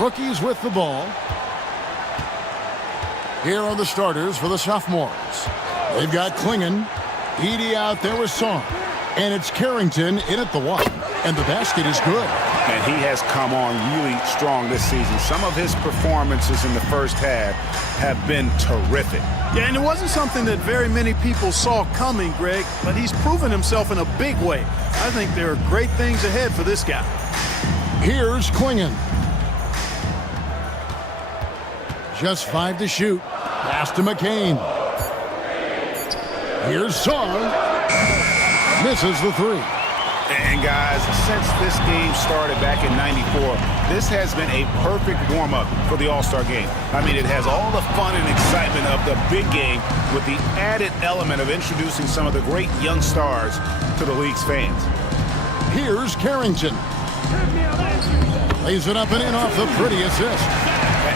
Rookies with the ball. Here are the starters for the sophomores. They've got Klingon, Edie out there with Song, and it's Carrington in at the one. And the basket is good. And he has come on really strong this season. Some of his performances in the first half have been terrific. Yeah, and it wasn't something that very many people saw coming, Greg, but he's proven himself in a big way. I think there are great things ahead for this guy. Here's Klingon. Just 5 to shoot. Pass to McCain. Here's Song. Misses the 3. And guys, since this game started back in '94, this has been a perfect warm-up for the All-Star game. I mean, it has all the fun and excitement of the big game with the added element of introducing some of the great young stars to the league's fans. Here's Carrington. Lays it up and in off the pretty assist.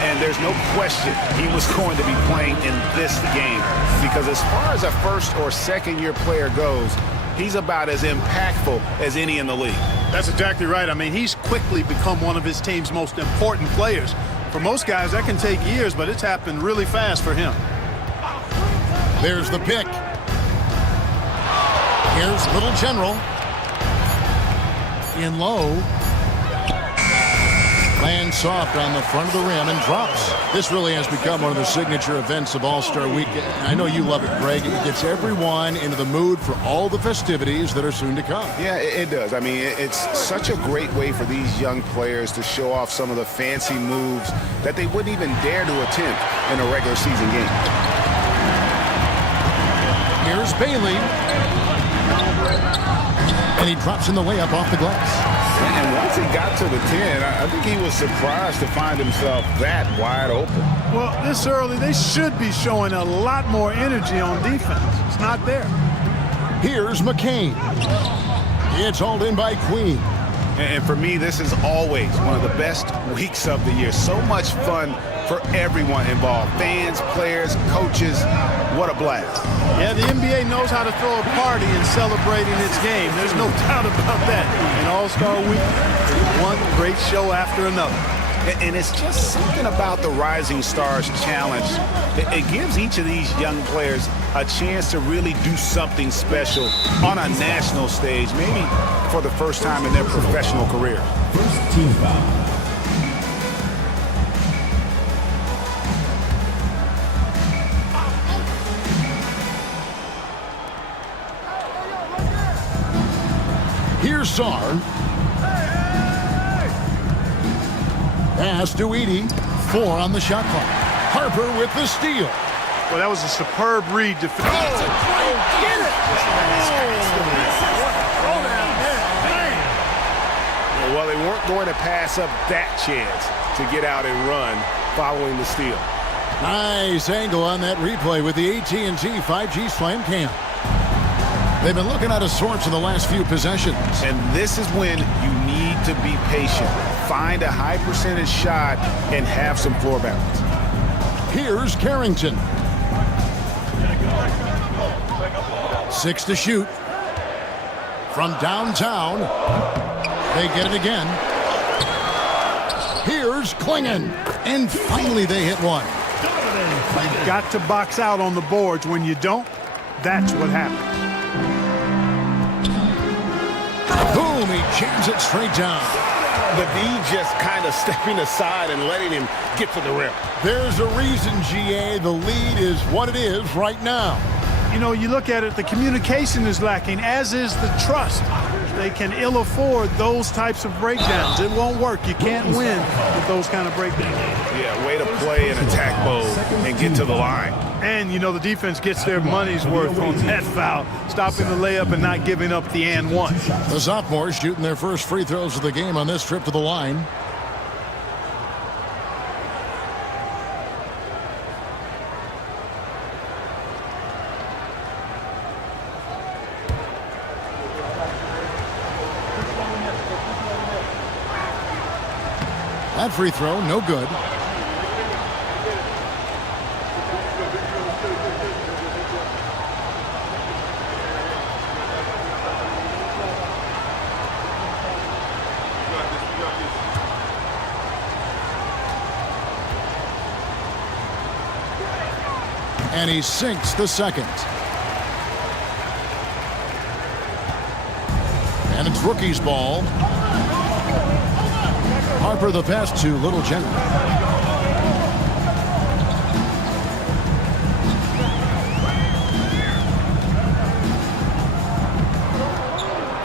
And there's no question he was going to be playing in this game because as far as a first or second year player goes, he's about as impactful as any in the league. That's exactly right. I mean, he's quickly become one of his team's most important players. For most guys, that can take years, but it's happened really fast for him. There's the pick. Here's Little General. In low. Lands soft on the front of the rim and drops. This really has become one of the signature events of All-Star Weekend. I know you love it, Greg. It gets everyone into the mood for all the festivities that are soon to come. Yeah, it does. I mean, it's such a great way for these young players to show off some of the fancy moves that they wouldn't even dare to attempt in a regular season game. Here's Bailey. And he drops in the layup off the glass. And once he got to the 10, I think he was surprised to find himself that wide open. Well, this early, they should be showing a lot more energy on defense. It's not there. Here's McCain. It's hauled in by Queen. And for me, this is always one of the best weeks of the year. So much fun for everyone involved. Fans, players, coaches. What a blast. Yeah, the NBA knows how to throw a party in celebrating its game. There's no doubt about that. And All-Star Week is one great show after another. And it's just something about the Rising Stars Challenge. It gives each of these young players a chance to really do something special on a national stage, maybe for the first time in their professional career. First team foul. Here's Sarn. Pass to Edie. 4 on the shot clock. Harper with the steal. Well, that was a superb read. Get it! Well, they weren't going to pass up that chance to get out and run following the steal. Nice angle on that replay with the AT&T 5G Slam Cam. They've been looking out of sorts in the last few possessions. And this is when you need to be patient. Find a high percentage shot and have some floor balance. Here's Carrington. 6 to shoot. From downtown. They get it again. Here's Klingon. And finally they hit one. You've got to box out on the boards. When you don't, that's what happens. Boom, he jams it straight down. The D just kind of stepping aside and letting him get to the rim. There's a reason, GA, the lead is what it is right now. You know, you look at it, the communication is lacking, as is the trust. They can ill afford those types of breakdowns. It won't work. You can't win with those kind of breakdowns. Yeah, way to play in attack mode and get to the line. And, you know, the defense gets their money's worth on that foul, stopping the layup and not giving up the and one. The sophomores shooting their first free throws of the game on this trip to the line. That free throw, no good. And he sinks the second. And it's rookie's ball. Harper the pass to Little General.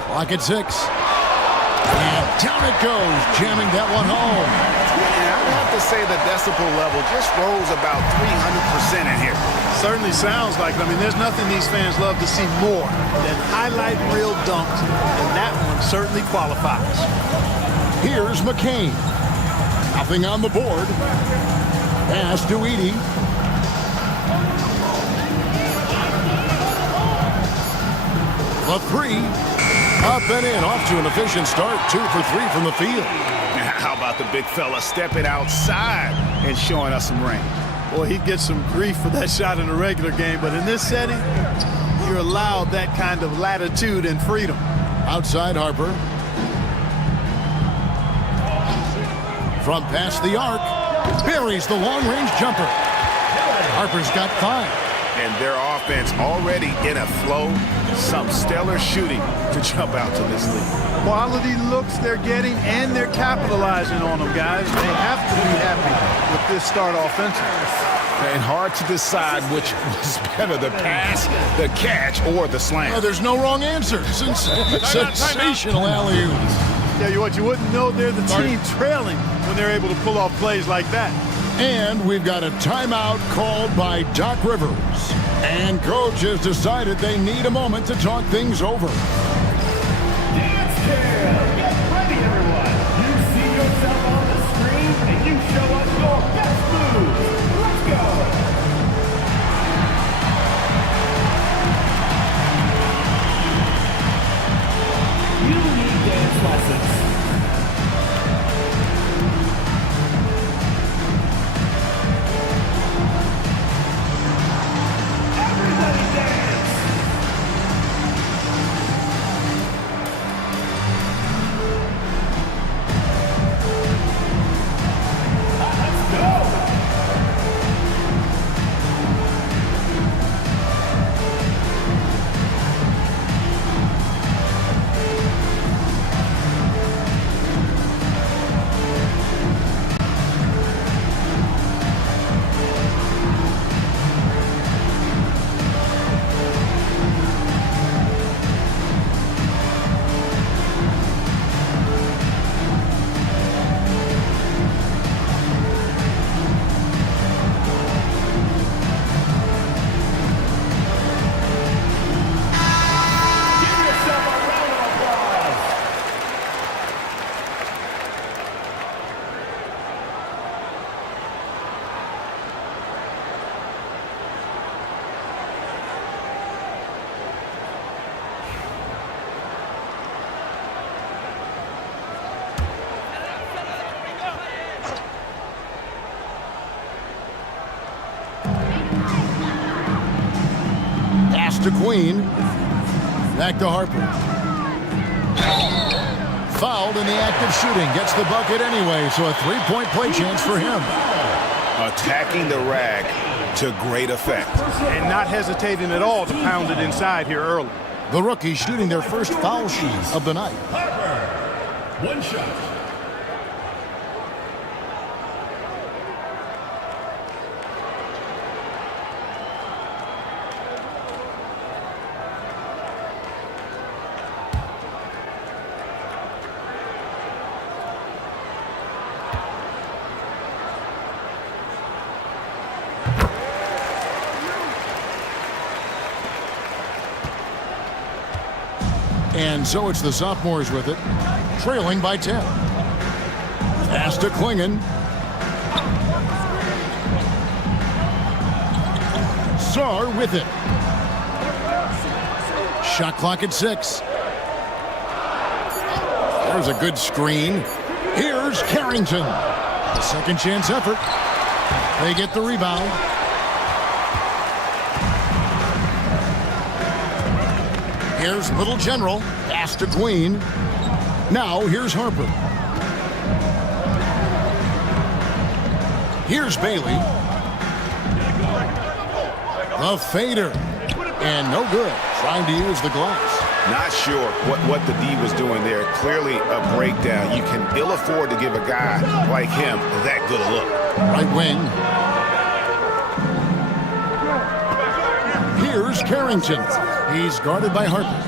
Clock at 6. And down it goes, jamming that one home. Yeah, I'd have to say the decibel level just rose about 300% in here. Certainly sounds like it. I mean, there's nothing these fans love to see more than highlight reel dunks, and that one certainly qualifies. Here's McCain. Nothing on the board. Pass to Edie. The three. Up and in. Off to an efficient start. 2 for 3 from the field. How about the big fella stepping outside and showing us some range? Boy, he gets some grief for that shot in the regular game, but in this setting, you're allowed that kind of latitude and freedom. Outside Harper. From past the arc. Buries the long-range jumper. Harper's got 5. And their offense already in a flow. Some stellar shooting to jump out to this lead. Quality looks they're getting, and they're capitalizing on them, guys. They have to be happy with this start offensively. And hard to decide which was better, the pass, the catch, or the slam. Oh, there's no wrong answer. Sensational alley-oops. Tell you what, you wouldn't know they're the team trailing when they're able to pull off plays like that. And we've got a timeout called by Doc Rivers. And coach has decided they need a moment to talk things over. Dance Cam! Get ready, everyone! You see yourself on the screen, and you show us your best moves. Let's go! You need dance lessons. To Queen. Back to Harper. Fouled in the act of shooting. Gets the bucket anyway, so a 3-point play chance for him. Attacking the rack to great effect. And not hesitating at all to pound it inside here early. The rookies shooting their first foul shot of the night. Harper, 1 shot. And so it's the sophomores with it, trailing by 10. Pass to Klingon. Sar with it. Shot clock at 6. There's a good screen. Here's Carrington. A second chance effort. They get the rebound. Here's Little General. Pass to Queen. Now here's Harper. Here's Bailey. A fader. And no good. Trying to use the glass. Not sure what the D was doing there. Clearly a breakdown. You can ill afford to give a guy like him that good a look. Right wing. Here's Carrington. He's guarded by Harper.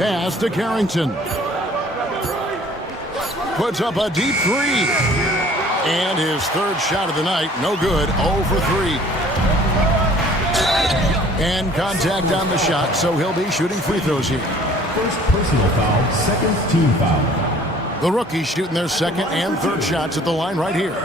Pass to Carrington. Puts up a deep three. And his third shot of the night. No good. 0 for 3. And contact on the shot, so he'll be shooting free throws here. First personal foul, second team foul. The rookies shooting their second and third shots at the line right here.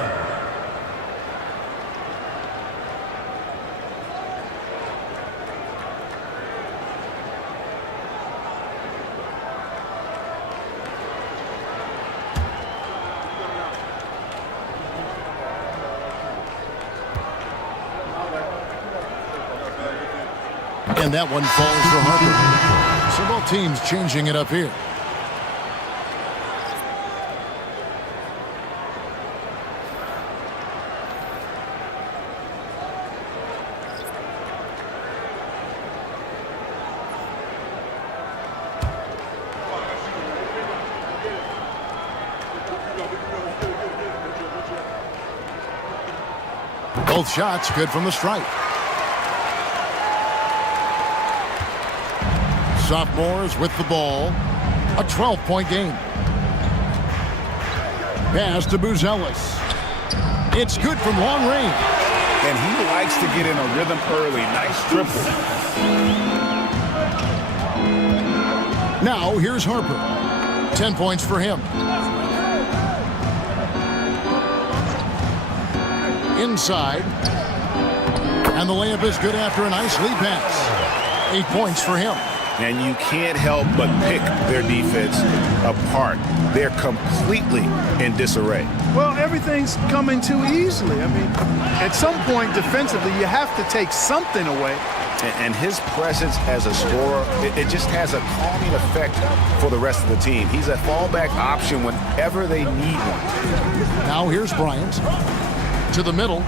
And that one falls for Harper. So both teams changing it up here. Both shots good from the stripe. Sophomores with the ball. A 12-point game. Pass to Buzelis. It's good from long range. And he likes to get in a rhythm early. Nice dribble. Now here's Harper. 10 points for him. Inside. And the layup is good after a nice lead pass. 8 points for him. And you can't help but pick their defense apart. They're completely in disarray. Well, everything's coming too easily. I mean, at some point defensively, you have to take something away. And his presence as a scorer, it just has a calming effect for the rest of the team. He's a fallback option whenever they need one. Now here's Bryant. To the middle.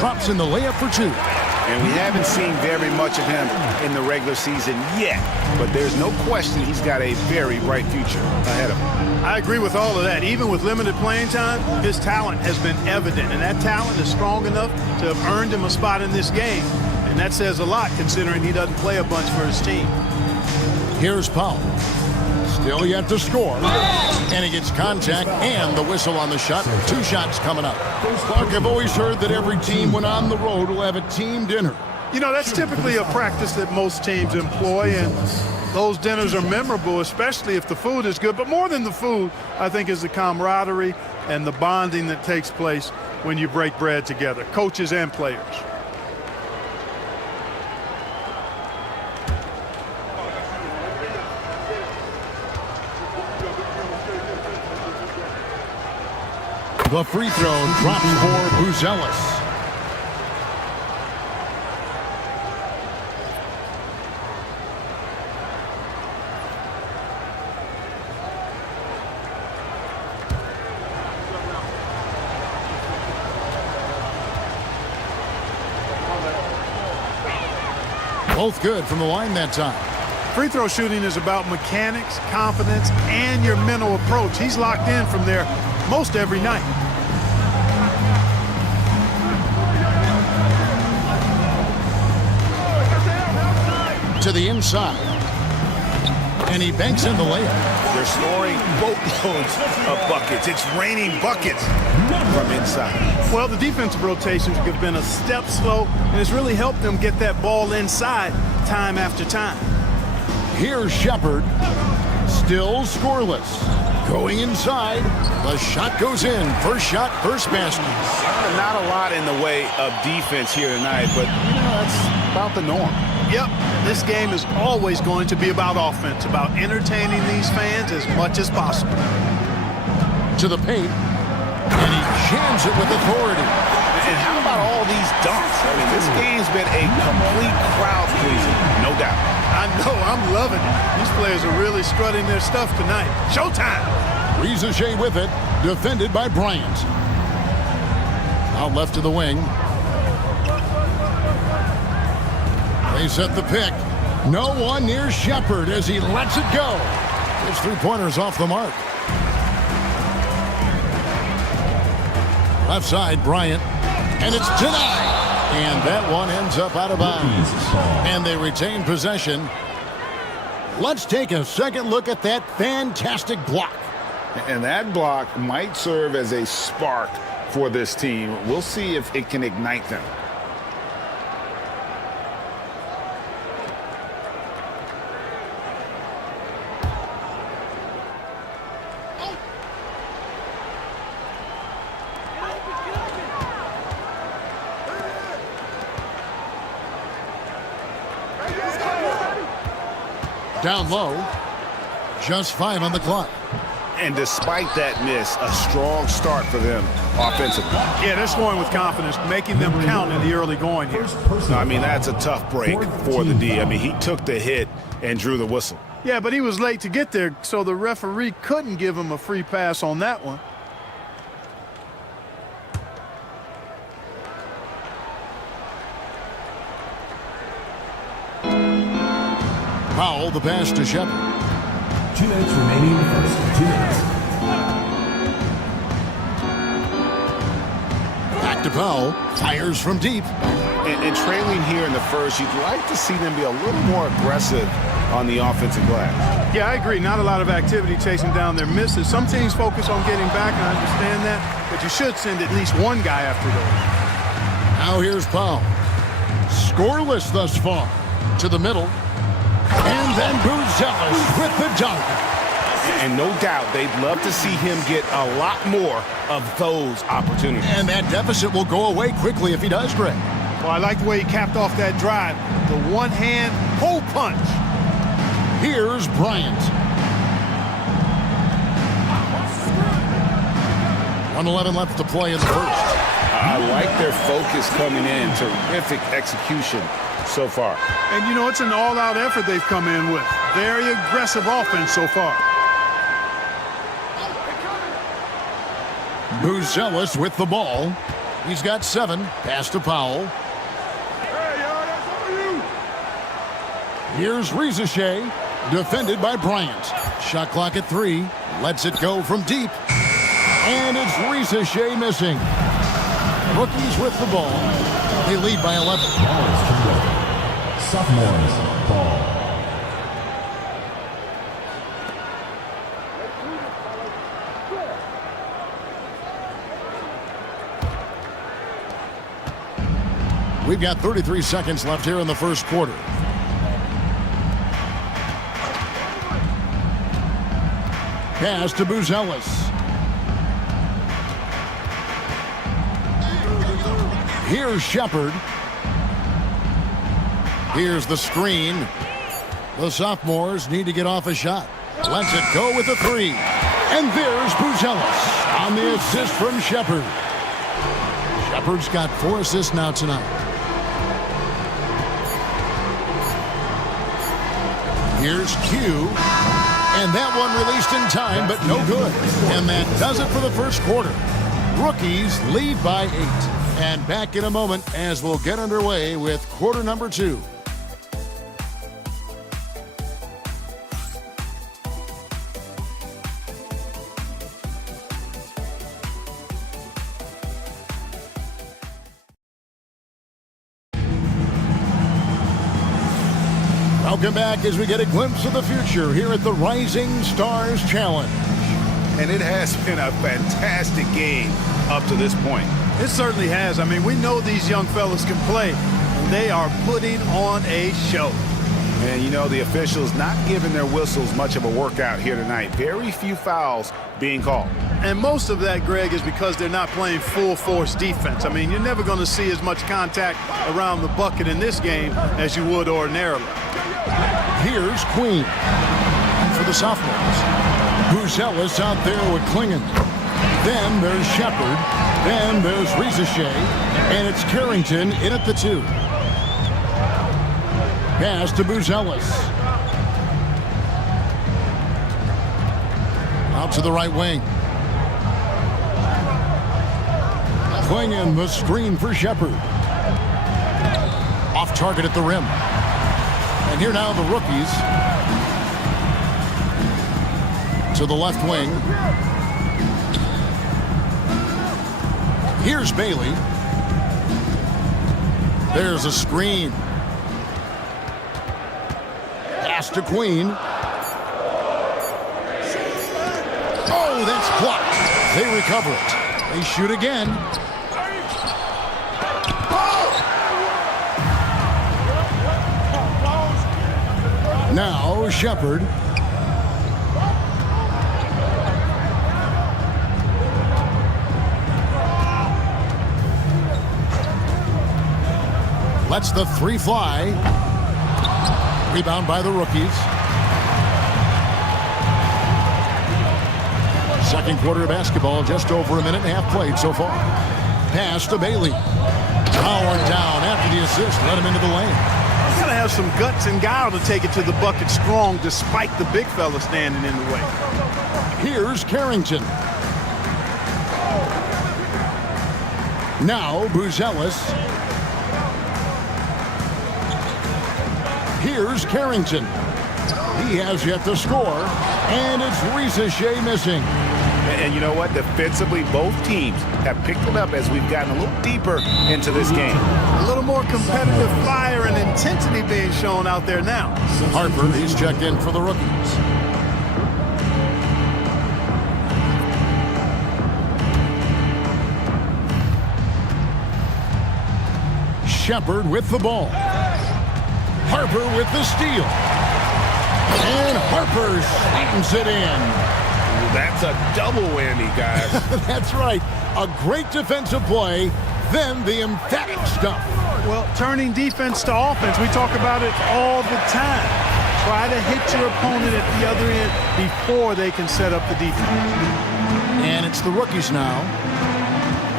Drops in the layup for 2. And we haven't seen very much of him in the regular season yet. But there's no question he's got a very bright future ahead of him. I agree with all of that. Even with limited playing time, his talent has been evident. And that talent is strong enough to have earned him a spot in this game. And that says a lot considering he doesn't play a bunch for his team. Here's Powell. Still yet to score. And he gets contact and the whistle on the shot. 2 shots coming up. Clark, I've always heard that every team when on the road will have a team dinner. You know, that's typically a practice that most teams employ, and those dinners are memorable, especially if the food is good. But more than the food, I think, is the camaraderie and the bonding that takes place when you break bread together, coaches and players. The free throw drops for Buzelis. Both good from the line that time. Free throw shooting is about mechanics, confidence, and your mental approach. He's locked in from there most every night. To the inside. And he banks in the layup. They're scoring boatloads of buckets. It's raining buckets from inside. Well, the defensive rotations have been a step slow, and it's really helped them get that ball inside time after time. Here's Shepard. Still scoreless. Going inside. The shot goes in. First shot, first basket. Not a lot in the way of defense here tonight, but that's about the norm. Yep, this game is always going to be about offense, about entertaining these fans as much as possible. To the paint, and he jams it with authority. And how about all these dunks? I mean, this game's been a complete crowd pleaser, no doubt. I know, I'm loving it. These players are really strutting their stuff tonight. Showtime! Rizachet with it, defended by Bryant. Out left to the wing. They set the pick. No one near Shepard as he lets it go. His three-pointer's off the mark. Left side, Bryant. And it's denied. And that one ends up out of bounds. And they retain possession. Let's take a second look at that fantastic block. And that block might serve as a spark for this team. We'll see if it can ignite them. Down low. Just 5 on the clock. And despite that miss, a strong start for them offensively. Yeah, they're scoring with confidence, making them count in the early going here. I mean, that's a tough break for the D. I mean, he took the hit and drew the whistle. Yeah, but he was late to get there, so the referee couldn't give him a free pass on that one. Powell, the pass to Shepard. 2 minutes remaining in the first. 2 minutes. Back to Powell. Fires from deep. And trailing here in the first, you'd like to see them be a little more aggressive on the offensive glass. Yeah, I agree. Not a lot of activity chasing down their misses. Some teams focus on getting back, and I understand that, but you should send at least one guy after those. Now here's Powell. Scoreless thus far. To the middle. And then Buzelis with the dunk. And no doubt they'd love to see him get a lot more of those opportunities. And that deficit will go away quickly if he does, Greg. Well, I like the way he capped off that drive. The one-hand hole punch. Here's Bryant. 1:11 left to play in the first. I like their focus coming in. Terrific execution so far. And, you know, it's an all-out effort they've come in with. Very aggressive offense so far. Buzelis with the ball. He's got 7. Pass to Powell. Here's Rizichet, defended by Bryant. Shot clock at 3. Lets it go from deep. And it's Rizichet missing. Rookies with the ball. They lead by 11. Sophomores ball. We've got 33 seconds left here in the first quarter. Pass to Buzelis. Here's Shepard. Here's the screen. The sophomores need to get off a shot. Lets it go with a 3. And there's Buzelis on the assist from Shepard. Shepard's got 4 assists now tonight. Here's Q. And that one released in time, but no good. And that does it for the first quarter. Rookies lead by 8. And back in a moment as we'll get underway with quarter number 2. Welcome back as we get a glimpse of the future here at the Rising Stars Challenge. And it has been a fantastic game up to this point. It certainly has. I mean, we know these young fellas can play, and they are putting on a show. And, you know, the officials not giving their whistles much of a workout here tonight. Very few fouls being called. And most of that, Greg, is because they're not playing full-force defense. I mean, you're never going to see as much contact around the bucket in this game as you would ordinarily. Here's Queen for the sophomores. Buzelis out there with Klingon. Then there's Shepard. Then there's Rizichet. And it's Carrington in at the 2. Pass to Buzelis. Out to the right wing. Klingon, the screen for Shepard. Off target at the rim. And here now the rookies. To the left wing. Here's Bailey. There's a screen. Pass to Queen. Oh, that's blocked. They recover it. They shoot again. Now Shepard. Lets the three fly. Rebound by the rookies. Second quarter of basketball, just over a minute and a half played so far. Pass to Bailey. Powered down after the assist. Let him into the lane. He's got to have some guts and guile to take it to the bucket strong despite the big fella standing in the way. Here's Carrington. Now Buzelis. Here's Carrington. He has yet to score, and it's Risacher missing. And you know what? Defensively, both teams have picked it up as we've gotten a little deeper into this game. A little more competitive fire and intensity being shown out there now. Harper, he's checked in for the rookies. Shepard with the ball. Harper with the steal. And Harper slams it in. That's a double whammy, guys. That's right. A great defensive play, then the emphatic stuff. Well, turning defense to offense, we talk about it all the time. Try to hit your opponent at the other end before they can set up the defense. And it's the rookies now.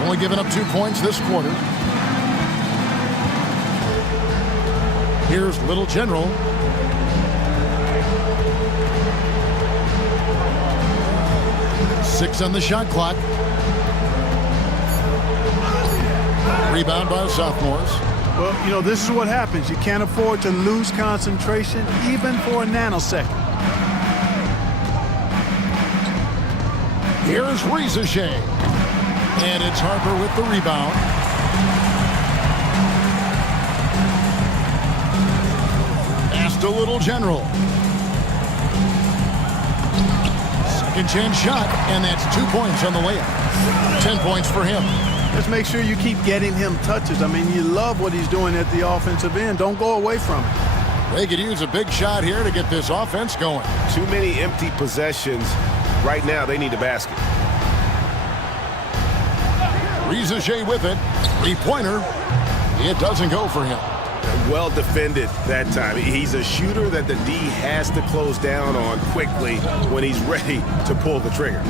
Only giving up 2 points this quarter. Here's Little General. Six on the shot clock. Rebound by the sophomores. Well, you know, this is what happens. You can't afford to lose concentration even for a nanosecond. Here's Risacher. And it's Harper with the rebound. Pass to Little General. Second chance shot, and that's 2 points on the layup. 10 points for him. Just make sure you keep getting him touches. I mean, you love what he's doing at the offensive end. Don't go away from it. They could use a big shot here to get this offense going. Too many empty possessions. Right now, they need a basket. Risacher with it. Three-pointer. It doesn't go for him. Well defended that time. He's a shooter that the D has to close down on quickly when he's ready to pull the trigger.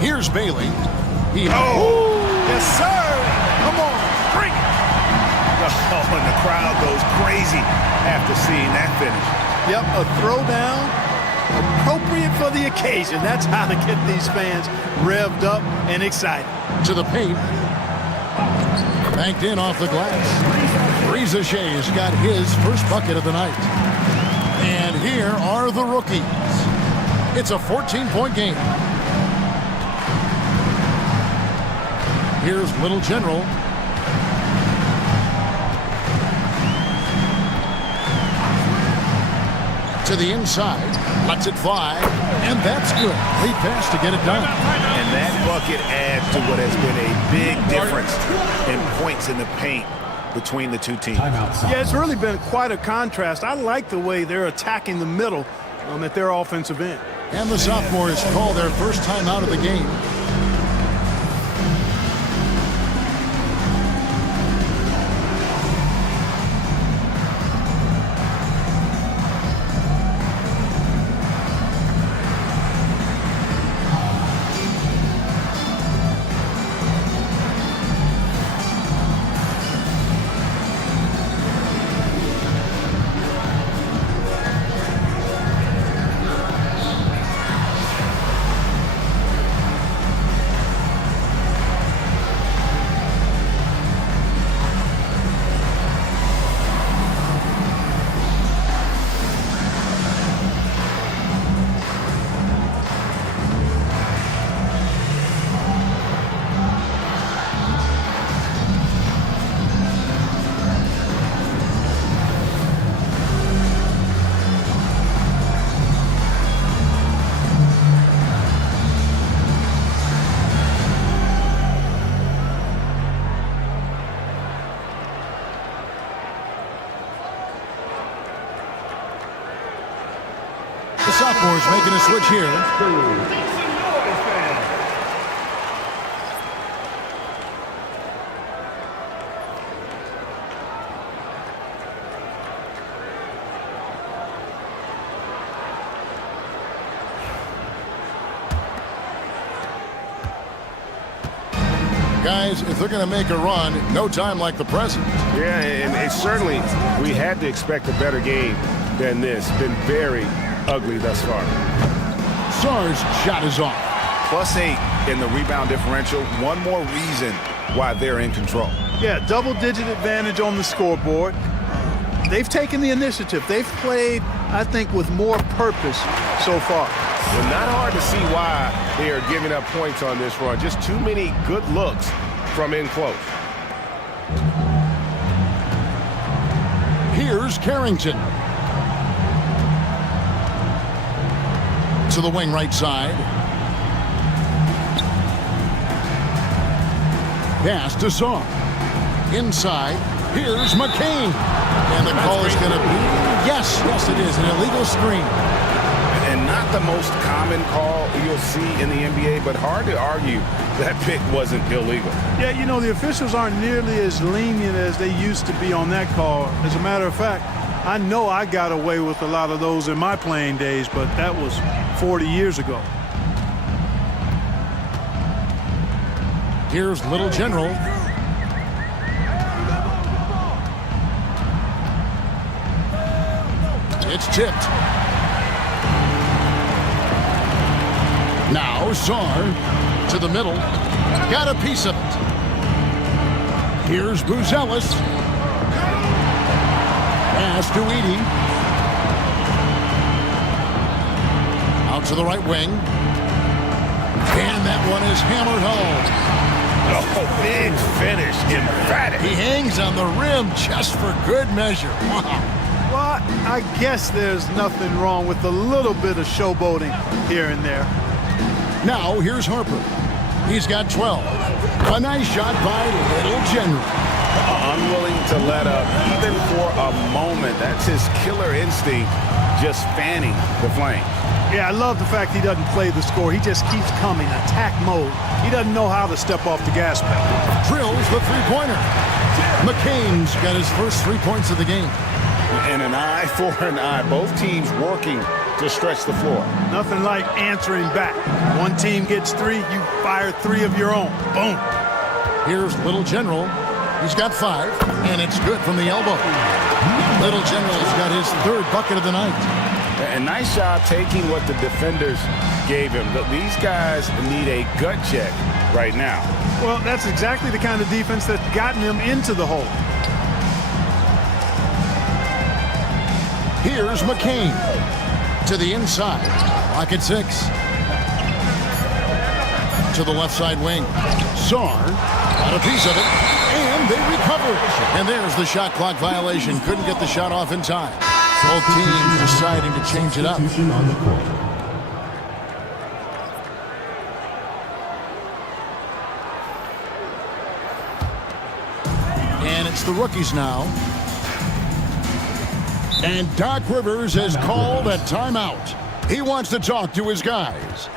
Here's Bailey. Yes, sir. Come on. Bring it. Oh, and the crowd goes crazy after seeing that finish. Yep, a throwdown appropriate for the occasion. That's how to get these fans revved up and excited. To the paint. Banked in off the glass. Risacher's got his first bucket of the night. And here are the rookies. It's a 14-point game. Here's Little General. To the inside. Lets it fly. And that's good. Great pass to get it done. And that bucket adds to what has been a big difference in points in the paint between the two teams. Yeah, it's really been quite a contrast. I like the way they're attacking the middle at their offensive end. And the sophomores call their first time out of the game. sophomores making a switch here. Make some noise, fans. Guys, if they're going to make a run, no time like the present. Yeah, and it certainly, we had to expect a better game than this. Been very ugly thus far. Sar's shot is off. +8 in the rebound differential. One more reason why they're in control. Yeah, double-digit advantage on the scoreboard. They've taken the initiative. They've played, I think, with more purpose so far. Well, not hard to see why they are giving up points on this run. Just too many good looks from in close. Here's Carrington. To the wing right side. Pass to Sar. Inside. Here's McCain. And the call is going to be, yes, it is, an illegal screen. And not the most common call you'll see in the NBA, but hard to argue that pick wasn't illegal. Yeah, you know, the officials aren't nearly as lenient as they used to be on that call. As a matter of fact, I know I got away with a lot of those in my playing days, but that was 40 years ago. Here's Little General. It's tipped. Now Sar to the middle. Got a piece of it. Here's Buzelis. Pass to Edey. Out to the right wing. And that one is hammered home. Oh, big finish. Emphatic. He hangs on the rim just for good measure. Wow. Well, I guess there's nothing wrong with a little bit of showboating here and there. Now here's Harper. He's got 12. A nice shot by Little General. Unwilling to let up even for a moment. That's his killer instinct, just fanning the flame. Yeah, I love the fact he doesn't play the score. He just keeps coming, attack mode. He doesn't know how to step off the gas pedal. Drills the three-pointer. McCain's got his first 3 points of the game. And an eye for an eye. Both teams working to stretch the floor. Nothing like answering back. One team gets 3, you fire 3 of your own. Boom. Here's Little General. He's got 5, and it's good from the elbow. Little General's got his 3rd bucket of the night. A nice job taking what the defenders gave him. But these guys need a gut check right now. Well, that's exactly the kind of defense that's gotten him into the hole. Here's McCain to the inside. Pocket 6. To the left side wing. Sar got a piece of it, and they recover it. And there's the shot clock violation. Couldn't get the shot off in time. Both teams deciding to change it up. Substitution on the court. And it's the rookies now. And Doc Rivers has called a timeout. He wants to talk to his guys.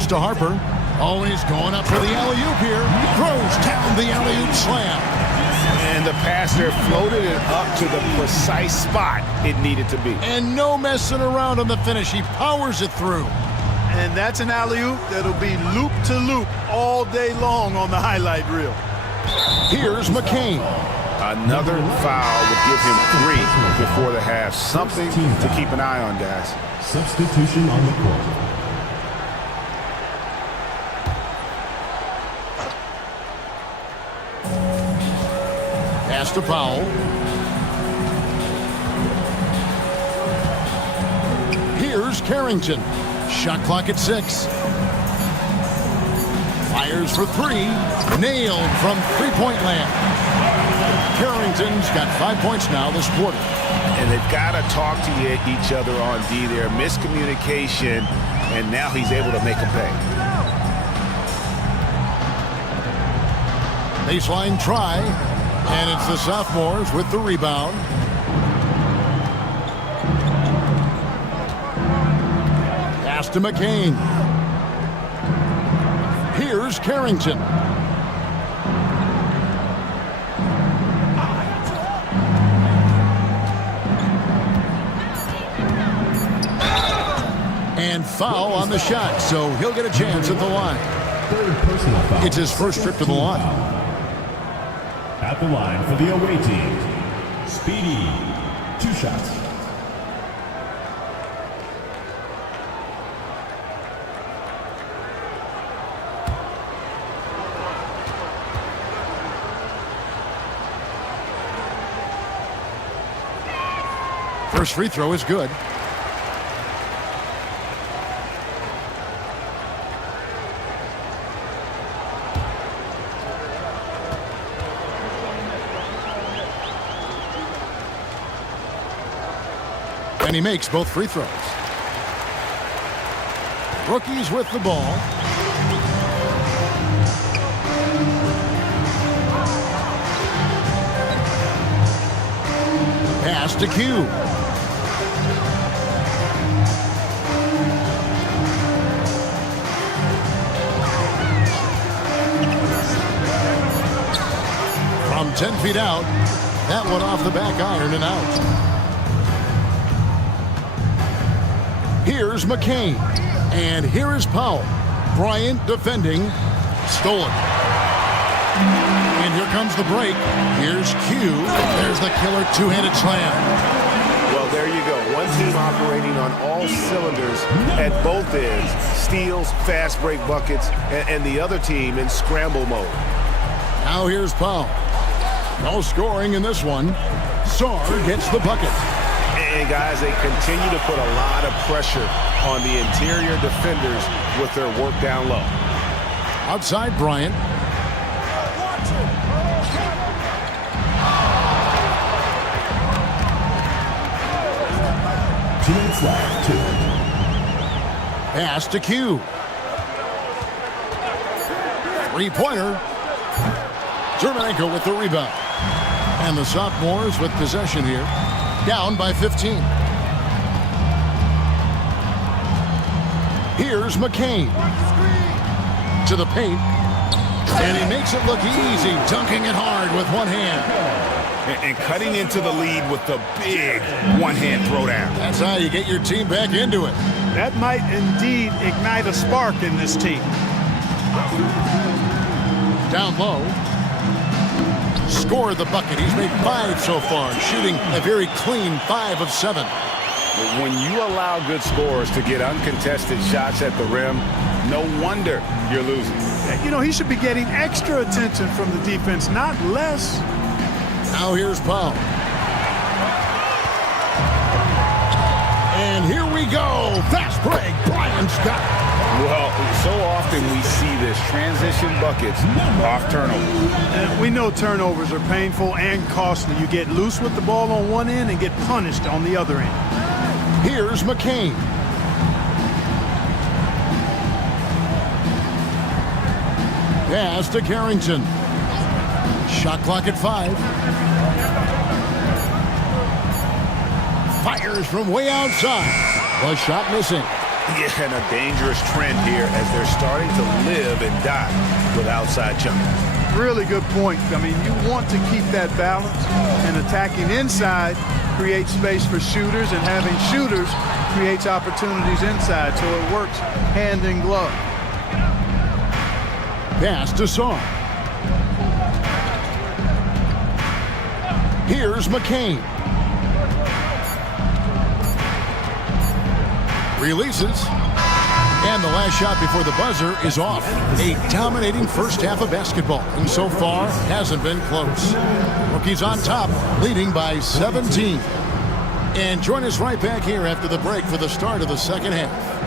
Pass to Harper. Oh, he's going up for the alley-oop here. Throws down the alley-oop slam. And the passer floated it up to the precise spot it needed to be. And no messing around on the finish. He powers it through. And that's an alley-oop that'll be loop to loop all day long on the highlight reel. Here's McCain. Another foul would give him 3 before the half. Something to keep an eye on, guys. Substitution on the court. Pass to Powell. Here's Carrington. Shot clock at 6. Fires for 3. Nailed from three-point land. Carrington's got 5 points now this quarter. And they've got to talk to each other on D there. Miscommunication, and now he's able to make a pay. Baseline try, and it's the sophomores with the rebound. Pass to McCain. Here's Carrington. And foul on the shot, so he'll get a chance at the line. Third personal foul. It's his first trip to the line. At the line for the away team, Speedy. 2 shots. First free throw is good. And he makes both free throws. Rookies with the ball. Pass to Q. From 10 feet out, that one off the back iron and out. Here's McCain. And here is Powell. Bryant defending. Stolen. And here comes the break. Here's Q. There's the killer two-handed slam. Well, there you go. One team operating on all cylinders at both ends. Steals, fast break buckets, and the other team in scramble mode. Now here's Powell. No scoring in this one. Saar gets the bucket. And guys, they continue to put a lot of pressure on the interior defenders with their work down low. Outside Bryant. Two minutes left. 2. Pass to Q. Three-pointer. Jermenko with the rebound. And the sophomores with possession here. Down by 15. Here's McCain. To the paint. And he makes it look easy, dunking it hard with one hand. And cutting into the lead with the big one-hand throwdown. That's how you get your team back into it. That might indeed ignite a spark in this team. Down low. Scored the bucket. He's made 5 so far, shooting a very clean 5 of 7. When you allow good scorers to get uncontested shots at the rim, no wonder you're losing. You know, he should be getting extra attention from the defense, not less. Now here's Powell. And here we go. Fast break. Bryant's got it. Well, so often we see this transition buckets off turnovers. And we know turnovers are painful and costly. You get loose with the ball on one end and get punished on the other end. Here's McCain. Pass to Carrington. Shot clock at 5. Fires from way outside. The shot missing. Yeah, and a dangerous trend here as they're starting to live and die with outside jumping. Really good point. I mean, you want to keep that balance, and attacking inside creates space for shooters, and having shooters creates opportunities inside, so it works hand in glove. Pass to Song. Here's McCain. Releases. And the last shot before the buzzer is off. A dominating first half of basketball, and so far hasn't been close. Rookies on top, leading by 17. And join us right back here after the break for the start of the second half.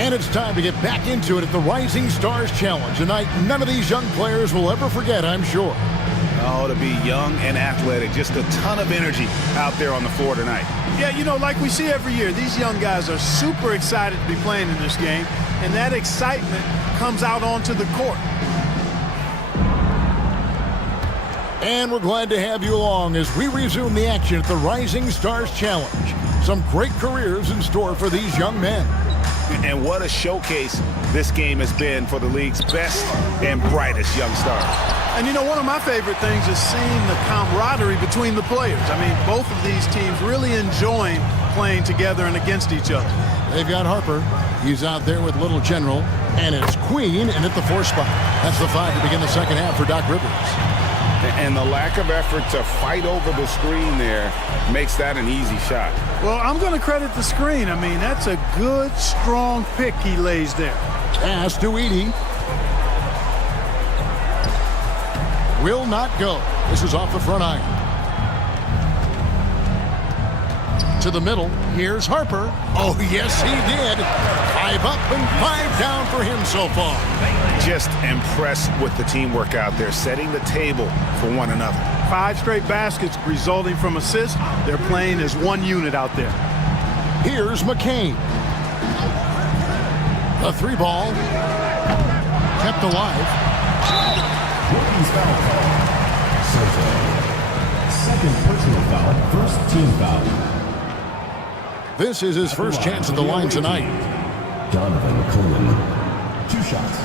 And it's time to get back into it at the Rising Stars Challenge. A night none of these young players will ever forget, I'm sure. Oh, to be young and athletic. Just a ton of energy out there on the floor tonight. Yeah, you know, like we see every year, these young guys are super excited to be playing in this game, and that excitement comes out onto the court. And we're glad to have you along as we resume the action at the Rising Stars Challenge. Some great careers in store for these young men. And what a showcase this game has been for the league's best and brightest young stars. And you know, one of my favorite things is seeing the camaraderie between the players. I mean, both of these teams really enjoying playing together and against each other. They've got Harper. He's out there with Little General. And it's Queen in at the 4 spot. That's the 5 to begin the second half for Doc Rivers. And the lack of effort to fight over the screen there makes that an easy shot. Well, I'm going to credit the screen. I mean, that's a good, strong pick he lays there. Pass to Edey. Will not go. This is off the front iron. To the middle. Here's Harper. Oh, yes, he did. 5 up and 5 down for him so far. Just impressed with the teamwork out there, setting the table for one another. 5 straight baskets resulting from assists. They're playing as one unit out there. Here's McCain. The 3 ball. Kept alive. Rookies foul call. Soto. Second personal foul, first team foul. This is his first chance at the line tonight. Donovan Coleman. 2 shots.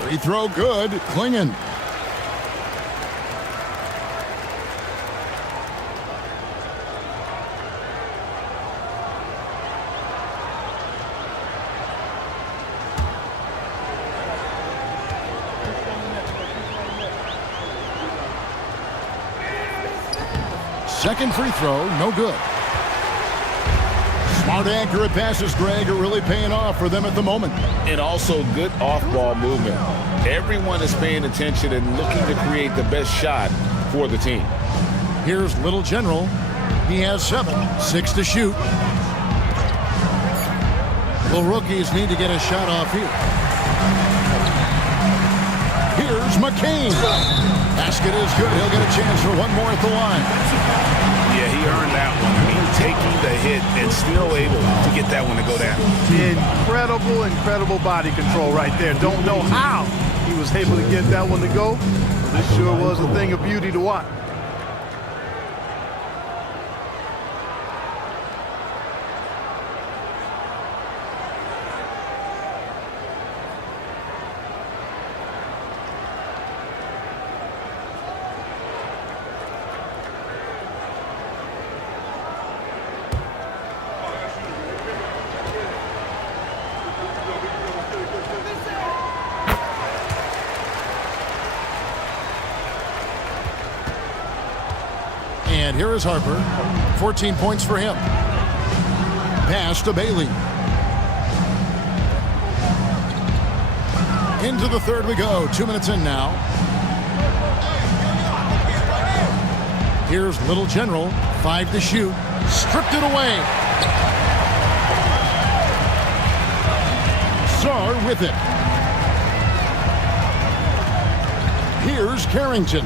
Free throw good. Klingen. Second free throw, no good. Smart, accurate passes, Greg, are really paying off for them at the moment. And also good off-ball movement. Everyone is paying attention and looking to create the best shot for the team. Here's Little General. He has 7, 6 to shoot. The rookies need to get a shot off here. Here's McCain. Basket is good. He'll get a chance for one more at the line. Yeah, he earned that one. I mean, taking the hit and still able to get that one to go down. Incredible body control right there. Don't know how he was able to get that one to go. This sure was a thing of beauty to watch. And here is Harper. 14 points for him. Pass to Bailey. Into the third we go. 2 minutes in now. Here's Little General. 5 to shoot. Stripped it away. Sarr with it. Here's Carrington.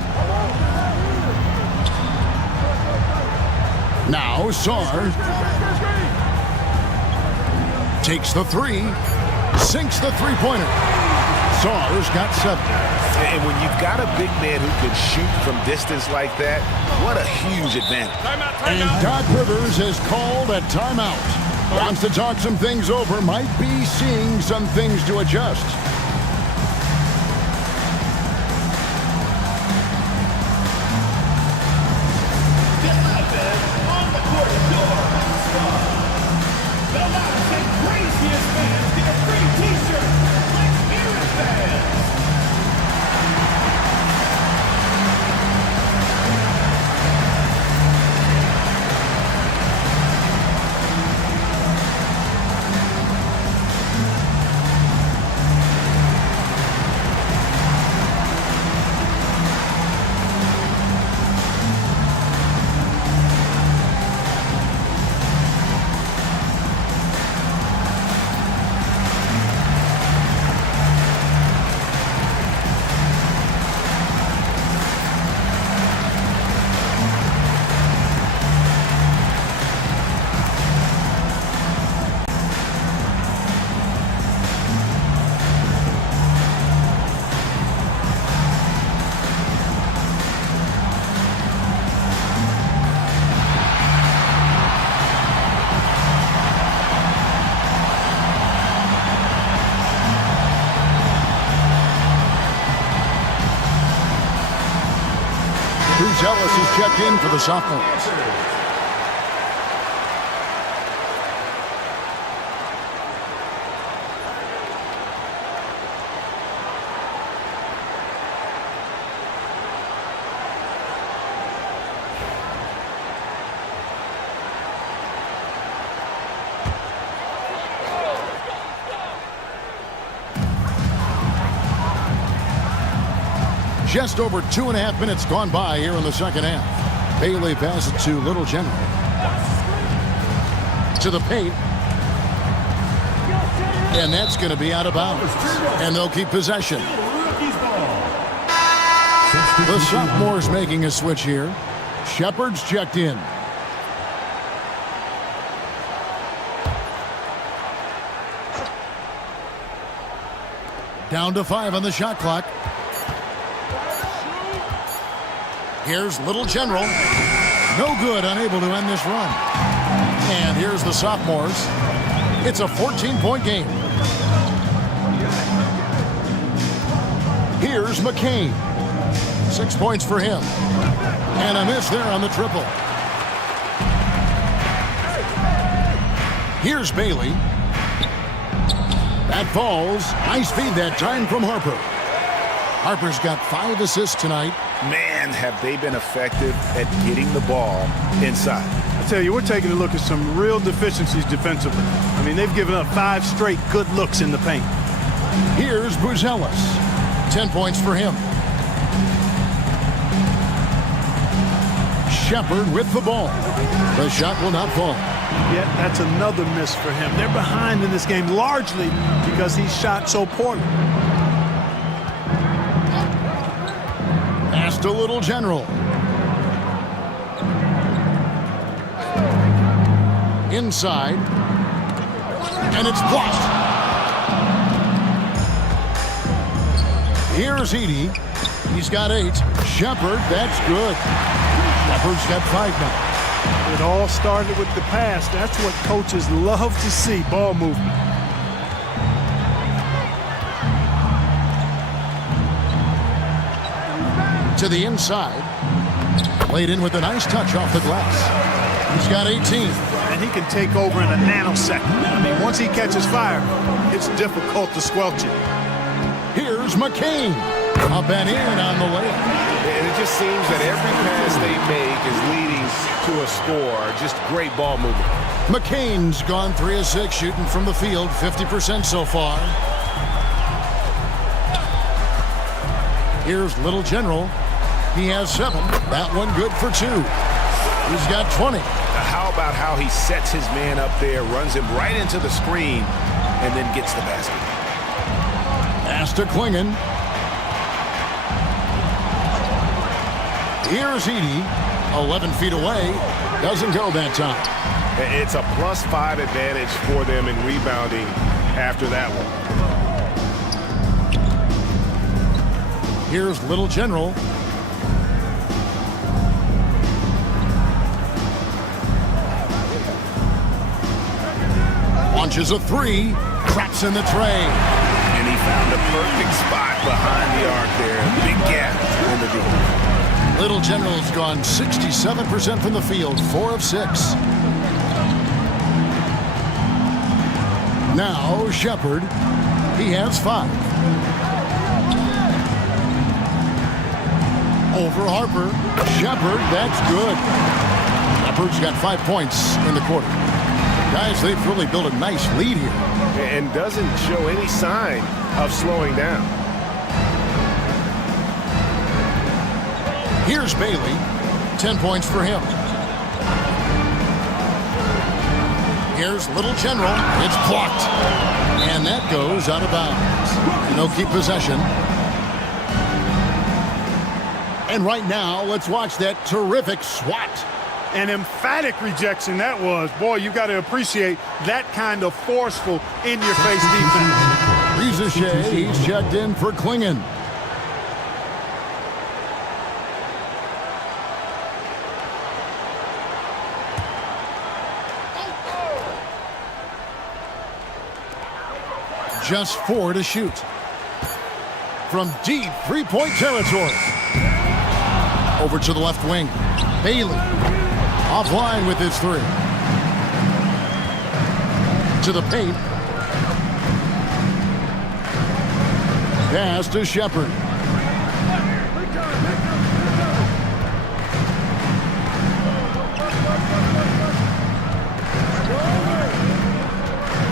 Now Sarr takes the three, sinks the three-pointer. Sarr's got 7. And when you've got a big man who can shoot from distance like that, what a huge advantage. And Doc Rivers has called a timeout. Wants to talk some things over, might be seeing some things to adjust. Ellis is checked in for the sophomores. Just over 2.5 minutes gone by here in the second half. Bailey passes to Little General. To the paint. And that's going to be out of bounds. And they'll keep possession. The sophomores making a switch here. Shepard's checked in. Down to 5 on the shot clock. Here's Little General. No good, unable to end this run. And here's the sophomores. It's a 14-point game. Here's McCain. 6 points for him. And a miss there on the triple. Here's Bailey. That falls. Nice feed that time from Harper. Harper's got 5 assists tonight. Man, have they been effective at getting the ball inside. I tell you, we're taking a look at some real deficiencies defensively. I mean, they've given up 5 straight good looks in the paint. Here's Buzelis. 10 points for him. Shepard with the ball. The shot will not fall. Yet that's another miss for him. They're behind in this game largely because he shot so poorly. Pass to Little General. Inside. And it's blocked. Here's Edey. He's got 8. Shepard, that's good. Shepard's got 5 now. It all started with the pass. That's what coaches love to see, ball movement. To the inside. Played in with a nice touch off the glass. He's got 18. And he can take over in a nanosecond. I mean, once he catches fire, it's difficult to squelch it. Here's McCain. Up and in on the layup. And it just seems that every pass they make is leading to a score. Just great ball movement. McCain's gone 3 of 6 shooting from the field, 50% so far. Here's Little General. He has 7. That one good for 2. He's got 20. How about how he sets his man up there, runs him right into the screen, and then gets the basket. Pass to Klingon. Here's Edey, 11 feet away. Doesn't go that time. It's a +5 advantage for them in rebounding after that one. Here's Little General. Launches a 3. Traps in the tray. And he found a perfect spot behind the arc there. Big gap in the defense. Little General's gone 67% from the field, 4 of 6. Now Shepard. He has 5. Over Harper. Shepard, that's good. Shepard's got 5 points in the quarter. Guys, they've really built a nice lead here. And doesn't show any sign of slowing down. Here's Bailey. 10 points for him. Here's Little General. It's blocked. And that goes out of bounds. And they'll keep possession. And right now, let's watch that terrific swat. An emphatic rejection that was. Boy, you got to appreciate that kind of forceful, in-your-face defense. Rizachet, he's checked in for Klingon. Just 4 to shoot. From deep three-point territory. Over to the left wing. Bailey. Offline with his 3. To the paint. Pass to Shepard.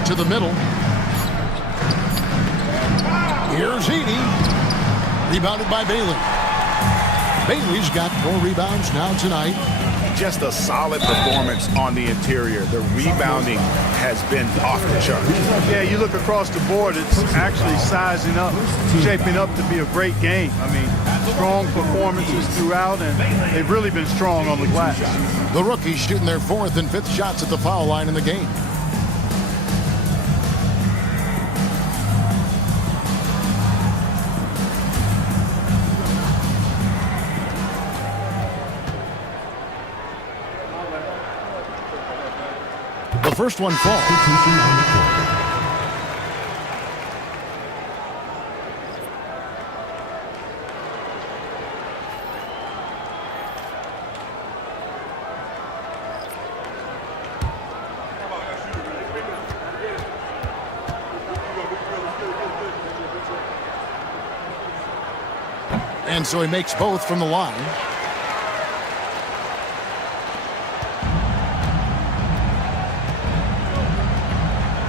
To the middle. Here's Edey. Rebounded by Bailey. Bailey's got 4 rebounds now tonight. Just a solid performance on the interior. The rebounding has been off the charts. Yeah, you look across the board, it's actually sizing up, shaping up to be a great game. I mean, strong performances throughout, and they've really been strong on the glass. The rookies shooting their 4th and 5th shots at the foul line in the game. The first one falls. And so he makes both from the line.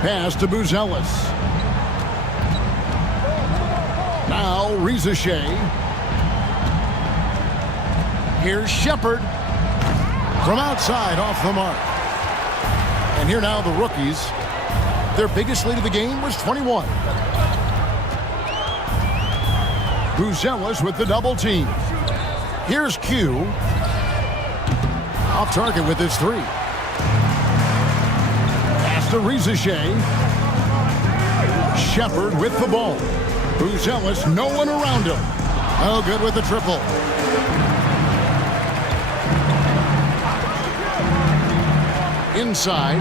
Pass to Buzelis. Now Rizachet. Here's Shepard. From outside, off the mark. And here now the rookies. Their biggest lead of the game was 21. Buzelis with the double team. Here's Q. Off target with his 3. Pass to Rizachet. Shepard with the ball. Buzelis, no one around him. Oh, good with the triple. Inside.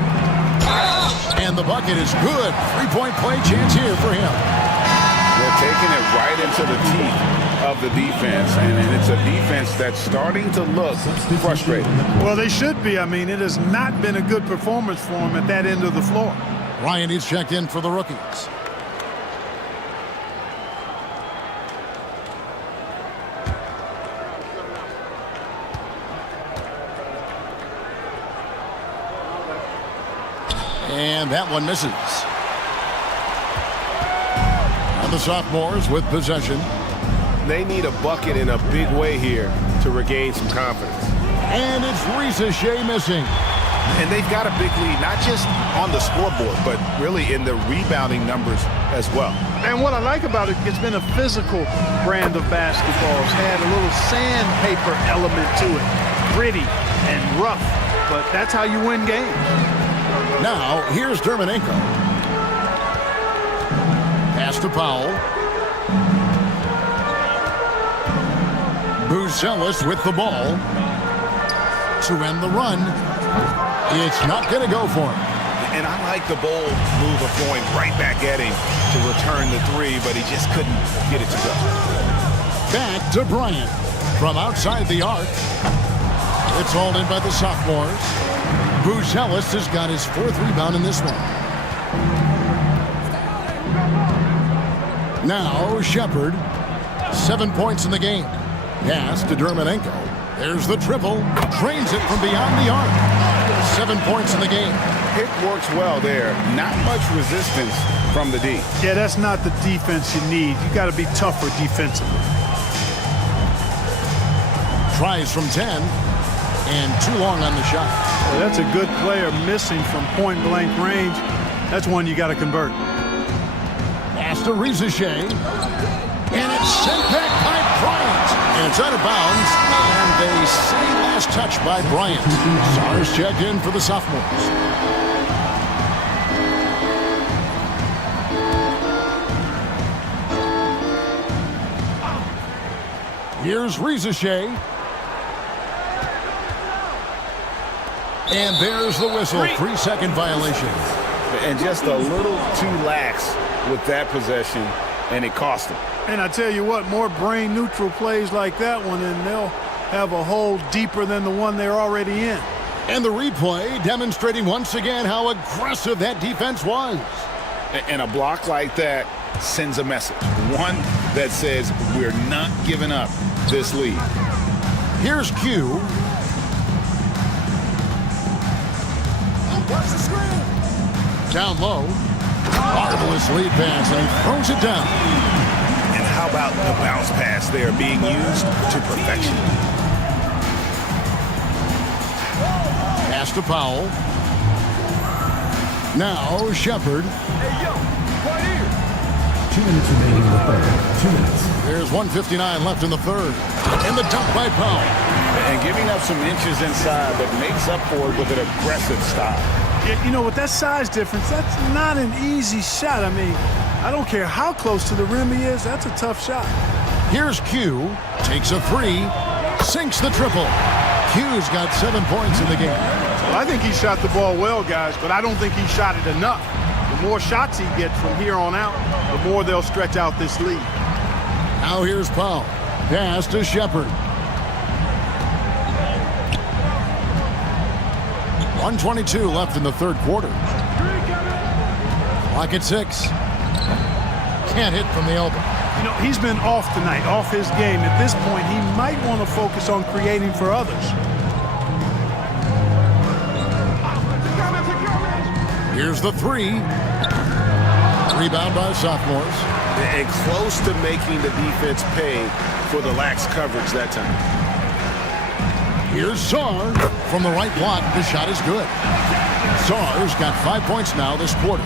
And the bucket is good. 3-point play chance here for him. They're taking it right into the teeth of the defense, and it's a defense that's starting to look frustrated. Well, they should be. I mean, it has not been a good performance for them at that end of the floor. Ryan is checked in for the rookies. And that one misses. And the sophomores with possession. They need a bucket in a big way here to regain some confidence. And it's Riza missing. And they've got a big lead, not just on the scoreboard, but really in the rebounding numbers as well. And what I like about it, it's been a physical brand of basketball. It's had a little sandpaper element to it. Gritty and rough, but that's how you win games. Now, here's Dermonenko. Pass to Powell. Buzelis with the ball. To end the run. It's not going to go for him. And I like the bold move of going right back at him to return the three, but he just couldn't get it to go. Back to Bryant from outside the arc. It's hauled in by the sophomores. Buzelis has got his 4th rebound in this one. Now Shepard, 7 points in the game. Pass to Dermonenko. There's the triple. Drains it from beyond the arc. 7 points in the game. Pick works well there. Not much resistance from the D. Yeah, that's not the defense you need. You got to be tougher defensively. Tries from 10. And too long on the shot. Well, that's a good player missing from point-blank range. That's one you got to convert. Pass to Riza. And it's sent back by Bryant. And it's out of bounds. And they say last touch by Bryant. Stars checked in for the sophomores. Here's Riza. And there's the whistle. 3-second violation. And just a little too lax with that possession, and it cost him. And I tell you what, more brain-neutral plays like that one, and they'll have a hole deeper than the one they're already in. And the replay demonstrating once again how aggressive that defense was. And a block like that sends a message. One that says we're not giving up this lead. Here's Q. Down low. Marvelous lead pass, and he throws it down. And how about the bounce pass there being used to perfection? Pass to Powell. Now Shepard. 2 minutes remaining in the third. 2 minutes. There's 1:59 left in the third. And the dunk by Powell. And giving up some inches inside, but makes up for it with an aggressive style. You know, with that size difference, that's not an easy shot. I mean, I don't care how close to the rim he is, that's a tough shot. Here's Q. Takes a three. Sinks the triple. Q's got 7 points in the game. Well, I think he shot the ball well, guys, but I don't think he shot it enough. The more shots he gets from here on out, the more they'll stretch out this lead. Now here's Powell. Pass to Shepard. 1:22 left in the third quarter. Clock at 6. Can't hit from the elbow. You know, he's been off tonight, off his game. At this point, he might want to focus on creating for others. Here's the three. Rebound by sophomores. And close to making the defense pay for the lax coverage that time. Here's Sarr from the right block. The shot is good. Sarr's got 5 points now this quarter.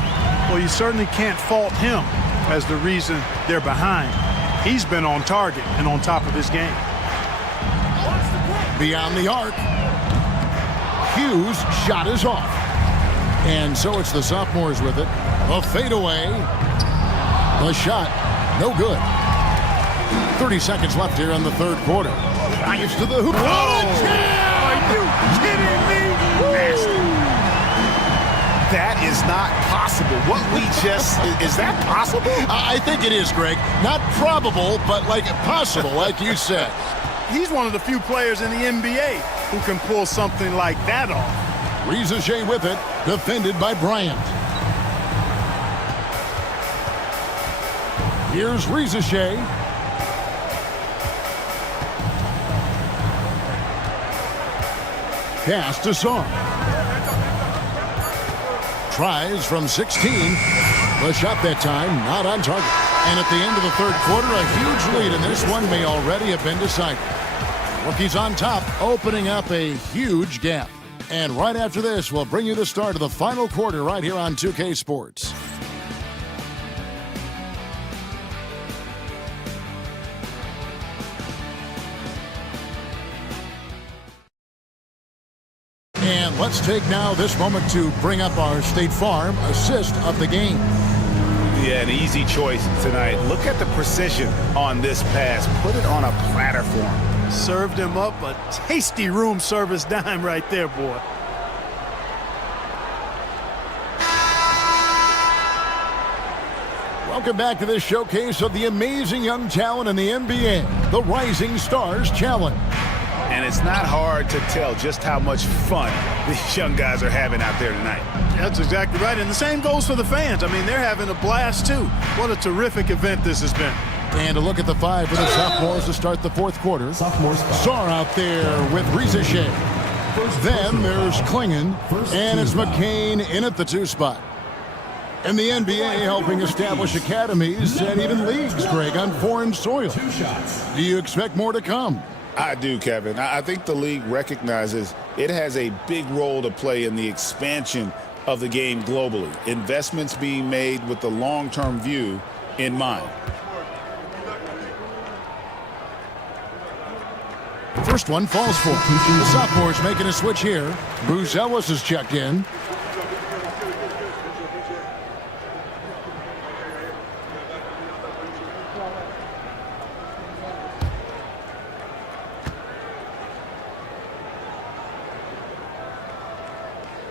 Well, you certainly can't fault him as the reason they're behind. He's been on target and on top of his game. Beyond the arc. Hughes' shot is off. And so it's the sophomores with it. A fadeaway. The shot, no good. 30 seconds left here in the third quarter. Drives to the hoop. Whoa! Are you kidding me? Nasty. That is not possible. What we just, is that possible? I think it is, Greg. Not probable, but like possible, like you said. He's one of the few players in the NBA who can pull something like that off. Riza with it, defended by Bryant. Here's Riza. Pass to Sarr. Tries from 16. The shot that time not on target. And at the end of the third quarter, a huge lead, and this one may already have been decided. Rookies on top, opening up a huge gap. And right after this, we'll bring you the start of the final quarter right here on 2K Sports. And let's take now this moment to bring up our State Farm assist of the game. Yeah, an easy choice tonight. Look at the precision on this pass. Put it on a platter for him. Served him up a tasty room service dime right there, boy. Welcome back to this showcase of the amazing young talent in the NBA, the Rising Stars Challenge. And it's not hard to tell just how much fun these young guys are having out there tonight. That's exactly right. And the same goes for the fans. I mean, they're having a blast, too. What a terrific event this has been. And a look at the five for the sophomores to start the fourth quarter. Sarr out there with Reza Shea. Then there's Klingon, and it's McCain in at the 2 spot. And the NBA helping establish academies and even leagues, Greg, on foreign soil. Do you expect more to come? I do, Kevin. I think the league recognizes it has a big role to play in the expansion of the game globally. Investments being made with the long-term view in mind. First one falls for the sophomores making a switch here. Bruce Ellis is checked in.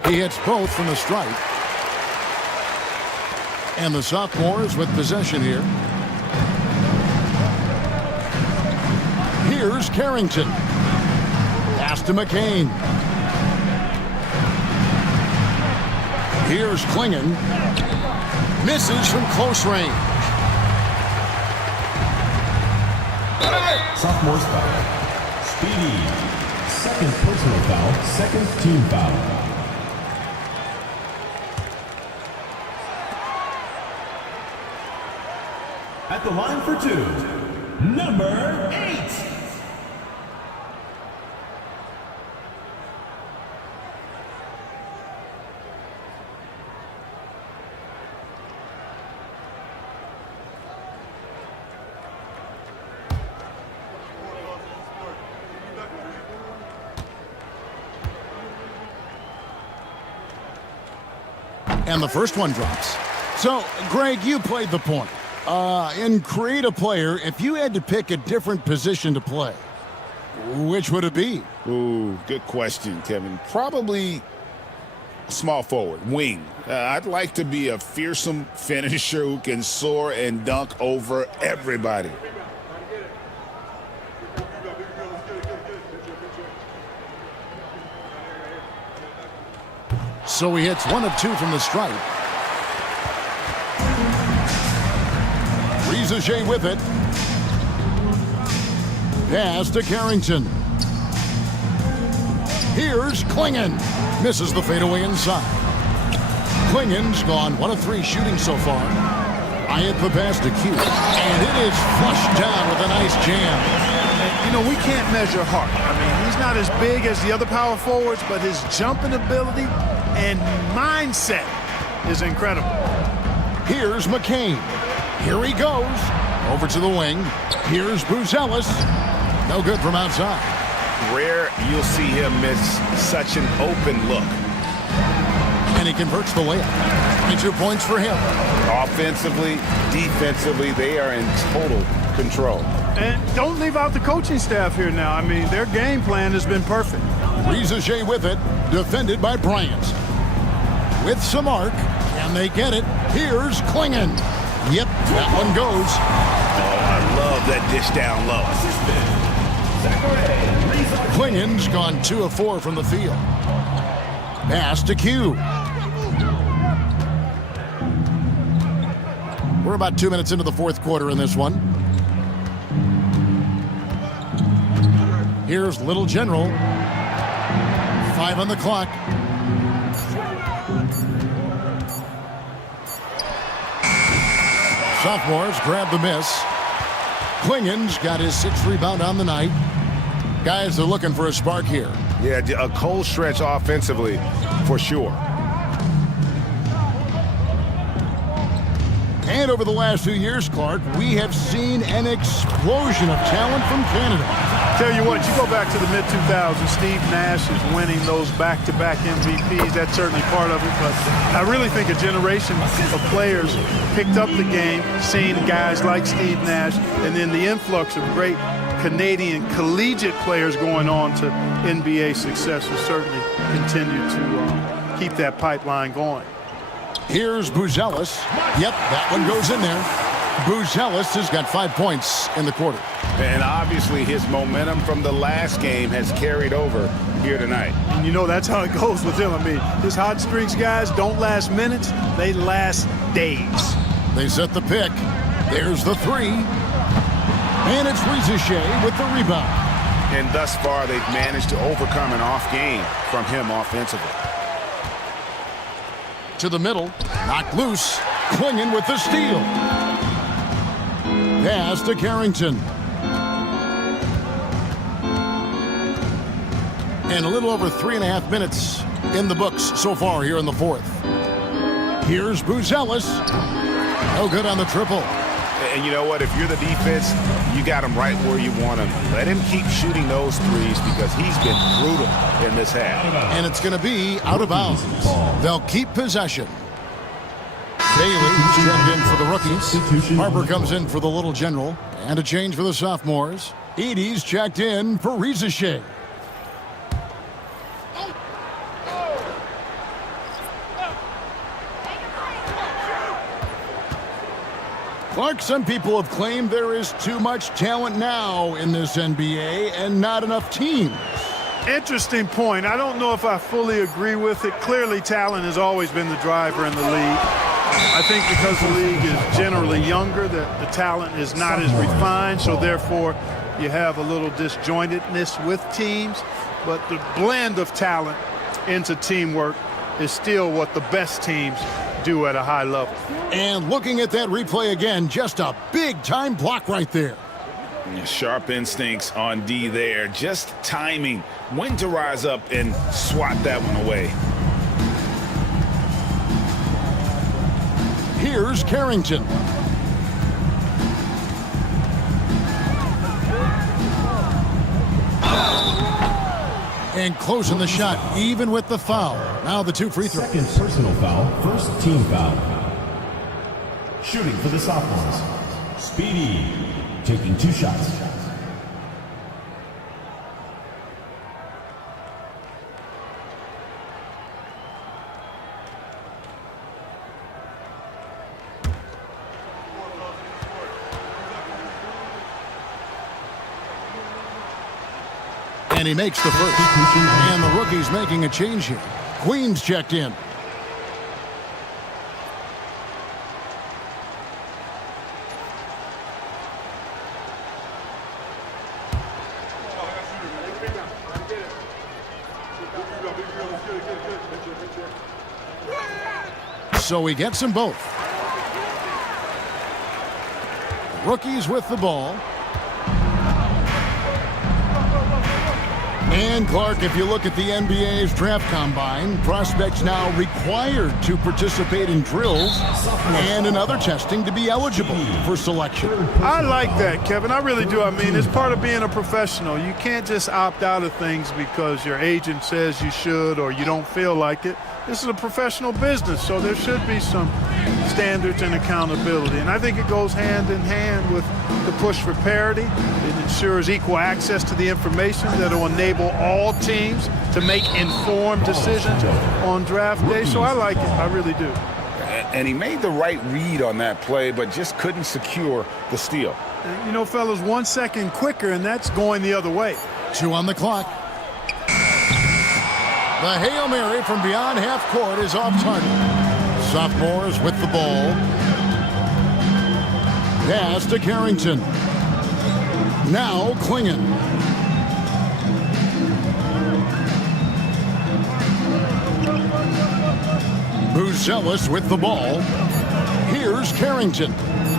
He hits both from the stripe. And the sophomores with possession here. Here's Carrington. Pass to McCain. Here's Klingon. Misses from close range. Sophomore foul. Speedy. Second personal foul. Second team foul. At the line for 2, number 8. And the first one drops. So, Greg, you played the point. In Create a Player, if you had to pick a different position to play, which would it be? Ooh, good question, Kevin. Probably small forward, wing. I'd like to be a fearsome finisher who can soar and dunk over everybody. So he hits 1 of 2 from the stripe. Reza with it. Pass to Carrington. Here's Klingon. Misses the fadeaway inside. Klingon's gone 1 of 3 shooting so far. I hit the pass to Q. And it is flushed down with a nice jam. And, you know, we can't measure Hart. I mean, he's not as big as the other power forwards, but his jumping ability and mindset is incredible. Here's McCain. Here he goes. Over to the wing. Here's Bruce Ellis. No good from outside. Rare you'll see him miss such an open look. And he converts the layup. 22 points for him. Offensively, defensively, they are in total control. And don't leave out the coaching staff here now. I mean, their game plan has been perfect. Reza with it. Defended by Bryant. With some arc. Can they get it? Here's Klingon. Yep, that one goes. Oh, I love that dish down low. Klingon's gone 2 of 4 from the field. Pass to Q. We're about 2 minutes into the fourth quarter in this one. Here's Little General. 5 on the clock. Sophomores grab the miss. Klingen's got his 6th rebound on the night. Guys are looking for a spark here. Yeah, a cold stretch offensively for sure. And over the last few years, Clark, we have seen an explosion of talent from Canada. Tell you what, you go back to the mid-2000s, Steve Nash is winning those back-to-back MVPs. That's certainly part of it, but I really think a generation of players picked up the game, seeing guys like Steve Nash, and then the influx of great Canadian collegiate players going on to NBA success will certainly continue to keep that pipeline going. Here's Buzelis. Yep, that one goes in there. Buzelis has got 5 points in the quarter. And obviously his momentum from the last game has carried over here tonight. And you know that's how it goes with him. I mean, his hot streaks, guys, don't last minutes. They last days. They set the pick. There's the 3. And it's Rizachet with the rebound. And thus far, they've managed to overcome an off game from him offensively. To the middle, knocked loose. Klingen with the steal. Pass to Carrington. And a little over 3.5 minutes in the books so far here in the 4th. Here's Buzelis. No good on the triple. And you know what? If you're the defense, you got him right where you want him. Let him keep shooting those threes because he's been brutal in this half. And it's going to be out of bounds. They'll keep possession. Bailey's checked in for the rookies. Harper comes in for the little general. And a change for the sophomores. Edie's checked in for Rizachet. Clark, some people have claimed there is too much talent now in this NBA and not enough teams. Interesting point. I don't know if I fully agree with it. Clearly, talent has always been the driver in the league. I think because the league is generally younger, the talent is not as refined, so therefore you have a little disjointedness with teams. But the blend of talent into teamwork is still what the best teams do at a high level. And looking at that replay again, just a big-time block right there. Sharp instincts on D there. Just timing when to rise up and swat that one away. Here's Carrington. And closing the shot, even with the foul. Now the 2 free throws. Second personal foul, first team foul. Shooting for the sophomores. Speedy, taking 2 shots. And he makes the first. And the rookie's making a change here. Queen's checked in. So he gets them both. Rookies with the ball. And Clark, if you look at the NBA's draft combine, prospects now required to participate in drills and in other testing to be eligible for selection. I like that, Kevin. I really do. I mean, it's part of being a professional. You can't just opt out of things because your agent says you should or you don't feel like it. This is a professional business, so there should be some standards and accountability. And I think it goes hand in hand with the push for parity. It ensures equal access to the information that will enable all teams to make informed decisions on draft day. So I like it. I really do. And he made the right read on that play, but just couldn't secure the steal. And, you know, fellas, 1 second quicker, and that's going the other way. 2 on the clock. The Hail Mary from beyond half court is off target. Sophomores with the ball. Pass to Carrington. Now Klingen. Buzelis with the ball. Here's Carrington.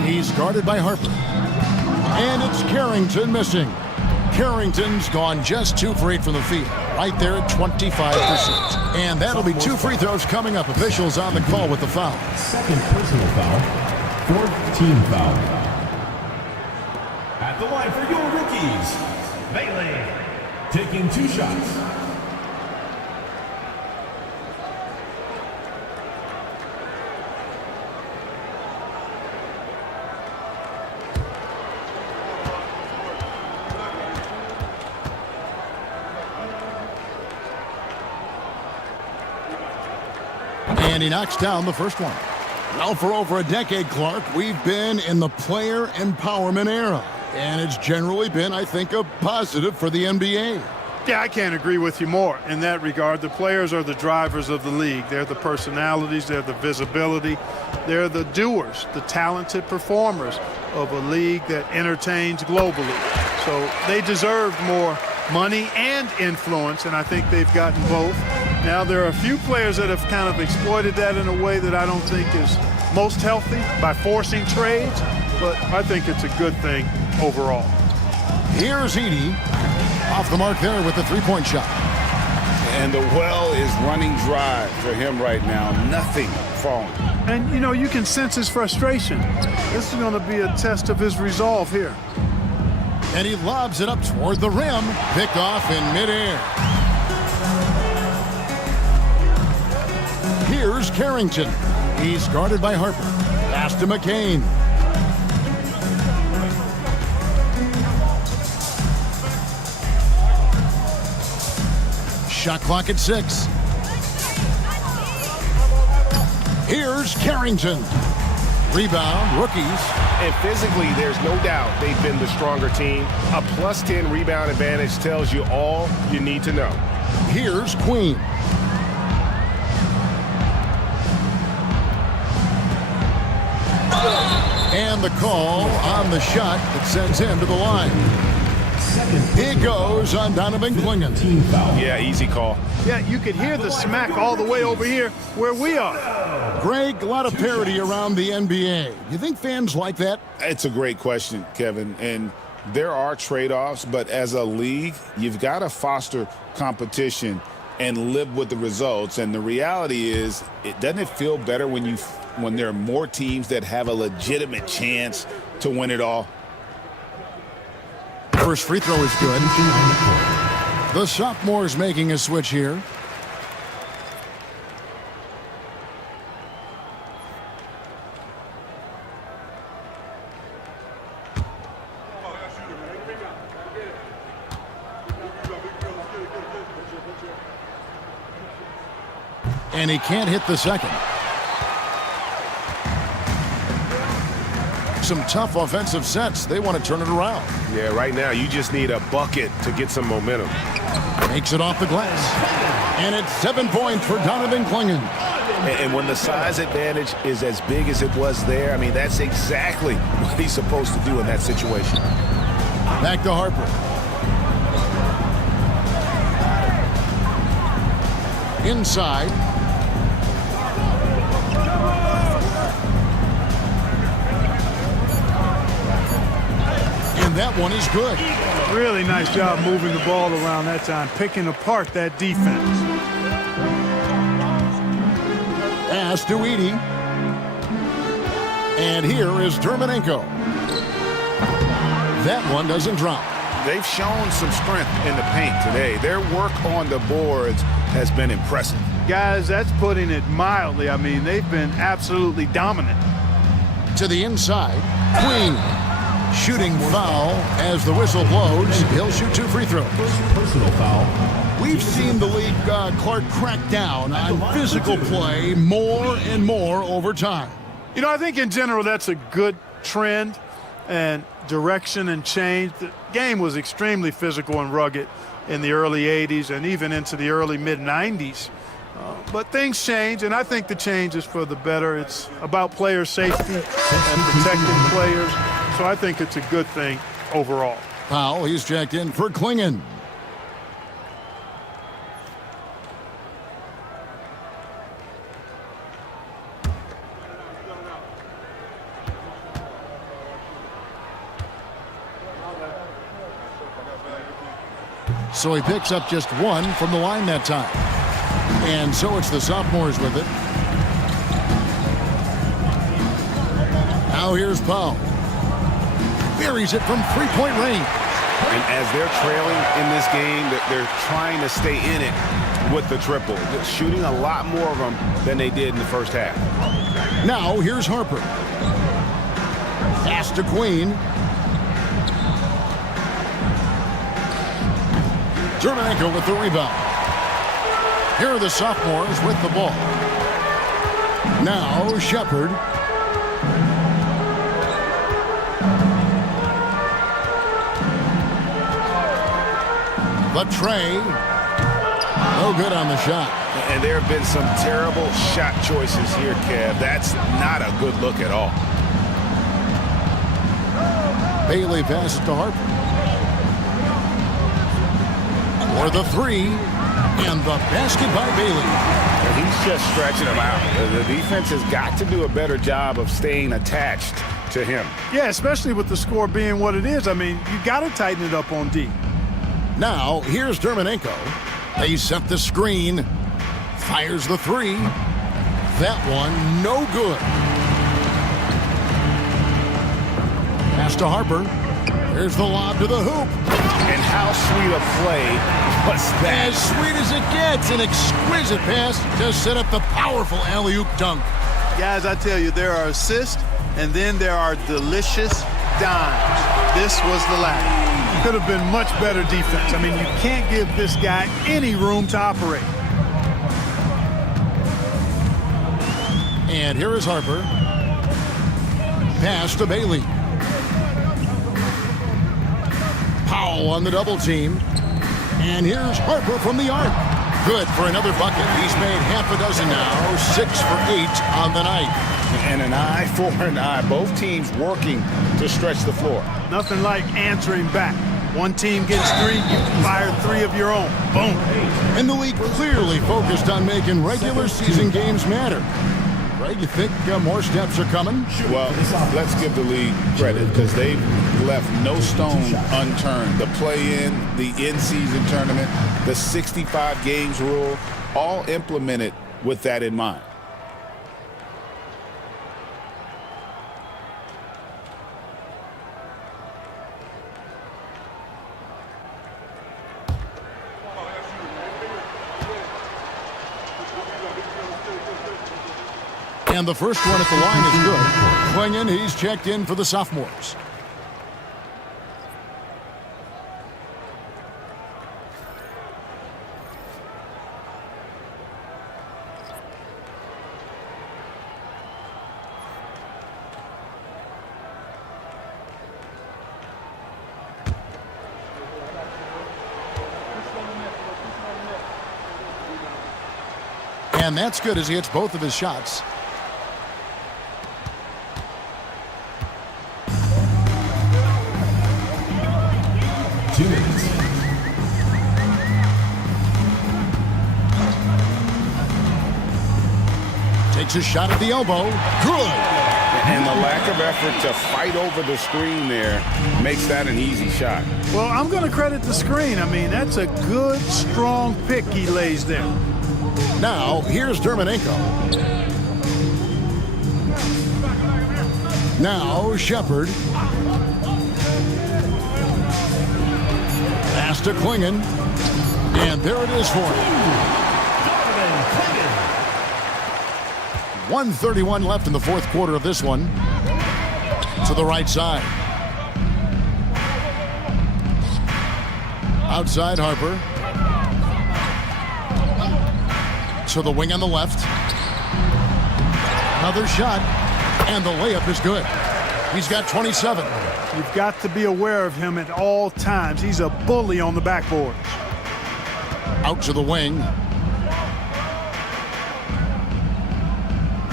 He's guarded by Harper. And it's Carrington missing. Carrington's gone just 2 for 8 from the field, right there at 25%. And that'll be 2 free throws coming up. Officials on the call with the foul. Second personal foul. Fourth team foul. At the line for your rookies, Bailey, taking 2 shots. And he knocks down the first one. Well, for over a decade, Clark, we've been in the player empowerment era. And it's generally been, I think, a positive for the NBA. Yeah, I can't agree with you more in that regard. The players are the drivers of the league. They're the personalities. They're the visibility. They're the doers, the talented performers of a league that entertains globally. So they deserved more money and influence, and I think they've gotten both. Now, there are a few players that have kind of exploited that in a way that I don't think is most healthy by forcing trades, but I think it's a good thing overall. Here's Edey. Off the mark there with the three-point shot. And the well is running dry for him right now. Nothing falling. And, you know, you can sense his frustration. This is going to be a test of his resolve here. And he lobs it up toward the rim. Picked off in midair. Here's Carrington. He's guarded by Harper. Pass to McCain. Shot clock at 6. Here's Carrington. Rebound, rookies. And physically, there's no doubt they've been the stronger team. A plus 10 rebound advantage tells you all you need to know. Here's Queen. And the call on the shot that sends him to the line. He goes on Donovan Clingan. Yeah, easy call. Yeah, you could hear the smack all the way over here where we are. Greg, a lot of parity around the NBA. You think fans like that? It's a great question, Kevin. And there are trade-offs, but as a league, you've got to foster competition and live with the results. And the reality is, doesn't it feel better when there are more teams that have a legitimate chance to win it all? First free throw is good. The sophomore's making a switch here. And he can't hit the second. Some tough offensive sets. They want to turn it around. Yeah, right now you just need a bucket to get some momentum. Makes it off the glass. And it's 7 points for Donovan Clingan. And when the size advantage is as big as it was there, I mean, that's exactly what he's supposed to do in that situation. Back to Harper. Inside. And that one is good. Really nice job moving the ball around that time, picking apart that defense. Pass to Edey. And here is Dermonenko. That one doesn't drop. They've shown some strength in the paint today. Their work on the boards has been impressive. Guys, that's putting it mildly. I mean, they've been absolutely dominant. To the inside. Queen. Shooting foul as the whistle blows. He'll shoot 2 free throws. Personal foul. We've seen the league, Clark, crack down on physical play more and more over time. You know, I think in general that's a good trend and direction and change. The game was extremely physical and rugged in the early 80s and even into the early mid-90s. But things change, and I think the change is for the better. It's about player safety and protecting players. So I think it's a good thing overall. Powell, he's checked in for Clingan. So he picks up just one from the line that time. And so it's the sophomores with it. Now here's Powell. Buries it from three-point range. And as they're trailing in this game, they're trying to stay in it with the triple. They're shooting a lot more of them than they did in the first half. Now here's Harper. Pass to Queen. Germanenko with the rebound. Here are the sophomores with the ball. Now Shepard. The tray. No good on the shot. And there have been some terrible shot choices here, Kev. That's not a good look at all. Bailey passes to Harper. For the three. And the basket by Bailey. And he's just stretching him out. The defense has got to do a better job of staying attached to him. Yeah, especially with the score being what it is. I mean, you got to tighten it up on D. Now, here's Germanenko. They set the screen. Fires the three. That one, no good. Pass to Harper. Here's the lob to the hoop. And how sweet a play was that? As sweet as it gets. An exquisite pass to set up the powerful alley-oop dunk. Guys, I tell you, there are assists, and then there are delicious dimes. This was the latter. Could have been much better defense. I mean, you can't give this guy any room to operate. And here is Harper. Pass to Bailey. Powell on the double team. And here's Harper from the arc. Good for another bucket. He's made half a dozen now. 6 for 8 on the night. And an eye for an eye. Both teams working to stretch the floor. Nothing like answering back. One team gets three, you fire three of your own. Boom. And the league clearly focused on making regular season games matter. Right? You think more steps are coming? Well, let's give the league credit because they've left no stone unturned. The play-in, the in-season tournament, the 65 games rule, all implemented with that in mind. And the first one at the line is good. Klingen, he's checked in for the sophomores. And that's good as he hits both of his shots. Takes a shot at the elbow. Good. And the lack of effort to fight over the screen there makes that an easy shot. Well, I'm going to credit the screen. I mean, that's a good, strong pick he lays there. Now, here's Germanenko. Now, Shepard. Pass to Klingen. And there it is for him. 1:31 left in the fourth quarter of this one. To the right side. Outside Harper. To the wing on the left. Another shot. And the layup is good. He's got 27. You've got to be aware of him at all times. He's a bully on the backboard. Out to the wing.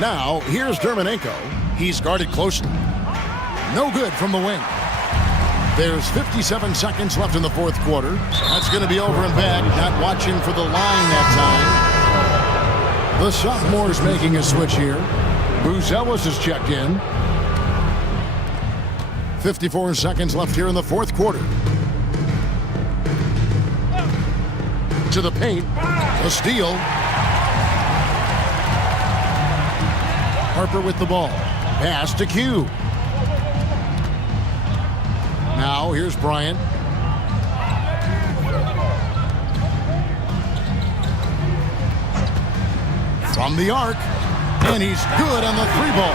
Now, here's Germanenko. He's guarded closely. No good from the wing. There's 57 seconds left in the fourth quarter. That's going to be over and back. Not watching for the line that time. The sophomores making a switch here. Buzelis is checked in. 54 seconds left here in the fourth quarter. into the paint. A steal. Harper with the ball. Pass to Q. Now here's Bryant. From the arc. And he's good on the three ball.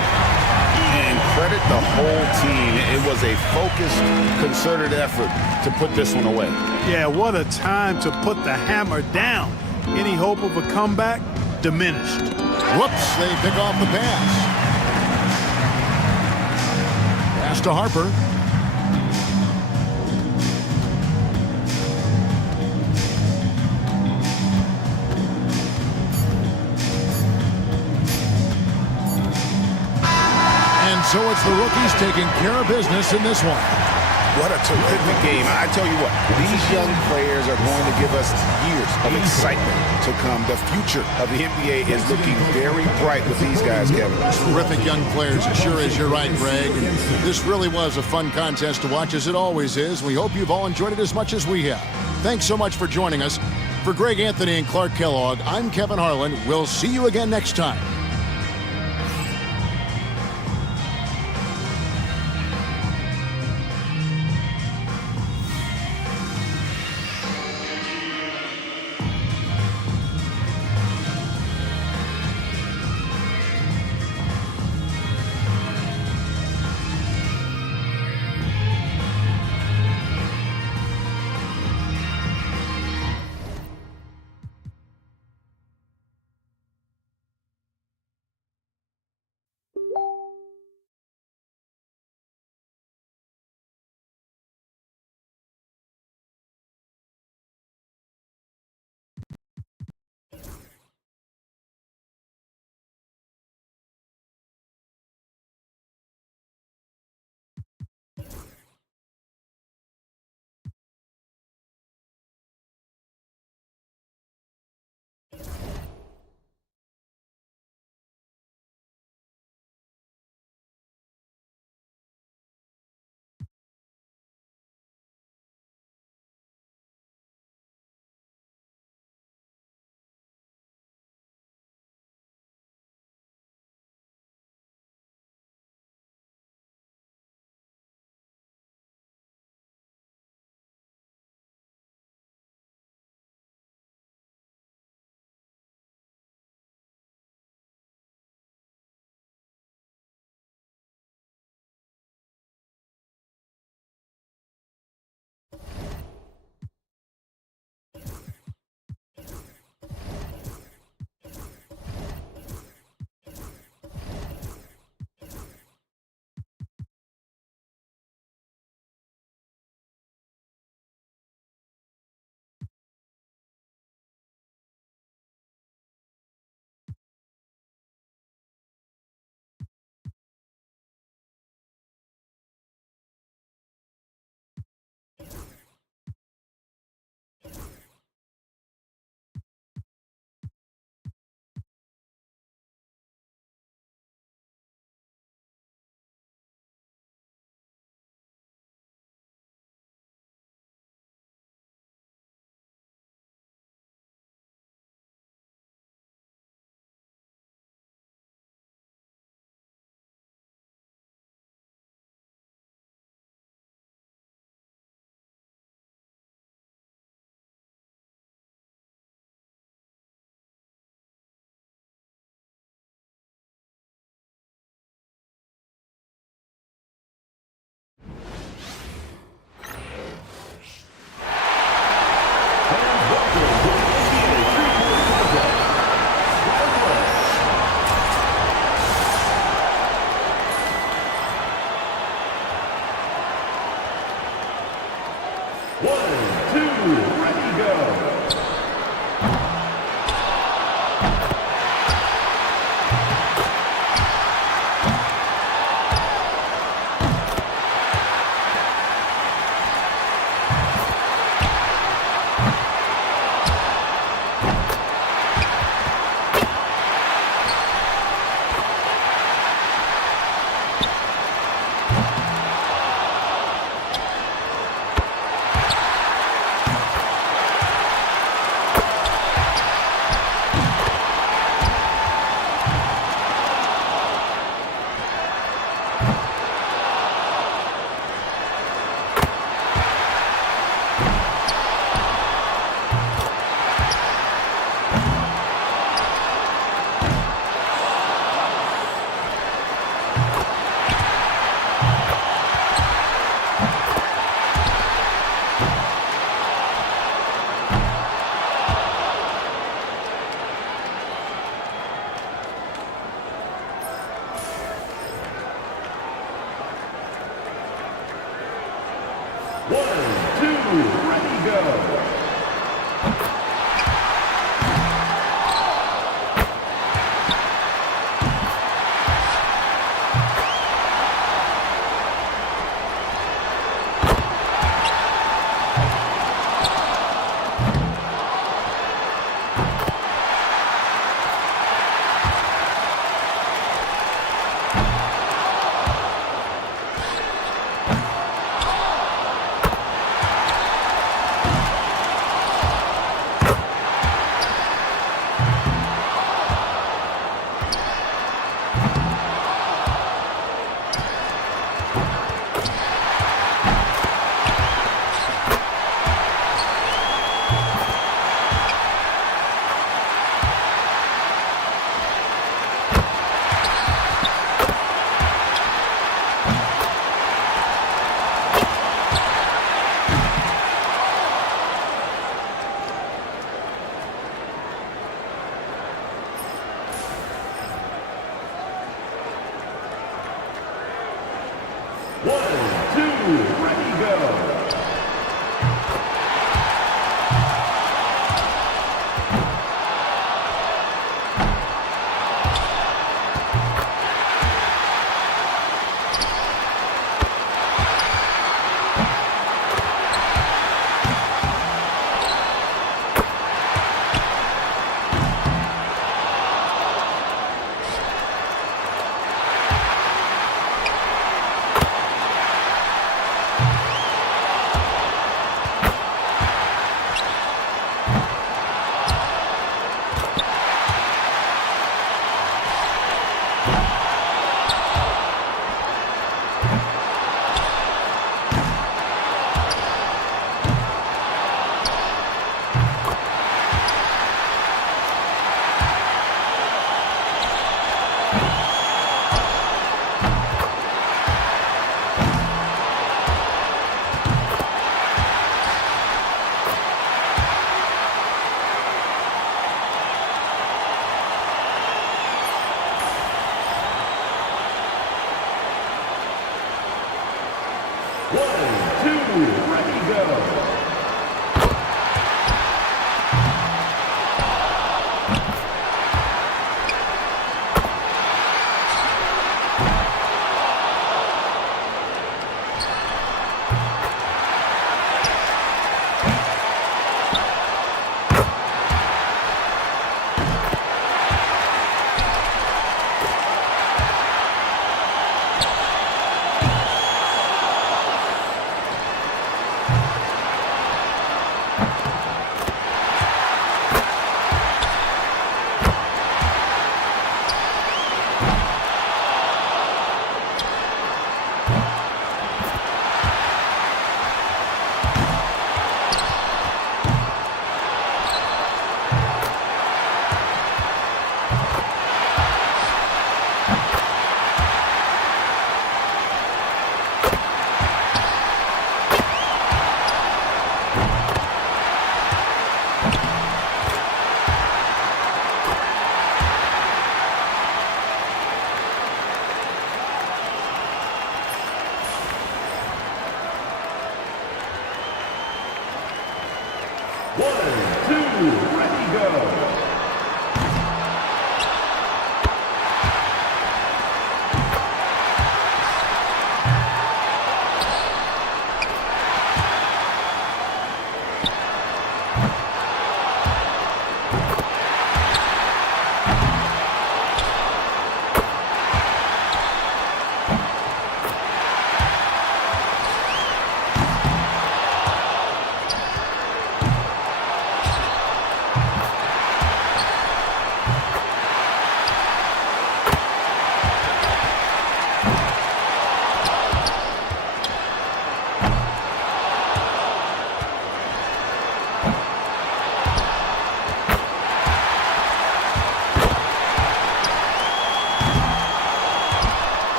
And credit the whole team. It was a focused, concerted effort to put this one away. Yeah, what a time to put the hammer down. Any hope of a comeback? Diminished. Whoops, they pick off the pass. Pass to Harper. So it's the rookies taking care of business in this one. What a terrific game. I tell you what, these young players are going to give us years of excitement to come. The future of the NBA is looking very bright with these guys, Kevin. Terrific young players. It sure is. You're right, Greg. And this really was a fun contest to watch, as it always is. We hope you've all enjoyed it as much as we have. Thanks so much for joining us. For Greg Anthony and Clark Kellogg, I'm Kevin Harlan. We'll see you again next time. Ready, go. Ready, go. Ready, go. Ready, go.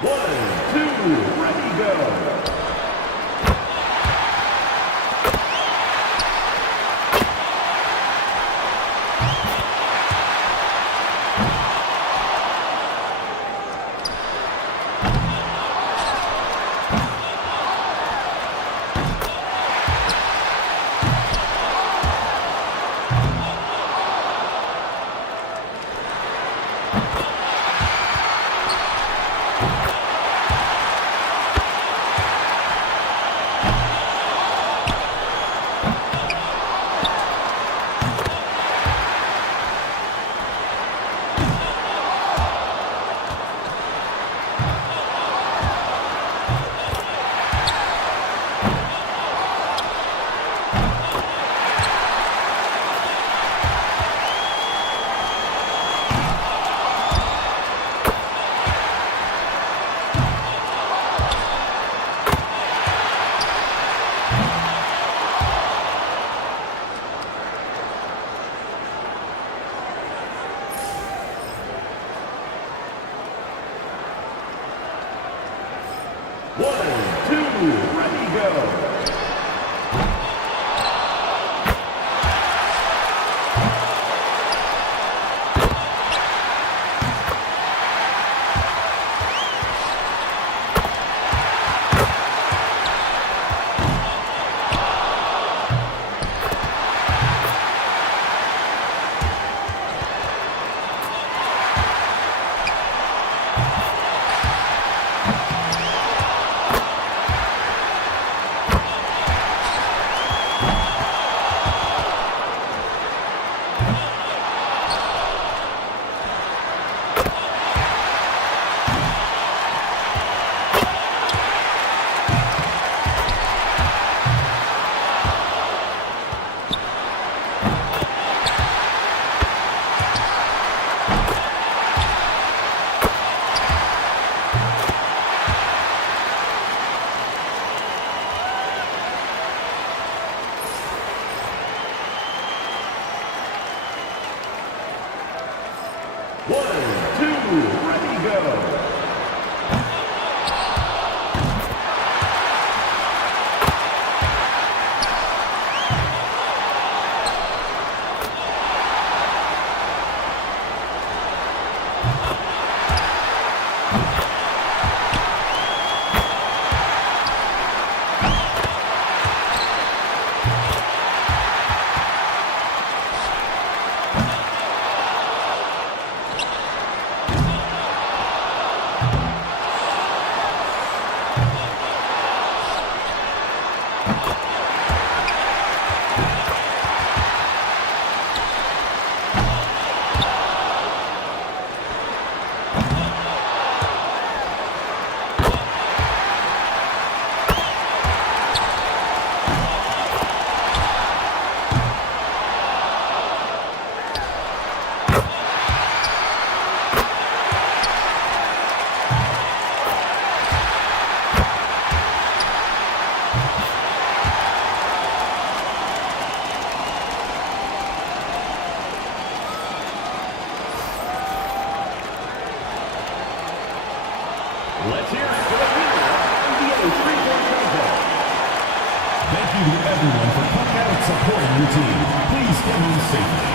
1, 2, ready, go. One, two, ready, go. One, two, ready, go. Let's hear it for the winner of NBA three-point contest. Thank you to everyone for coming out and supporting your team. Please get home safely.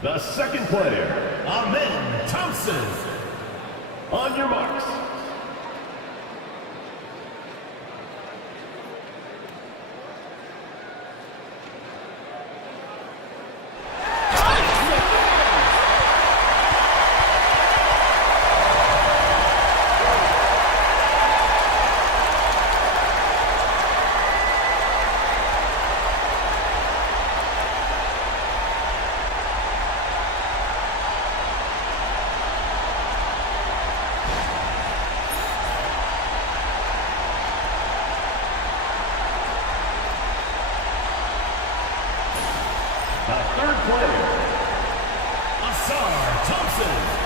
The second player, Amen Thompson. On your marks. The third player, Asar Thompson.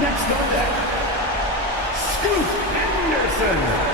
Next on deck, Scoot Henderson.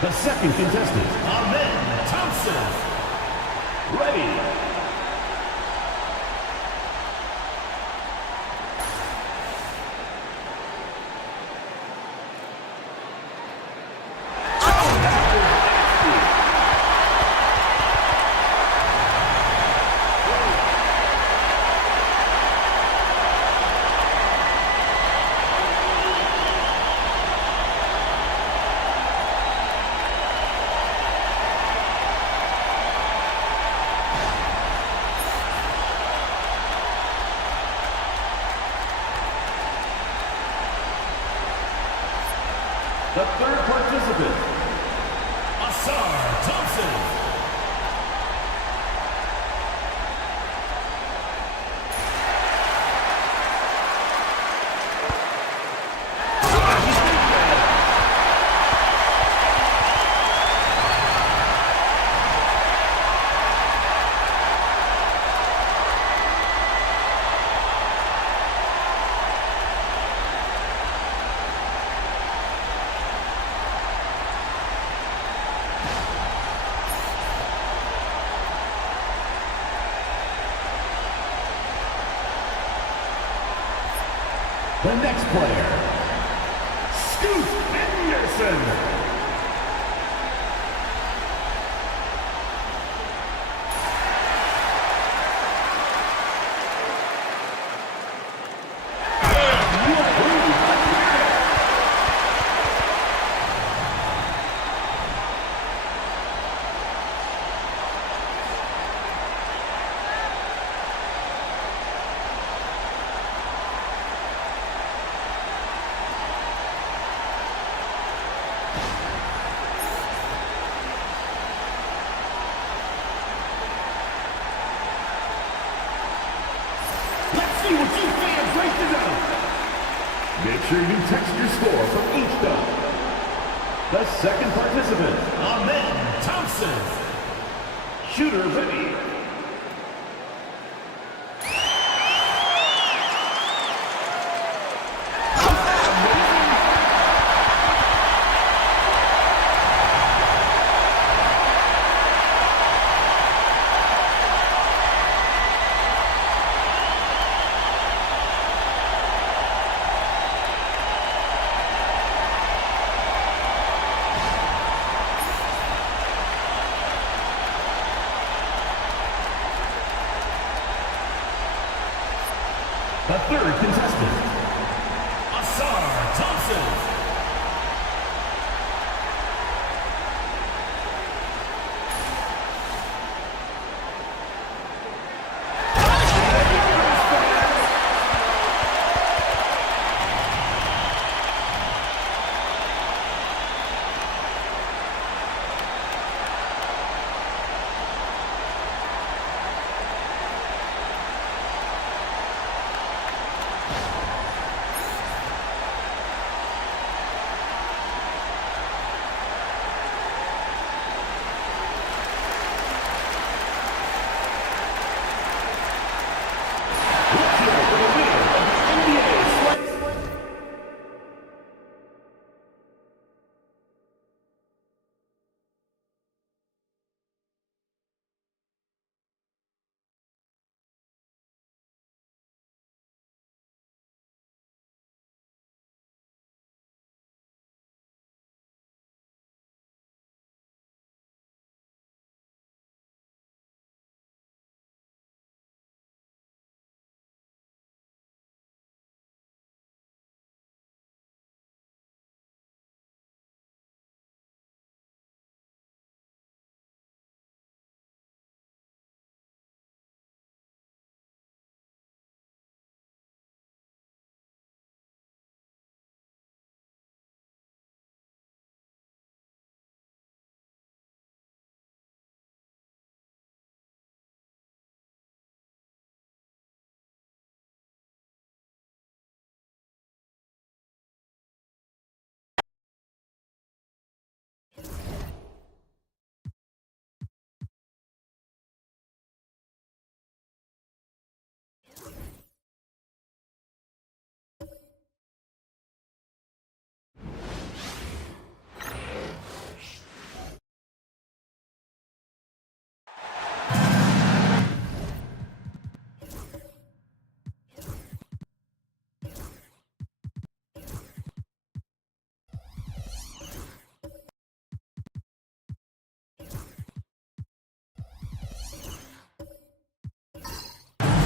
The second contestant, Amen Thompson. Ready. The third participant, Asar Thompson. The next player, Scoot Henderson. ready to go. Make sure you text your score from each dunk. The second participant, Ahmed Thompson. Shooter ready. The third contestant, Asar Thompson.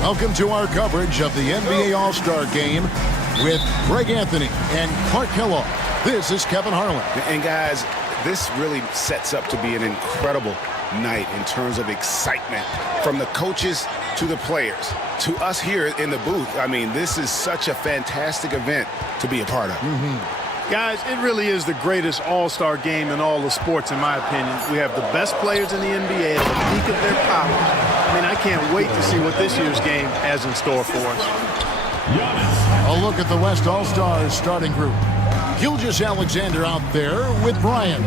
Welcome to our coverage of the NBA All-Star Game with Greg Anthony and Clark Kellogg. This is Kevin Harlan. And guys, this really sets up to be an incredible night in terms of excitement from the coaches to the players to us here in the booth. I mean, this is such a fantastic event to be a part of. Guys, it really is the greatest all-star game in all the sports, in my opinion. We have the best players in the NBA at the peak of their powers. I mean, I can't wait to see what this year's game has in store for us. A look at the West All-Stars starting group. Gilgeous-Alexander out there with Bryant.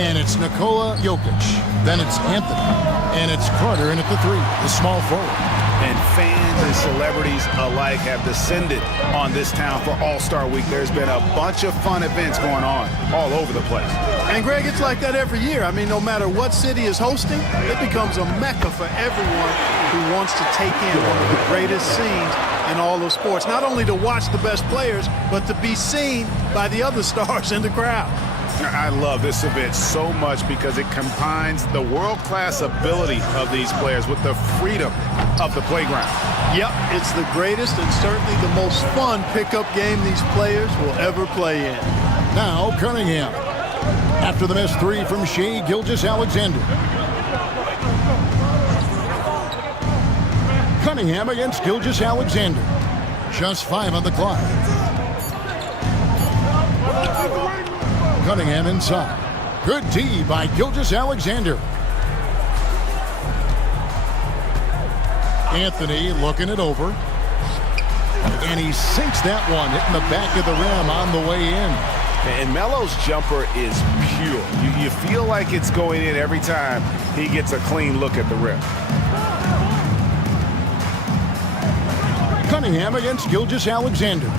And it's Nikola Jokic. Then it's Anthony. And it's Carter in at the 3, the small forward. And fans and celebrities alike have descended on this town for All-Star Week. There's been a bunch of fun events going on all over the place. And, Greg, it's like that every year. I mean, no matter what city is hosting, it becomes a mecca for everyone who wants to take in one of the greatest scenes in all of sports. Not only to watch the best players, but to be seen by the other stars in the crowd. I love this event so much because it combines the world-class ability of these players with the freedom of the playground. Yep, it's the greatest and certainly the most fun pickup game these players will ever play in. Now Cunningham. After the missed 3 from Shai Gilgeous-Alexander. Cunningham against Gilgeous-Alexander. Just 5 on the clock. Cunningham inside. Good D by Gilgeous-Alexander. Anthony looking it over. And he sinks that one, hitting the back of the rim on the way in. And Melo's jumper is pure. You feel like it's going in every time he gets a clean look at the rim. Cunningham against Gilgeous-Alexander.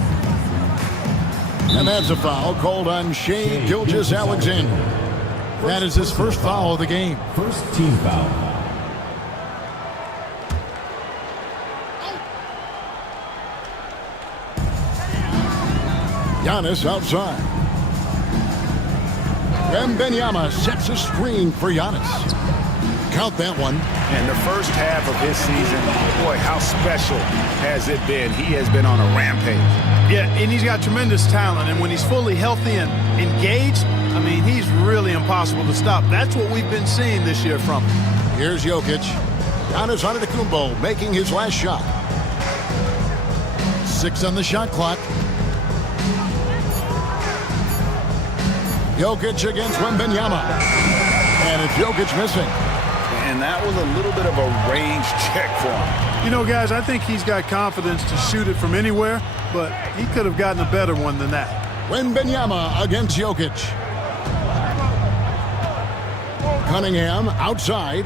And that's a foul called on Shai Gilgeous-Alexander. That is his first foul of the game. First team foul. Giannis outside. Wembanyama sets a screen for Giannis. Count that one. And the first half of his season, boy, how special has it been? He has been on a rampage. Yeah, and he's got tremendous talent, and when he's fully healthy and engaged, I mean, he's really impossible to stop. That's what we've been seeing this year from him. Here's Jokic. Giannis Antetokounmpo making his last shot. 6 on the shot clock. Jokic against Wembanyama. And it's Jokic missing. And that was a little bit of a range check for him. You know, guys, I think he's got confidence to shoot it from anywhere, but he could have gotten a better one than that. Wembanyama against Jokic. Cunningham outside.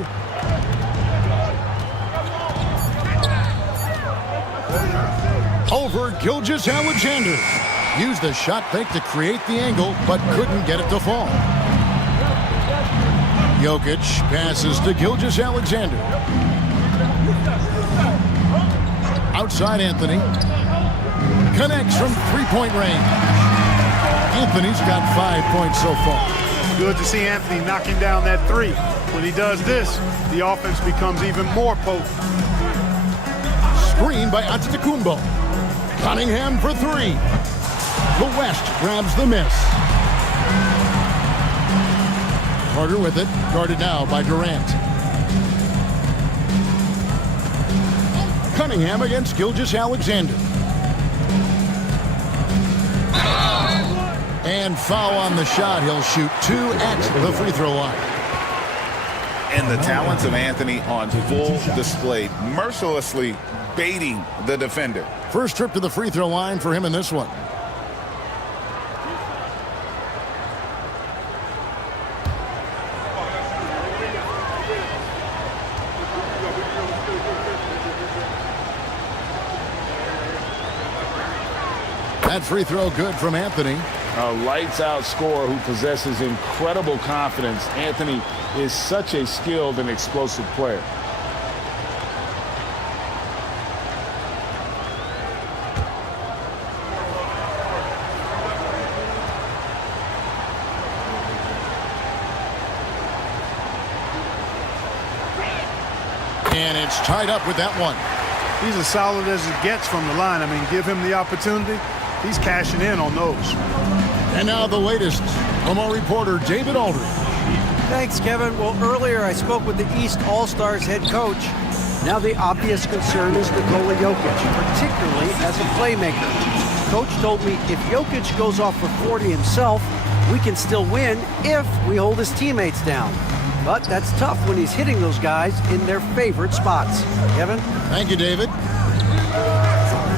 Over Gilgeous-Alexander. Used the shot fake to create the angle, but couldn't get it to fall. Jokic passes to Gilgeous-Alexander. Outside Anthony. Connects from three-point range. Anthony's got 5 points so far. Good to see Anthony knocking down that three. When he does this, the offense becomes even more potent. Screen by Antetokounmpo. Cunningham for three. The West grabs the miss. Carter with it, guarded now by Durant. Cunningham against Gilgeous-Alexander. And foul on the shot. He'll shoot 2 at the free throw line. And the talents of Anthony on full display, mercilessly baiting the defender. First trip to the free throw line for him in this one. That free throw good from Anthony. A lights-out scorer who possesses incredible confidence. Anthony is such a skilled and explosive player. And it's tied up with that one. He's as solid as it gets from the line. I mean, give him the opportunity. He's cashing in on those. And now the latest from our reporter, David Aldridge. Thanks, Kevin. Well, earlier I spoke with the East All-Stars head coach. Now the obvious concern is Nikola Jokic, particularly as a playmaker. Coach told me if Jokic goes off for 40 himself, we can still win if we hold his teammates down. But that's tough when he's hitting those guys in their favorite spots. Kevin? Thank you, David.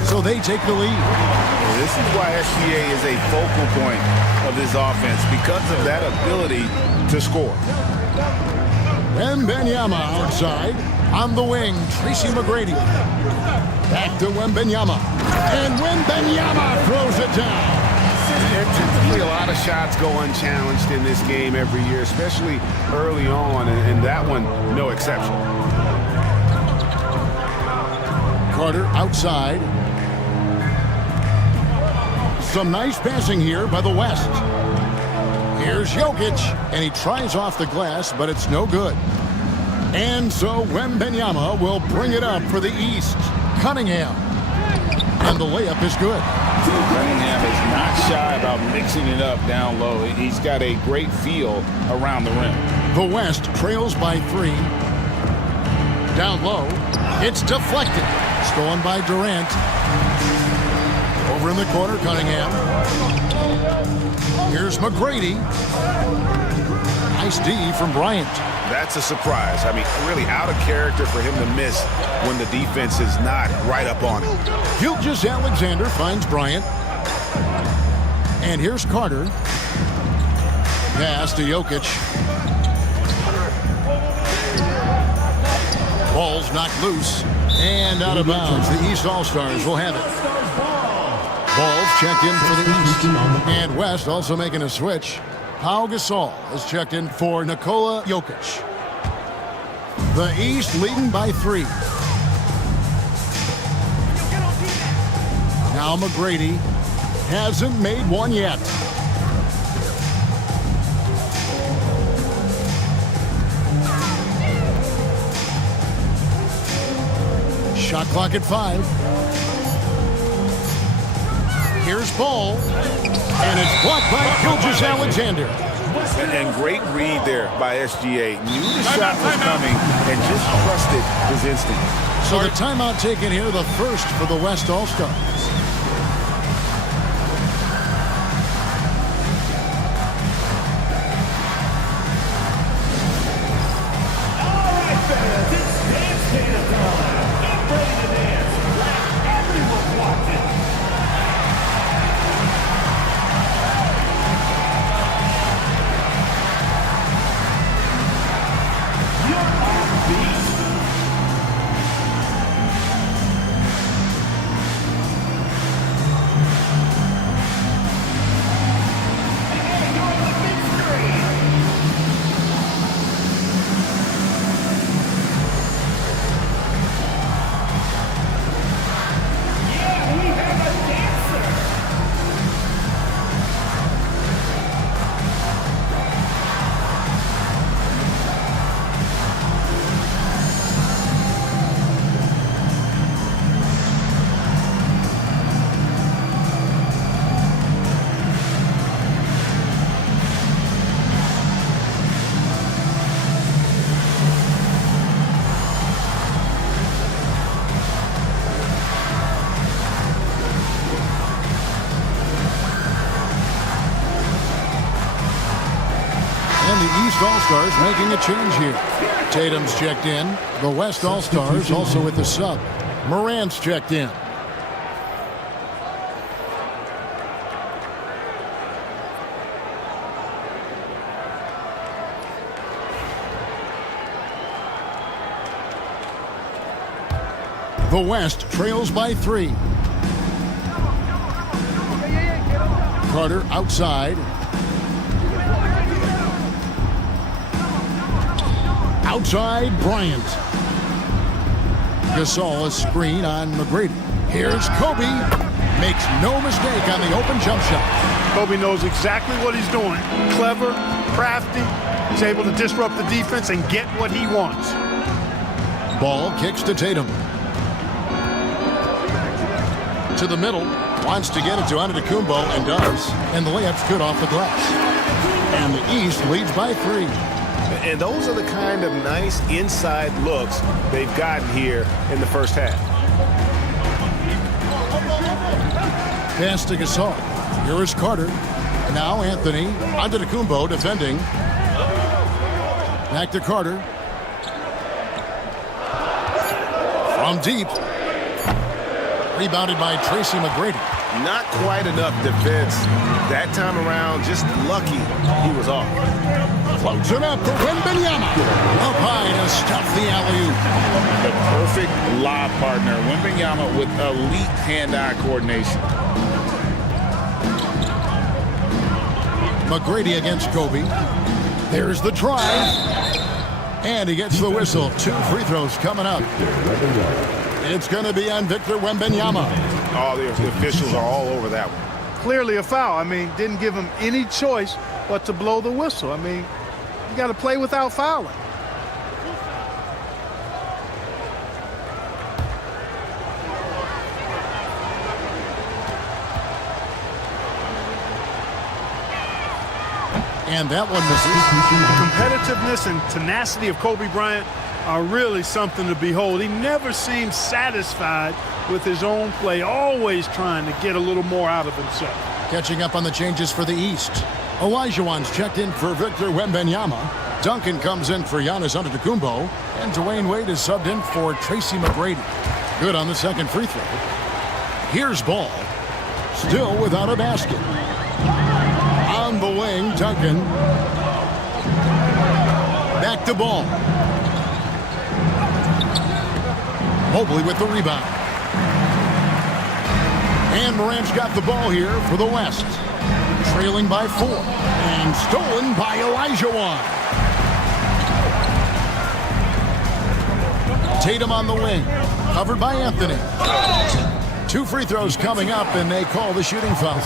So they take the lead. This is why SGA is a focal point of this offense, because of that ability to score. Wembanyama outside. On the wing, Tracy McGrady. Back to Wembanyama. And Wembanyama throws it down. There are typically a lot of shots go unchallenged in this game every year, especially early on, and that one, no exception. Carter outside. Some nice passing here by the West. Here's Jokic, and he tries off the glass, but it's no good. And so Wembanyama will bring it up for the East. Cunningham. And the layup is good. Cunningham is not shy about mixing it up down low. He's got a great feel around the rim. The West trails by 3. Down low. It's deflected. Stolen by Durant. Over in the corner, Cunningham. Here's McGrady. Nice D from Bryant. That's a surprise. I mean, really out of character for him to miss when the defense is not right up on him. Gilgeous-Alexander finds Bryant. And here's Carter. Pass to Jokic. Ball's knocked loose and out of bounds. The East All-Stars will have it. Ball's checked in for the East. And West also making a switch. Pau Gasol is checked in for Nikola Jokic. The East leading by 3. Now McGrady hasn't made one yet. Shot clock at 5. Here's Ball. And it's blocked by Gilgeous-Alexander. And great read there by SGA. Knew the shot was coming and just trusted his instinct. So the timeout taken here, the first for the West All-Stars. And the East All-Stars making a change here. Tatum's checked in. The West All-Stars also with the sub. Morant's checked in. The West trails by 3. Carter outside. Outside, Bryant. Gasol a screen on McGrady. Here's Kobe. Makes no mistake on the open jump shot. Kobe knows exactly what he's doing. Clever, crafty. He's able to disrupt the defense and get what he wants. Ball kicks to Tatum. To the middle. Wants to get it to Antetokounmpo and does. And the layup's good off the glass. And the East leads by 3. And those are the kind of nice inside looks they've gotten here in the first half. Pass to Gasol. Here is Carter. Now Anthony. Antetokounmpo defending. Back to Carter. From deep. Rebounded by Tracy McGrady. Not quite enough defense that time around. Just lucky he was off. Floats it up for Wembanyama. Up high to stuff the alley-oop. The perfect lob partner. Wembanyama with elite hand-eye coordination. McGrady against Kobe. There's the try. And he gets the whistle. 2 free throws coming up. It's going to be on Victor Wembanyama. Oh, the officials are all over that one. Clearly a foul. I mean, didn't give him any choice but to blow the whistle. I mean, you got to play without fouling. And that one misses. The competitiveness and tenacity of Kobe Bryant are really something to behold. He never seems satisfied with his own play, always trying to get a little more out of himself. Catching up on the changes for the East. Olajuwon's checked in for Victor Wembanyama. Duncan comes in for Giannis Antetokounmpo, and Dwayne Wade is subbed in for Tracy McGrady. Good on the second free throw. Here's Ball. Still without a basket. On the wing, Duncan. Back to Ball. Mobley with the rebound. And Morant's got the ball here for the West. Trailing by 4. And stolen by Elijah Wan. Tatum on the wing. Covered by Anthony. 2 free throws coming up, and they call the shooting foul.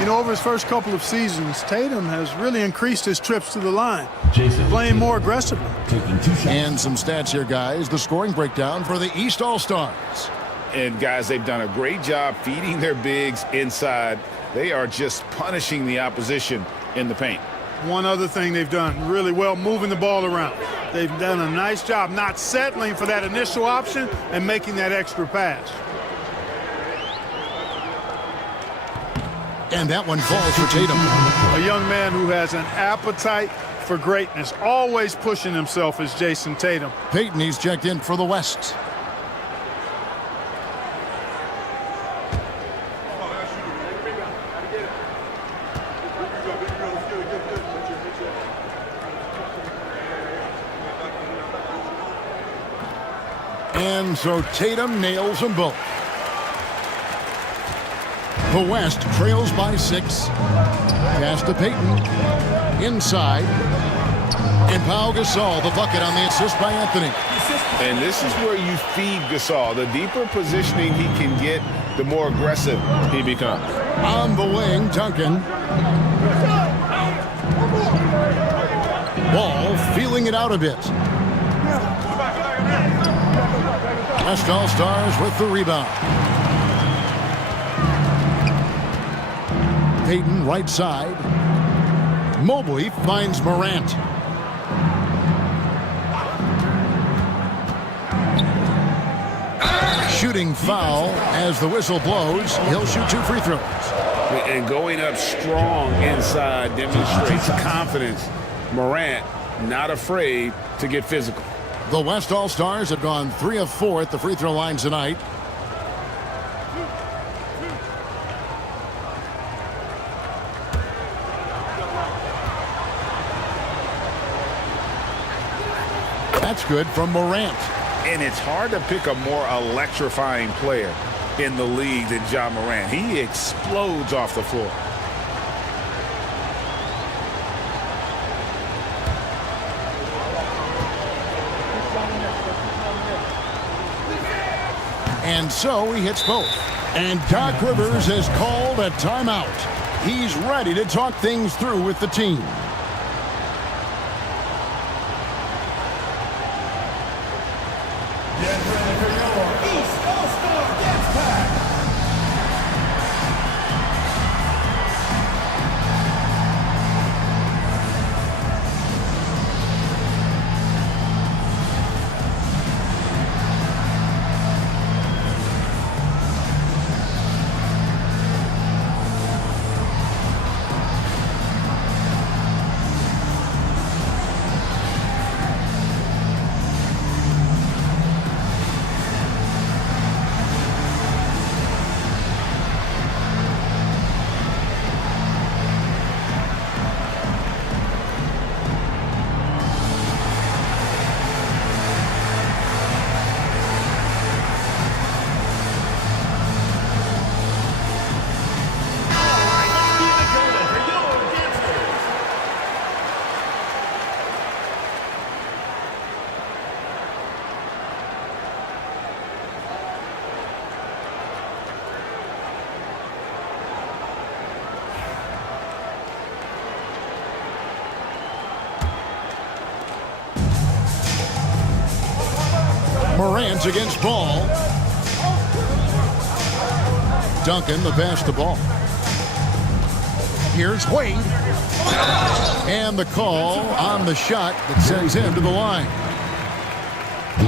You know, over his first couple of seasons, Tatum has really increased his trips to the line, Jason. playing more aggressively. Taking 2 shots. And some stats here, guys. The scoring breakdown for the East All-Stars. And, guys, they've done a great job feeding their bigs inside. They are just punishing the opposition in the paint. One other thing they've done really well, moving the ball around. They've done a nice job not settling for that initial option and making that extra pass. And that one falls for Tatum. A young man who has an appetite for greatness, always pushing himself, is Jason Tatum. Peyton, he's checked in for the West. And so Tatum nails them both. The West trails by 6. Pass to Peyton. Inside. And Pau Gasol, the bucket on the assist by Anthony. And this is where you feed Gasol. The deeper positioning he can get, the more aggressive he becomes. On the wing, Duncan. Ball feeling it out a bit. West All-Stars with the rebound. Peyton right side. Mobley finds Morant. Shooting foul as the whistle blows. He'll shoot 2 free throws. And going up strong inside demonstrates confidence. Morant not afraid to get physical. The West All-Stars have gone 3 of 4 at the free throw line tonight. That's good from Morant. And it's hard to pick a more electrifying player in the league than Ja Morant. He explodes off the floor. And so he hits both. And Doc Rivers has called a timeout. He's ready to talk things through with the team. Get ready for your East All-Star Dance Pack. Morant against Ball. Duncan, the pass to Ball. Here's Wade. And the call on the shot that sends him to the line.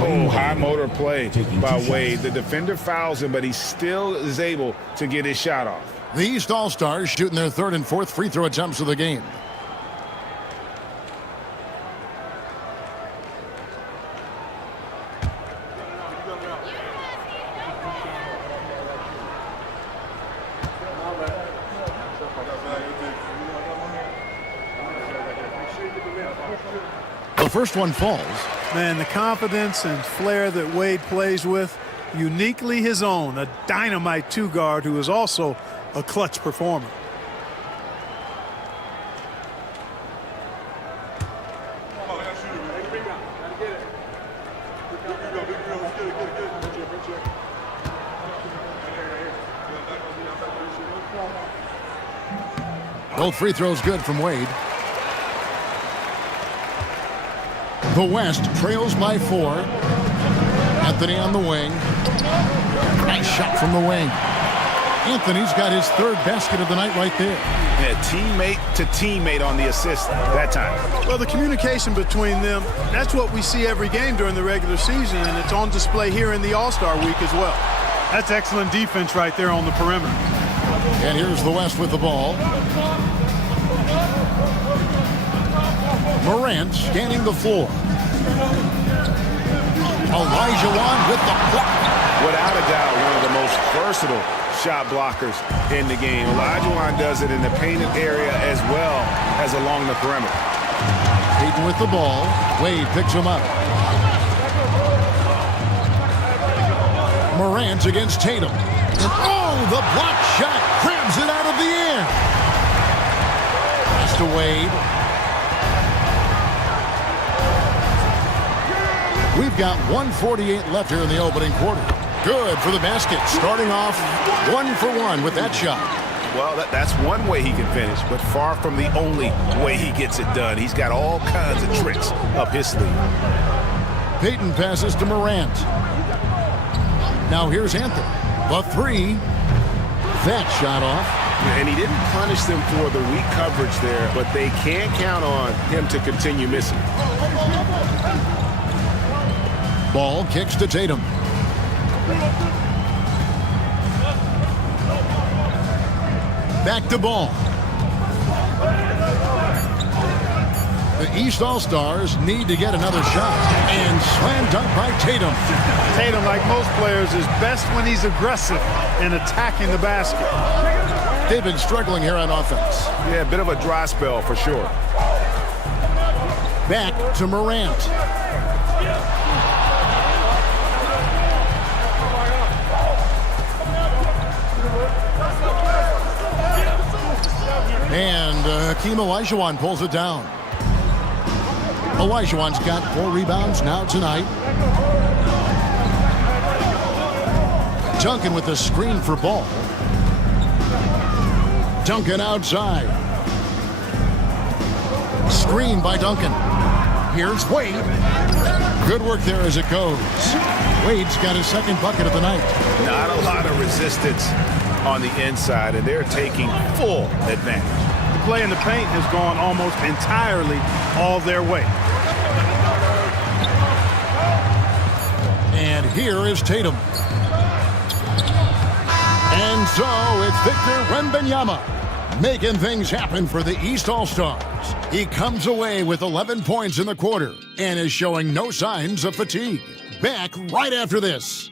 Oh, high motor play by Wade. The defender fouls him, but he still is able to get his shot off. The East All-Stars shooting their 3rd and 4th free throw attempts of the game. first one falls. Man, the confidence and flair that Wade plays with, uniquely his own. A dynamite two-guard who is also a clutch performer. Both free throws good from Wade. The West trails by 4. Anthony on the wing. Nice shot from the wing. Anthony's got his 3rd basket of the night right there. Yeah, teammate to teammate on the assist that time. Well, the communication between them, that's what we see every game during the regular season, and it's on display here in the All-Star week as well. That's excellent defense right there on the perimeter. And here's the West with the ball. Morant scanning the floor. Olajuwon with the block. Without a doubt, one of the most versatile shot blockers in the game. Olajuwon does it in the painted area as well as along the perimeter. Payton with the ball. Wade picks him up. Morant against Tatum. And oh, the block shot grabs it out of the air. Pass to Wade. We've got 1:48 left here in the opening quarter. Good for the basket. Starting off 1 for 1 with that shot. Well, that's one way he can finish, but far from the only way he gets it done. He's got all kinds of tricks up his sleeve. Payton passes to Morant. Now here's Anthony. The 3. That shot off. And he didn't punish them for the weak coverage there, but they can't count on him to continue missing. Ball kicks to Tatum. Back to Ball. The East All-Stars need to get another shot. And slam dunk by Tatum. Tatum, like most players, is best when he's aggressive in attacking the basket. They've been struggling here on offense. Yeah, a bit of a dry spell for sure. Back to Morant. And Hakeem Olajuwon pulls it down. Olajuwon's got 4 rebounds now tonight. Duncan with the screen for Ball. Duncan outside. Screen by Duncan. Here's Wade. Good work there as it goes. Wade's got his 2nd bucket of the night. Not a lot of resistance on the inside, and they're taking full advantage. The play in the paint has gone almost entirely all their way. And here is Tatum. And so it's Victor Wembanyama making things happen for the East All-Stars. He comes away with 11 points in the quarter and is showing no signs of fatigue. Back right after this.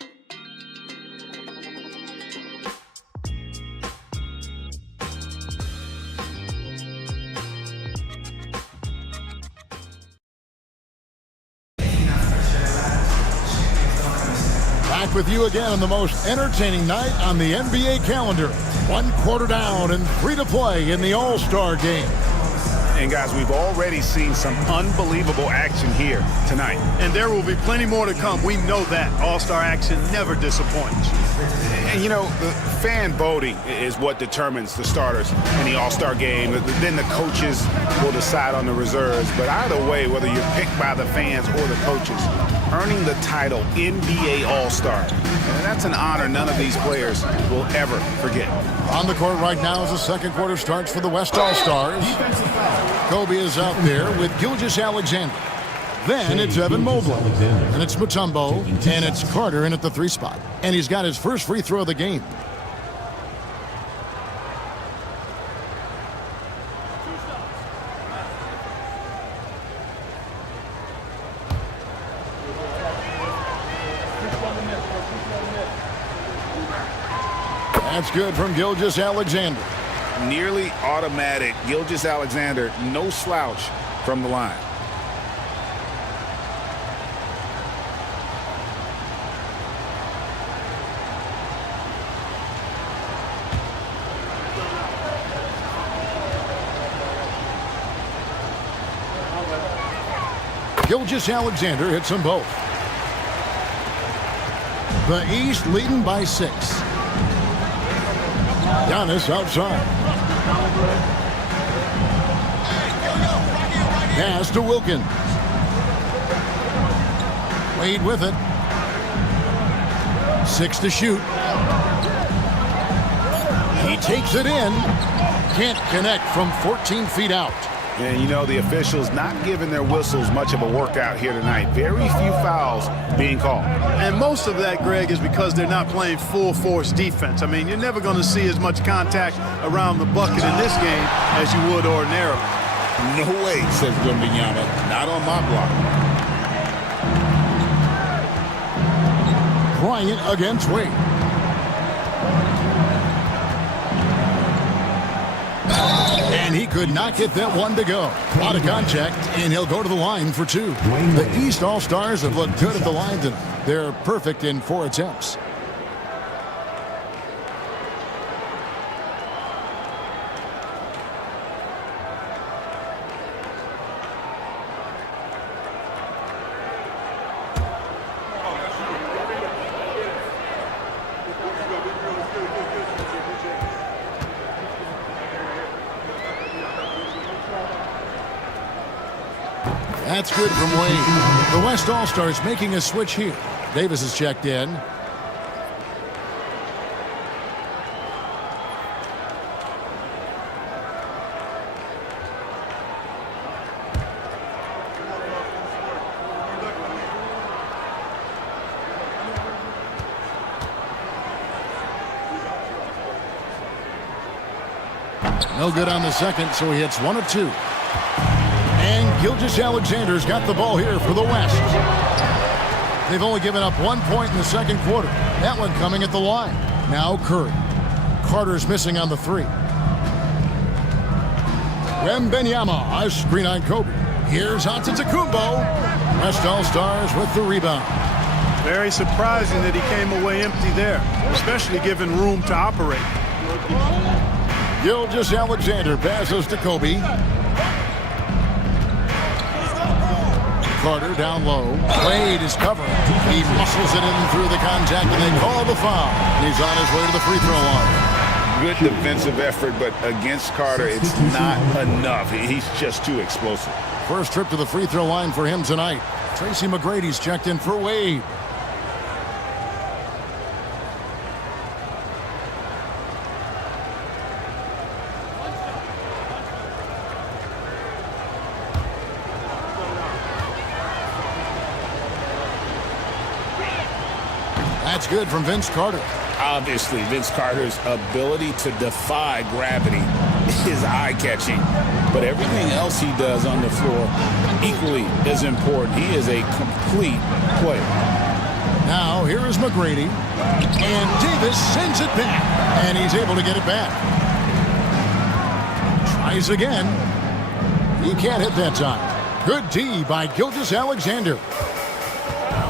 Back with you again on the most entertaining night on the NBA calendar. 1 quarter down and 3 to play in the All-Star game. And guys, we've already seen some unbelievable action here tonight. And there will be plenty more to come. We know that. All-Star action never disappoints. And you know, the fan voting is what determines the starters in the All-Star game. Then the coaches will decide on the reserves. But either way, whether you're picked by the fans or the coaches, earning the title NBA All-Star, and that's an honor none of these players will ever forget. On the court right now as the 2nd quarter starts for the West All-Stars. Kobe is out there with Gilgeous-Alexander. Then it's Evan Mobley. And it's Mutombo. And it's Carter in at the 3 spot. And he's got his first free throw of the game. That's good from Gilgeous-Alexander. Nearly automatic. Gilgeous-Alexander, no slouch from the line. Gilgeous-Alexander hits them both. The East leading by 6. Giannis outside. Pass to Wilkins. Wade with it. 6 to shoot. He takes it in. Can't connect from 14 feet out. And, you know, the officials not giving their whistles much of a workout here tonight. Very few fouls being called. And most of that, Greg, is because they're not playing full-force defense. I mean, you're never going to see as much contact around the bucket in this game as you would ordinarily. No way, says Wembanyama. Not on my block. Bryant against Wade. And he could not get that one to go. Out of contact, and he'll go to the line for 2. The East All-Stars have looked good at the line tonight. They're perfect in 4 attempts. That's good from Wade. The West All-Stars making a switch here. Davis is checked in. No good on the second, so he hits 1 of 2. And Gilgeous-Alexander's got the ball here for the West. They've only given up 1 point in the second quarter. That one coming at the line. Now Curry. Carter's missing on the 3. Wembanyama, a screen on Kobe. Here's Antetokounmpo. West All-Stars with the rebound. Very surprising that he came away empty there, especially given room to operate. Gilgeous-Alexander passes to Kobe. Carter down low. Wade is covered. He muscles it in through the contact, and they call the foul. He's on his way to the free throw line. Good defensive effort, but against Carter, it's not enough. He's just too explosive. First trip to the free throw line for him tonight. Tracy McGrady's checked in for Wade. That's good from Vince Carter. Obviously, Vince Carter's ability to defy gravity is eye-catching. But everything else he does on the floor equally is important. He is a complete player. Now, here is McGrady. And Davis sends it back. And he's able to get it back. Tries again. He can't hit that time. Good D by Gilgeous-Alexander.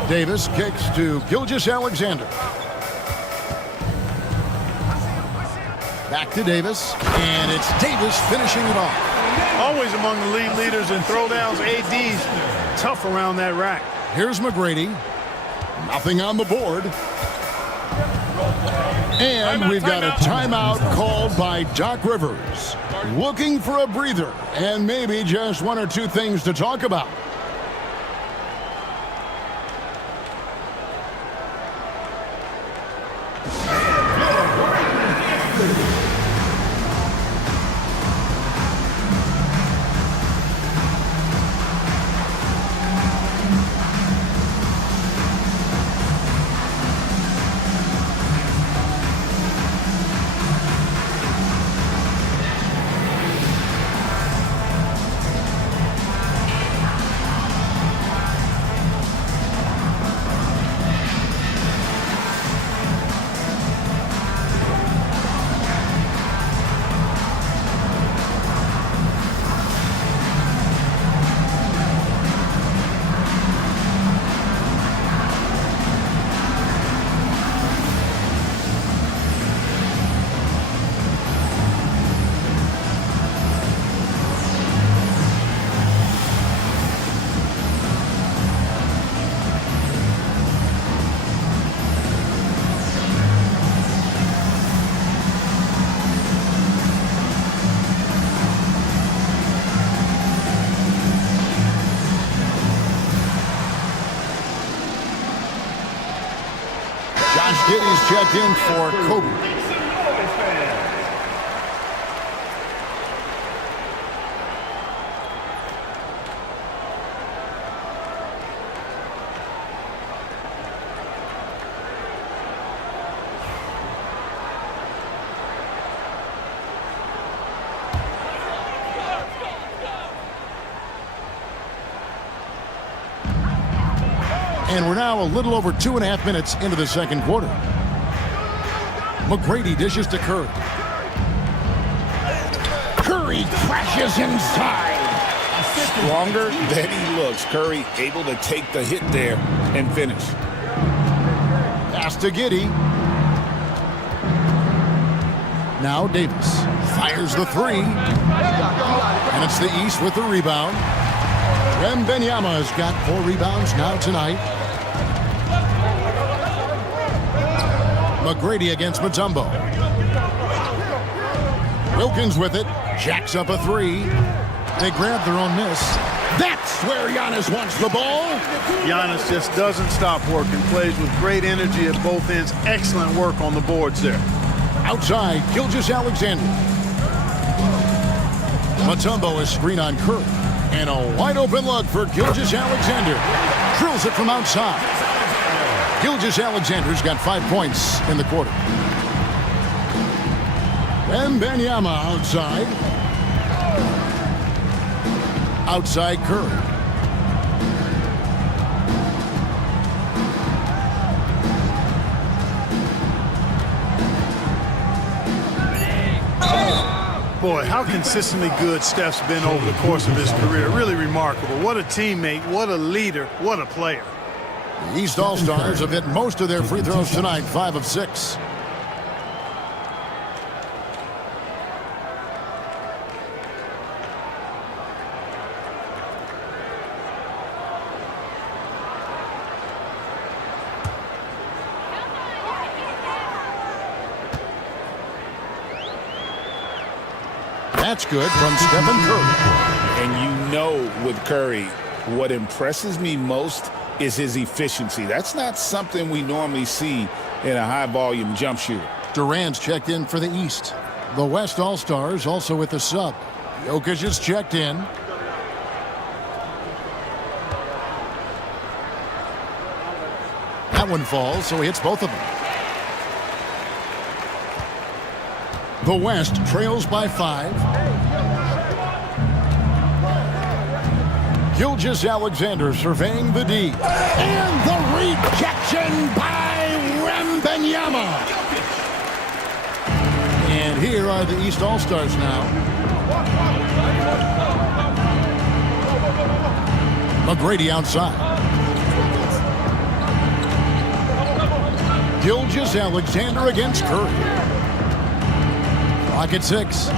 Davis kicks to Gilgeous-Alexander. Back to Davis, and it's Davis finishing it off. Always among the league leaders in throwdowns. AD's tough around that rack. Here's McGrady. Nothing on the board. And we've got a timeout called by Doc Rivers. Looking for a breather and maybe just 1 or 2 things to talk about. Giddy's checked in for Kobe. And we're now a little over 2.5 minutes into the second quarter. McGrady dishes to Curry. Curry crashes inside. Stronger than he looks. Curry able to take the hit there and finish. Pass to Giddey. Now Davis fires the three. And it's the East with the rebound. Wembanyama has got 4 rebounds now tonight. McGrady against Mutombo. Wilkins with it. Jacks up a 3. They grab their own miss. That's where Giannis wants the ball. Giannis just doesn't stop working. Plays with great energy at both ends. Excellent work on the boards there. Outside, Gilgeous-Alexander. Mutombo is screen on Curry. And a wide open look for Gilgeous-Alexander. Drills it from outside. Gilgeous-Alexander's got 5 points in the quarter. Wembanyama outside. Outside Curry. Boy, how consistently good Steph's been over the course of his career. Really remarkable. What a teammate, what a leader, what a player. The East All-Stars have hit most of their free throws tonight, 5 of 6. That's good from Stephen Curry. And you know with Curry, what impresses me most is his efficiency. That's not something we normally see in a high-volume jump shooter. Durant's checked in for the East. The West All-Stars also with the sub. Jokic is checked in. That one falls, so he hits both of them. The West trails by 5. Gilgeous-Alexander surveying the D. And the rejection by Wembanyama. And here are the East All-Stars now. McGrady outside. Gilgeous-Alexander against Curry. Clock at 6.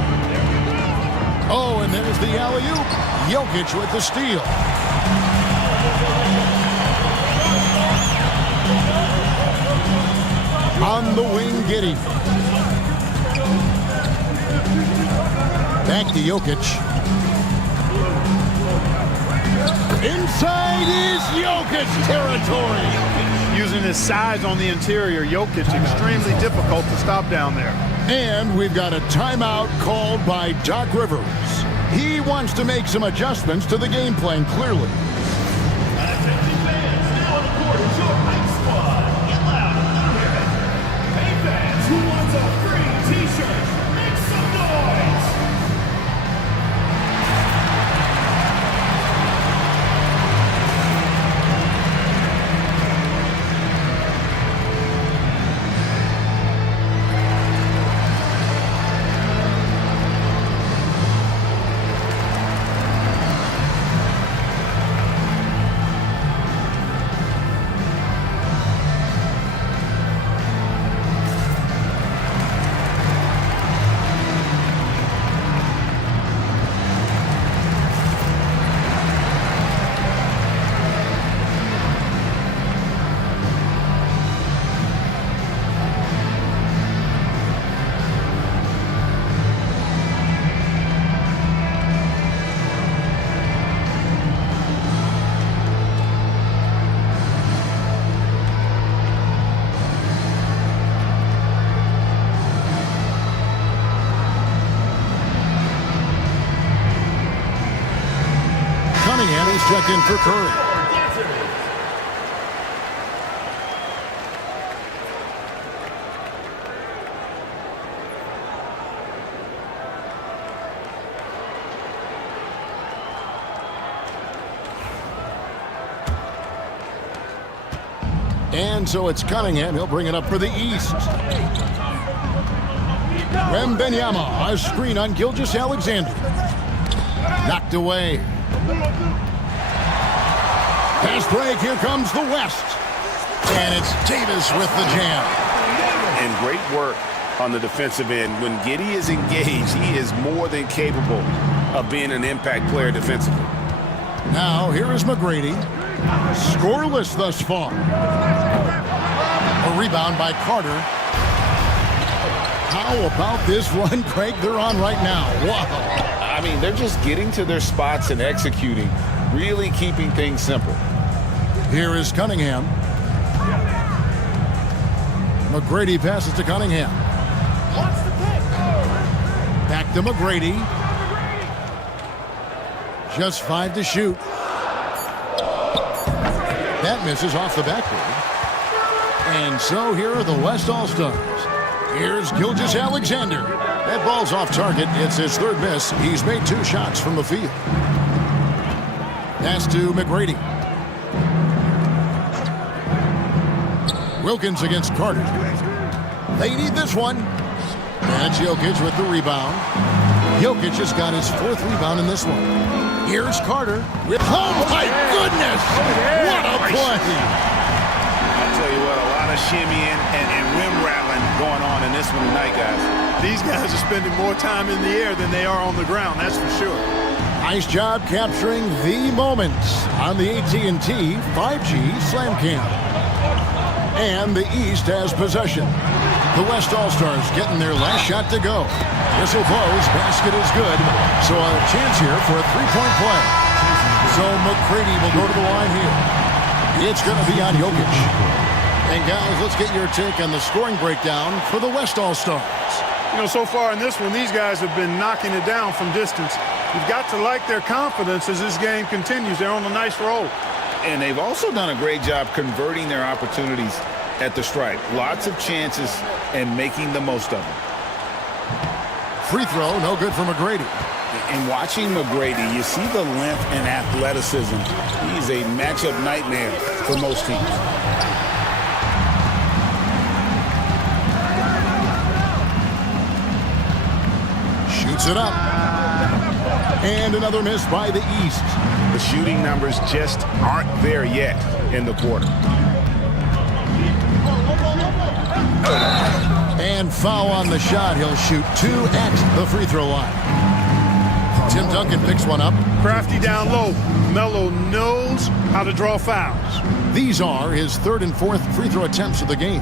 Oh, and there's the alley-oop. Jokic with the steal. On the wing, Giddey. Back to Jokic. Inside is Jokic territory. Using his size on the interior, Jokic extremely difficult to stop down there. And we've got a timeout called by Doc Rivers. He wants to make some adjustments to the game plan, clearly. Attention fans, now on the court is your hype squad. Get loud and clear. Hey fans, who wants a free t-shirt? Make some noise. checked in for Curry. And so it's Cunningham. He'll bring it up for the East. Wembenyama, a screen on Gilgeous-Alexander. Knocked away. Pass break. Here comes the West. And it's Davis with the jam. And great work on the defensive end. When Giddey is engaged, he is more than capable of being an impact player defensively. Now, here is McGrady. Scoreless thus far. A rebound by Carter. How about this run, Craig, they're on right now? Wow. I mean, they're just getting to their spots and executing, really keeping things simple. Here is Cunningham. McGrady passes to Cunningham. Back to McGrady. Just 5 to shoot. That misses off the backboard. And so here are the West All-Stars. Here's Gilgeous-Alexander. That ball's off target. It's his third miss. He's made 2 shots from the field. Pass to McGrady. Wilkins against Carter. They need this one. And it's Jokic with the rebound. Jokic has got his 4th rebound in this one. Here's Carter. Oh, my goodness! What a play! I'll tell you what, a lot of shimmying and rim rattling going on in this one tonight, guys. These guys are spending more time in the air than they are on the ground, that's for sure. Nice job capturing the moments on the AT&T 5G Slam Cam. And the East has possession. The West All-Stars getting their last shot to go. Whistle blows, basket is good. So a chance here for a 3-point play. So McGrady will go to the line here. It's going to be on Jokic. And guys, let's get your take on the scoring breakdown for the West All-Stars. You know, so far in this one, these guys have been knocking it down from distance. You've got to like their confidence as this game continues. They're on a nice roll. And they've also done a great job converting their opportunities at the stripe. Lots of chances and making the most of them. Free throw, no good for McGrady. And watching McGrady, you see the length and athleticism. He's a matchup nightmare for most teams. Shoots it up. And another miss by the East. The shooting numbers just aren't there yet in the quarter. And foul on the shot. He'll shoot 2 at the free throw line. Tim Duncan picks one up. Crafty down low. Melo knows how to draw fouls. These are his 3rd and 4th free throw attempts of the game.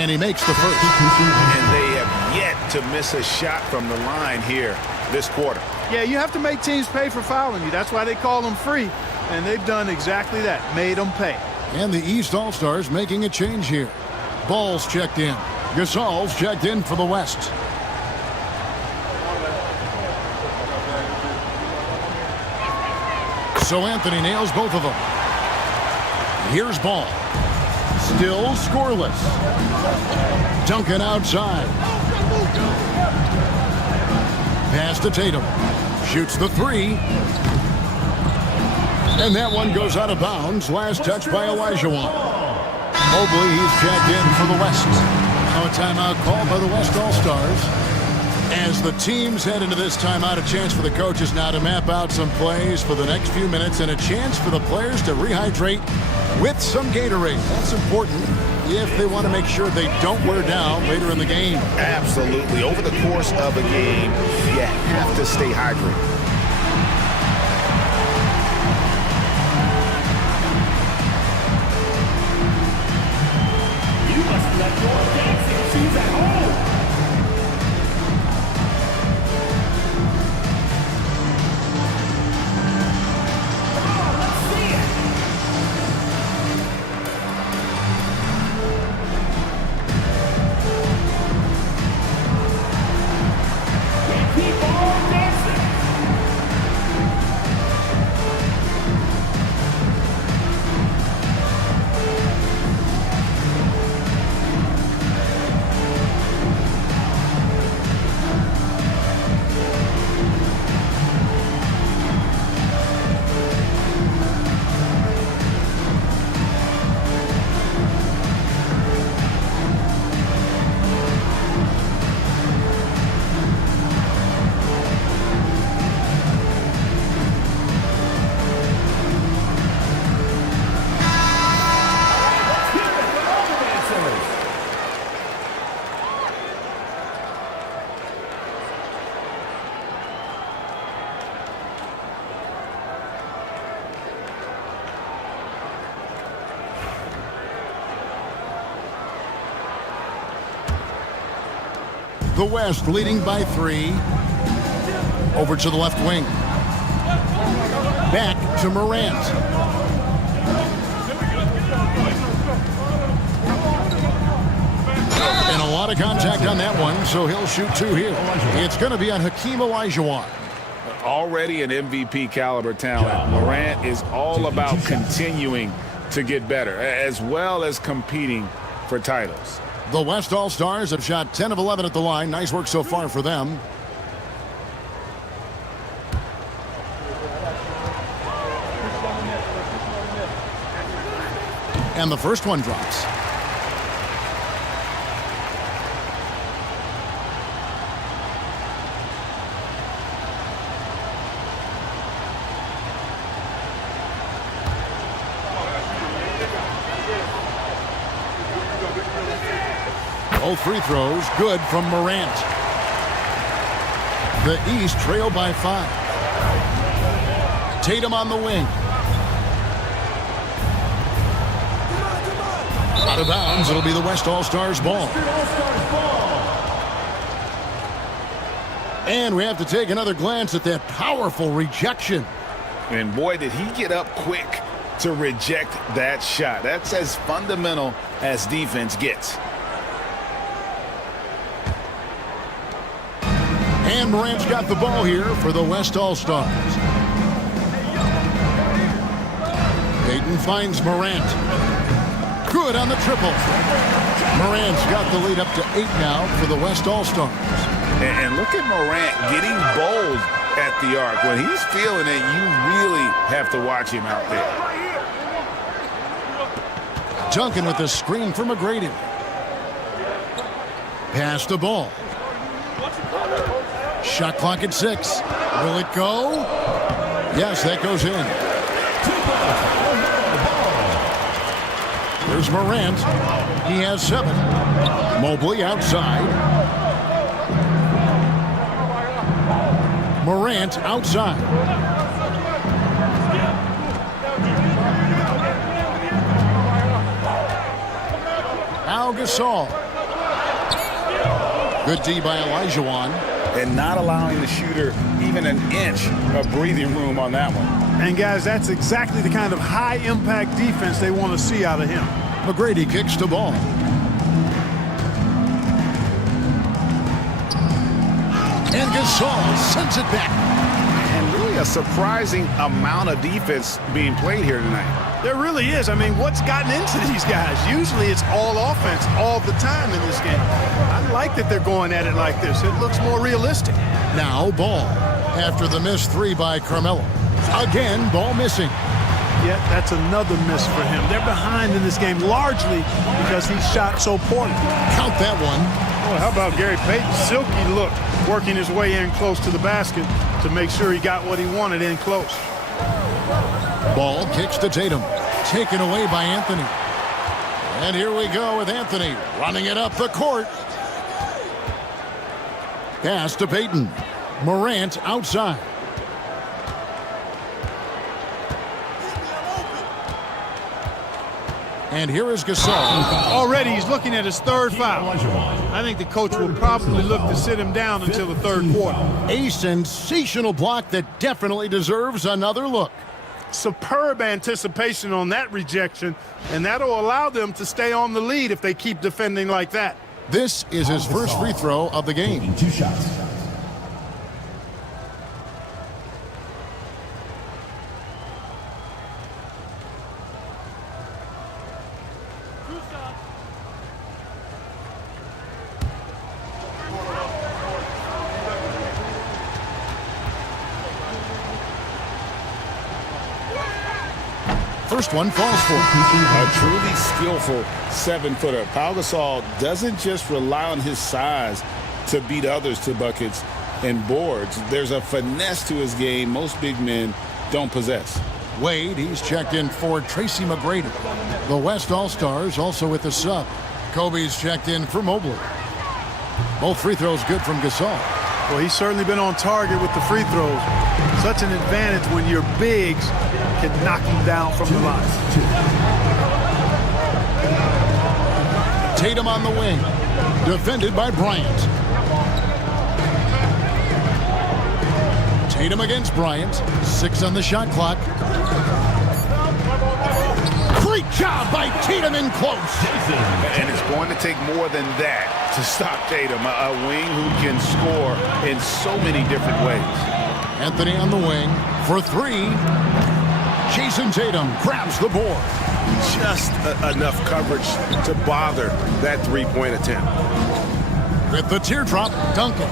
And he makes the first. And they have yet to miss a shot from the line here this quarter. Yeah, you have to make teams pay for fouling you. That's why they call them free. And they've done exactly that, made them pay. And the East All-Stars making a change here. Ball's checked in. Gasol's checked in for the West. So Anthony nails both of them. Here's Ball. Still scoreless. Duncan outside. Pass to Tatum. Shoots the 3. And that one goes out of bounds. Last touch by Olajuwon. Mobley, he's checked in for the West. Now a timeout called by the West All-Stars. As the teams head into this timeout, a chance for the coaches now to map out some plays for the next few minutes and a chance for the players to rehydrate with some Gatorade. That's important if they want to make sure they don't wear down later in the game. Absolutely. Over the course of a game, you have to stay hydrated. You must let your dancing shoes at home. The West leading by 3. Over to the left wing. Back to Morant. And a lot of contact on that one, so he'll shoot 2 here. It's going to be on Hakeem Olajuwon. Already an MVP caliber talent, Morant is all about continuing to get better, as well as competing for titles. The West All-Stars have shot 10 of 11 at the line. Nice work so far for them. And the first one drops. Both free throws good from Morant. The East trail by 5. Tatum on the wing. Out of bounds, it'll be the West All-Stars ball. And we have to take another glance at that powerful rejection. And boy, did he get up quick to reject that shot. That's as fundamental as defense gets. And Morant's got the ball here for the West All-Stars. Payton finds Morant. Good on the triple. Morant's got the lead up to 8 now for the West All-Stars. And look at Morant getting bold at the arc. When he's feeling it, you really have to watch him out there. Duncan with the screen for McGrady. Pass the ball. Shot clock at 6. Will it go? Yes, that goes in. Here's Morant. He has 7. Mobley outside. Morant outside. Now Gasol. Good D by Olajuwon. And not allowing the shooter even an inch of breathing room on that one. And guys, that's exactly the kind of high-impact defense they want to see out of him. McGrady kicks the ball. And Gasol sends it back. And really a surprising amount of defense being played here tonight. There really is. I mean, what's gotten into these guys? Usually it's all offense all the time in this game. I like that they're going at it like this. It looks more realistic. Now Ball after the missed 3 by Carmelo. Again, Ball missing. Yeah, that's another miss for him. They're behind in this game largely because he shot so poorly. Count that one. Well, how about Gary Payton? Silky look, working his way in close to the basket to make sure he got what he wanted in close. Ball kicks to Tatum. Taken away by Anthony. And here we go with Anthony running it up the court. Pass to Payton. Morant outside. And here is Gasol. Already he's looking at his 3rd foul. I think the coach will probably look to sit him down until the 3rd quarter. A sensational block that definitely deserves another look. Superb anticipation on that rejection, and that'll allow them to stay on the lead if they keep defending like that. This is his first free throw of the game. 2 shots. First one falls for. A truly skillful 7-footer. Pau Gasol doesn't just rely on his size to beat others to buckets and boards. There's a finesse to his game most big men don't possess. Wade, he's checked in for Tracy McGrady. The West All-Stars also with the sub. Kobe's checked in for Mobley. Both free throws good from Gasol. Well, he's certainly been on target with the free throws. Such an advantage when your bigs can knock him down from the line. Tatum on the wing. Defended by Bryant. Tatum against Bryant. 6 on the shot clock. Great job by Tatum in close. And it's going to take more than that to stop Tatum, a wing who can score in so many different ways. Anthony on the wing for 3. Jason Tatum grabs the board. Just enough coverage to bother that three-point attempt. With the teardrop, Duncan.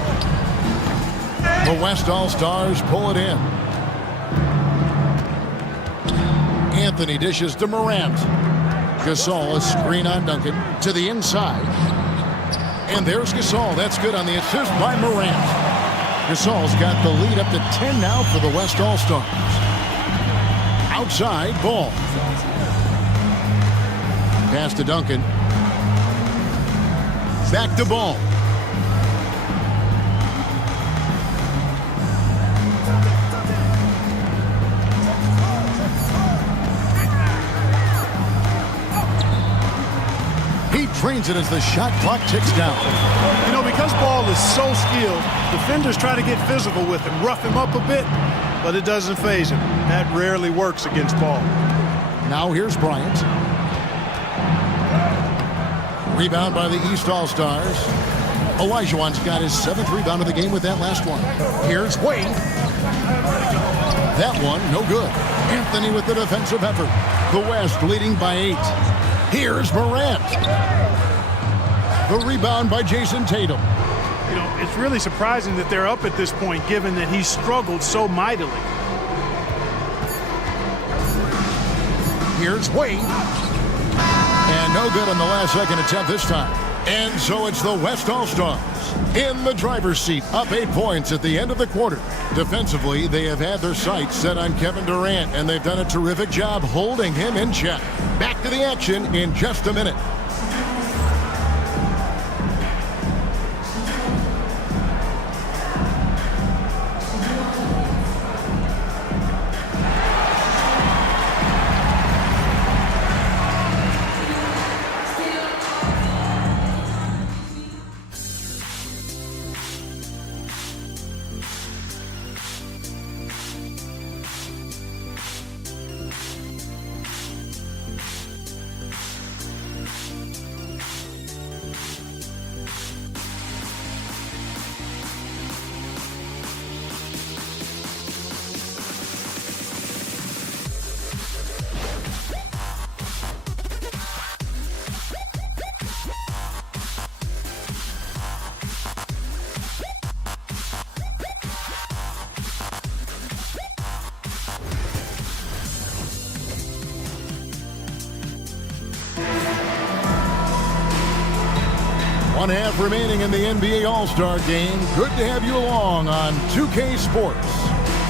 The West All-Stars pull it in. Anthony dishes to Morant. Gasol, a screen on Duncan to the inside. And there's Gasol. That's good on the assist by Morant. Gasol's got the lead up to 10 now for the West All-Stars. Outside, Ball. Pass to Duncan. Back to Ball. He trains it as the shot clock ticks down. You know, because Ball is so skilled, defenders try to get physical with him, rough him up a bit, but it doesn't faze him. That rarely works against Ball. Now here's Bryant. Rebound by the East All-Stars. Olajuwon's got his 7th rebound of the game with that last one. Here's Wade. That one, no good. Anthony with the defensive effort. The West leading by 8. Here's Morant. The rebound by Jason Tatum. You know, it's really surprising that they're up at this point, given that he struggled so mightily. Here's Wade. And no good on the last second attempt this time. And so it's the West All-Stars in the driver's seat, up 8 points at the end of the quarter. Defensively, they have had their sights set on Kevin Durant, and they've done a terrific job holding him in check. Back to the action in just a minute. One half remaining in the NBA All-Star Game. Good to have you along on 2K Sports.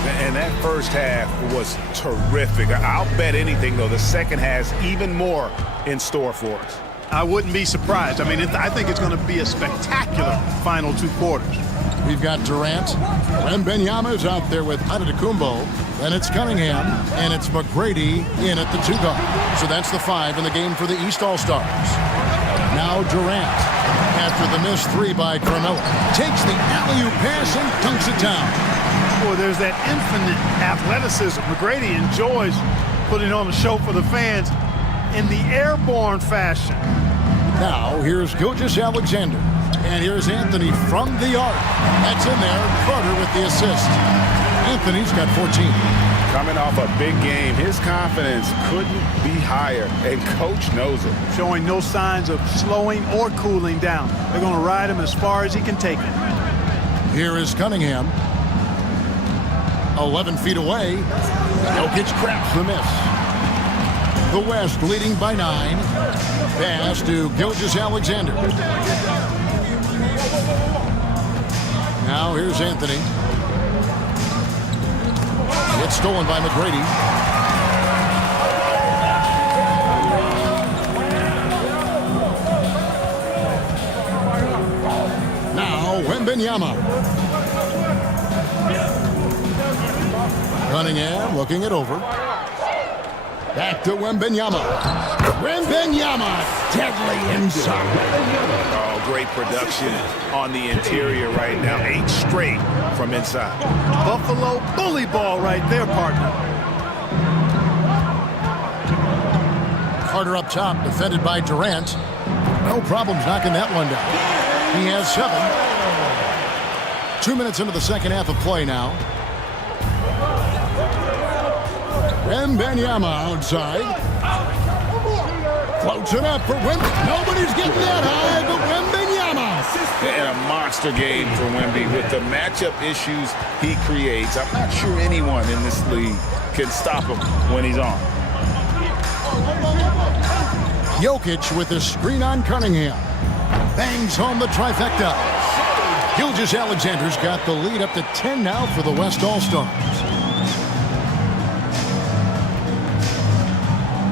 And that first half was terrific. I'll bet anything, though, the second has even more in store for us. I wouldn't be surprised. I mean, I think it's going to be a spectacular final 2 quarters. We've got Durant. Wembanyama's out there with Antetokounmpo. Then it's Cunningham, and it's McGrady in at the 2 guard. So that's the 5 in the game for the East All-Stars. Now Durant. After the missed 3 by Carmelo. Takes the alley-oop pass and dunks it down. Boy, there's that infinite athleticism. McGrady enjoys putting on a show for the fans in the airborne fashion. Now, here's Gilgeous-Alexander. And here's Anthony from the arc. That's in there. Carter with the assist. Anthony's got 14. Coming off a big game, his confidence couldn't be higher, and Coach knows it. Showing no signs of slowing or cooling down. They're going to ride him as far as he can take it. Here is Cunningham. 11 feet away. Jokic craps the miss. The West leading by 9. Pass to Gilgeous-Alexander. Now here's Anthony. It's stolen by McGrady. Now Wembanyama. Cunningham looking it over. Back to Wembanyama. Wembanyama, deadly inside. Oh, great production on the interior right now. 8 straight from inside. Buffalo bully ball right there, partner. Carter up top, defended by Durant. No problems knocking that one down. He has 7. 2 minutes into the second half of play now. Wembanyama outside. Floats it up for Wemby. Nobody's getting that high, but Wembanyama. And a monster game for Wemby with the matchup issues he creates. I'm not sure anyone in this league can stop him when he's on. Jokic with a screen on Cunningham. Bangs home the trifecta. Gilgeous-Alexander's got the lead up to 10 now for the West All-Stars.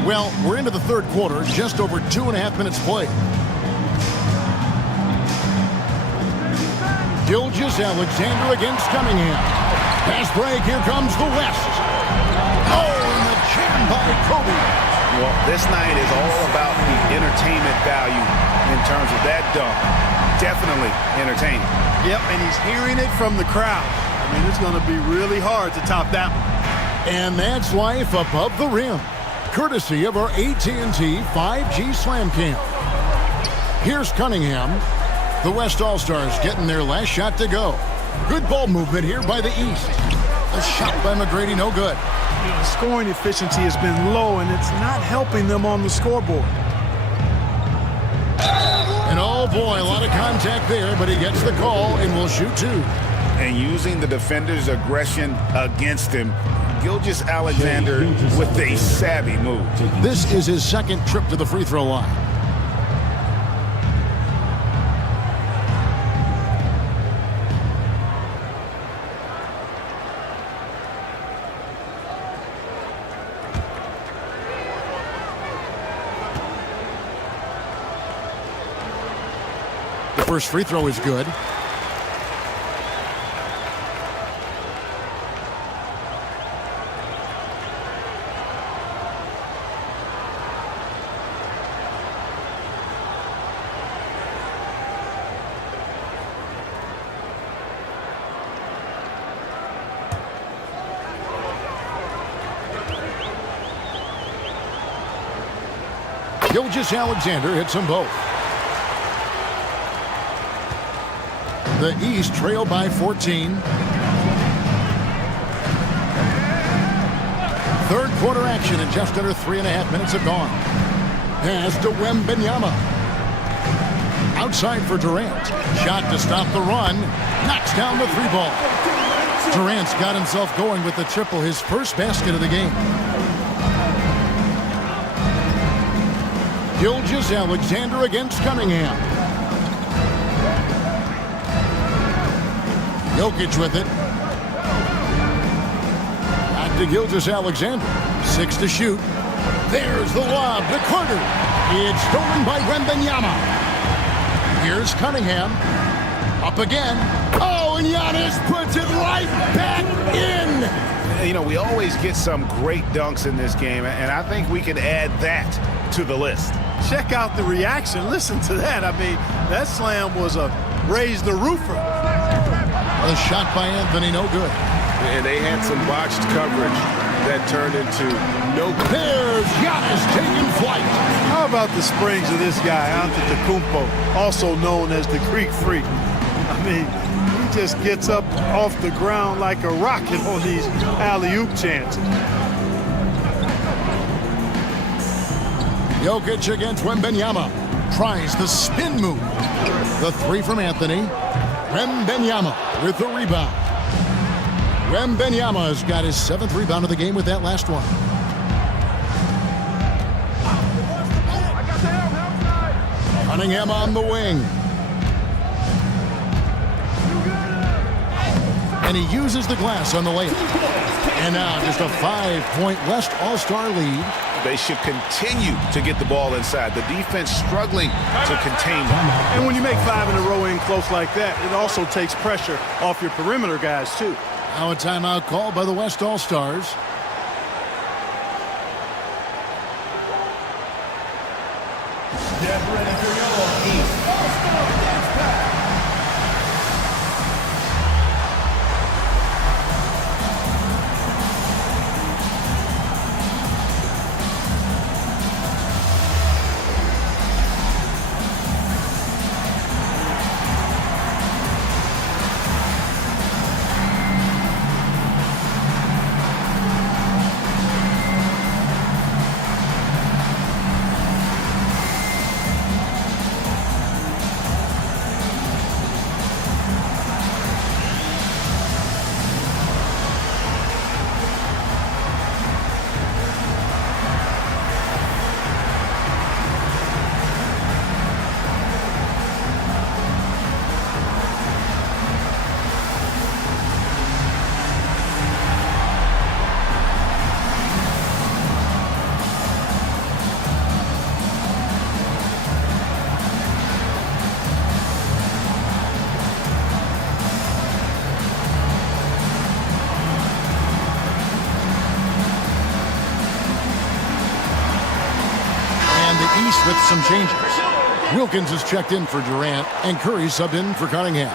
Well, we're into the third quarter, just over 2.5 minutes played. Gilgeous-Alexander against Cunningham. Pass break, here comes the West. Oh, and the jam by Kobe. Well, this night is all about the entertainment value in terms of that dunk. Definitely entertaining. Yep, and he's hearing it from the crowd. I mean, it's going to be really hard to top that one. And that's life above the rim, courtesy of our AT&T 5G Slam Cam. Here's Cunningham. The West All-Stars getting their last shot to go. Good ball movement here by the East. A shot by McGrady, no good. You know, the scoring efficiency has been low, and it's not helping them on the scoreboard. And oh boy, a lot of contact there, but he gets the call and will shoot 2. And using the defender's aggression against him, Gilgeous-Alexander with a savvy move. This is his second trip to the free throw line. The first free throw is good. Gilgeous-Alexander hits them both. The East trail by 14. Third quarter action in just under 3.5 minutes have gone. Pass to Wembanyama. Outside for Durant. Shot to stop the run. Knocks down the 3-ball. Durant's got himself going with the triple, his first basket of the game. Gilgeous-Alexander against Cunningham. Jokic with it. Back to Gilgeous-Alexander. 6 to shoot. There's the lob to Carter. It's stolen by Wembanyama. Here's Cunningham. Up again. Oh, and Giannis puts it right back in. You know, we always get some great dunks in this game, and I think we can add that to the list. Check out the reaction. Listen to that. I mean, that slam was a raise the roofer. A shot by Anthony, no good. And they had some botched coverage that turned into no. There's Giannis taking flight. How about the springs of this guy, Antetokounmpo, also known as the Greek Freak? I mean, he just gets up off the ground like a rocket on these alley-oop chances. Jokic against Wembanyama. Tries the spin move. The 3 from Anthony. Wembanyama with the rebound. Wembanyama's got his 7th rebound of the game with that last one. Cunningham on the wing. And he uses the glass on the layup. And now just a 5-point West All-Star lead. They should continue to get the ball inside. The defense struggling to contain them. And when you make 5 in a row in close like that, it also takes pressure off your perimeter guys, too. Now a timeout called by the West All-Stars. Get ready for your East All-Star Dance Pack. East with some changes. Wilkins is checked in for Durant, and Curry subbed in for Cunningham.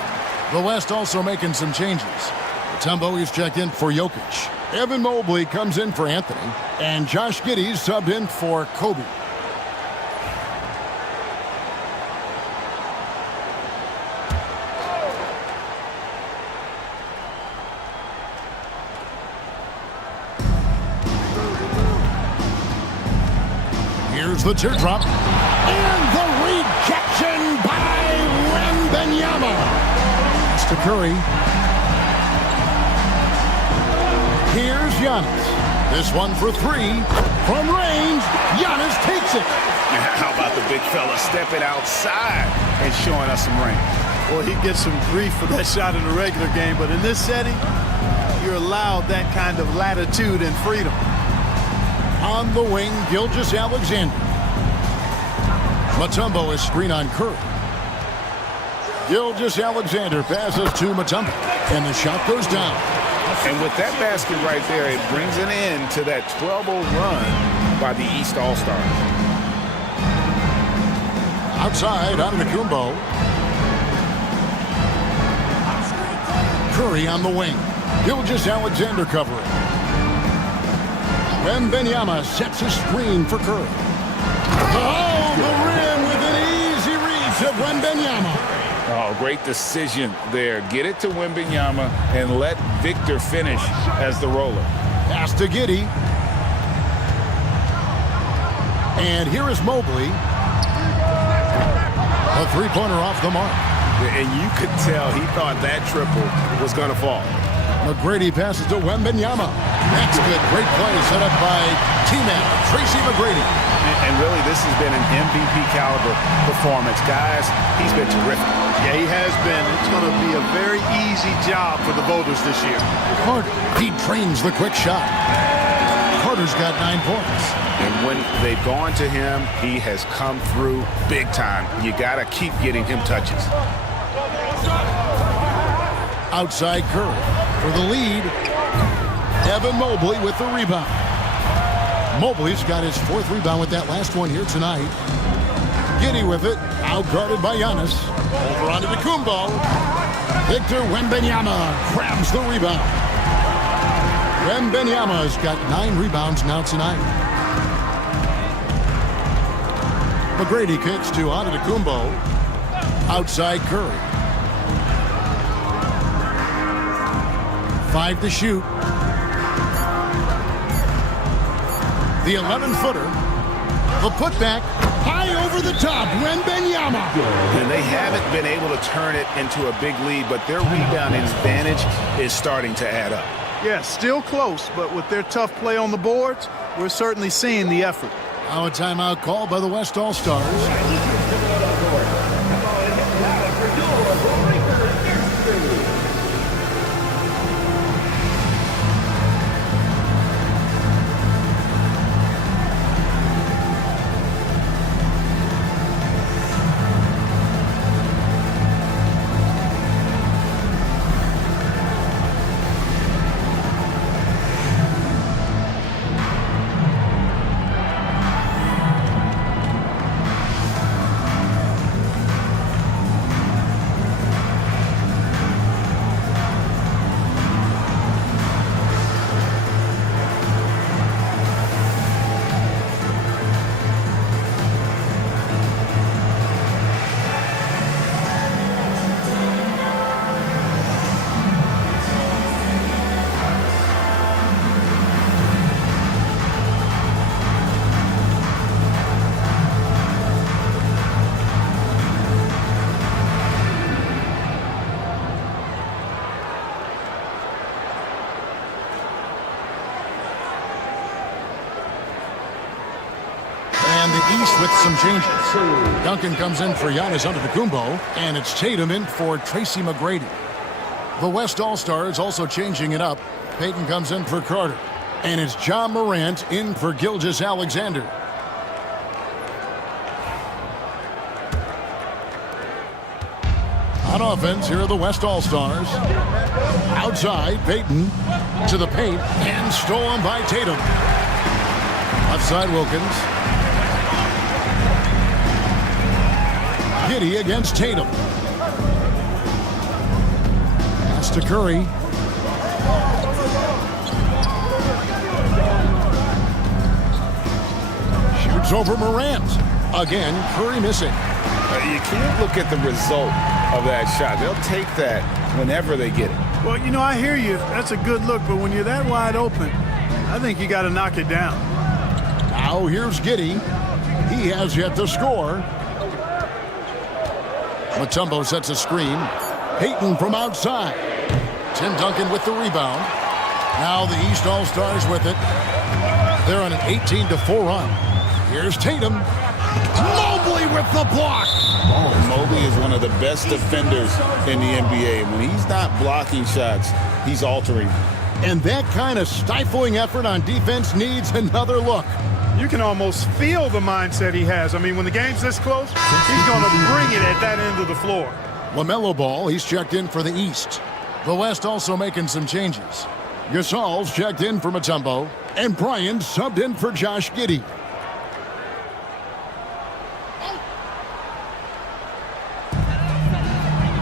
The West also making some changes. Mutombo is checked in for Jokic. Evan Mobley comes in for Anthony, and Josh Giddey subbed in for Kobe. Here's the teardrop. And the rejection by Wembanyama. It's to Curry. Here's Giannis. This one for three. From range, Giannis takes it. How about the big fella stepping outside and showing us some range? Well, he gets some grief for that shot in the regular game, but in this setting, you're allowed that kind of latitude and freedom. On the wing, Gilgeous-Alexander. Mutombo is screen on Curry. Gilgeous-Alexander passes to Mutombo, and the shot goes down. And with that basket right there, it brings an end to that 12-0 run by the East All-Stars. Outside, Antetokounmpo. Curry on the wing. Gilgeous-Alexander covering. Wembanyama sets a screen for Curry. Oh, the rim with an easy reach of Wembanyama. Oh, great decision there. Get it to Wembanyama and let Victor finish as the roller. Pass to Giddey. And here is Mobley. A three-pointer off the mark. And you could tell he thought that triple was going to fall. McGrady passes to Wembanyama. That's good. Great play set up by T-Man, Tracy McGrady. And really, this has been an MVP caliber performance. Guys, he's been terrific. Yeah, he has been. It's going to be a very easy job for the voters this year. Carter, he trains the quick shot. Carter's got 9 points. And when they've gone to him, he has come through big time. You got to keep getting him touches. Outside Curry for the lead. Evan Mobley with the rebound. Mobley's got his 4th rebound with that last one here tonight. Giddey with it, outguarded by Giannis. Over onto Antetokounmpo. Victor Wembanyama grabs the rebound. Wembanyama's got 9 rebounds now tonight. McGrady kicks to Antetokounmpo. Outside Curry. 5 to shoot. The 11-footer. The putback. High over the top. Wembanyama. And they haven't been able to turn it into a big lead, but their rebounding advantage is starting to add up. Yeah, still close, but with their tough play on the boards, we're certainly seeing the effort. Now a timeout called by the West All-Stars. And the East with some changes. Duncan comes in for Giannis Antetokounmpo, and it's Tatum in for Tracy McGrady. The West All-Stars also changing it up. Payton comes in for Carter, and it's John Morant in for Gilgeous-Alexander. On offense, here are the West All-Stars. Outside, Payton to the paint, and stolen by Tatum. Left side, Wilkins. Giddey against Tatum. Pass to Curry. Shoots over Morant. Again, Curry missing. You can't look at the result of that shot. They'll take that whenever they get it. Well, you know, I hear you. That's a good look, but when you're that wide open, I think you got to knock it down. Now here's Giddey. He has yet to score. Mutombo sets a screen. Payton from outside. Tim Duncan with the rebound. Now the East All-Stars with it. They're on an 18-4 run. Here's Tatum. Mobley with the block. Mobley is one of the best defenders in the NBA. When he's not blocking shots, he's altering. And that kind of stifling effort on defense needs another look. You can almost feel the mindset he has. I mean, when the game's this close, he's going to bring it at that end of the floor. LaMelo Ball, he's checked in for the East. The West also making some changes. Gasol's checked in for Mutombo, and Bryant subbed in for Josh Giddey.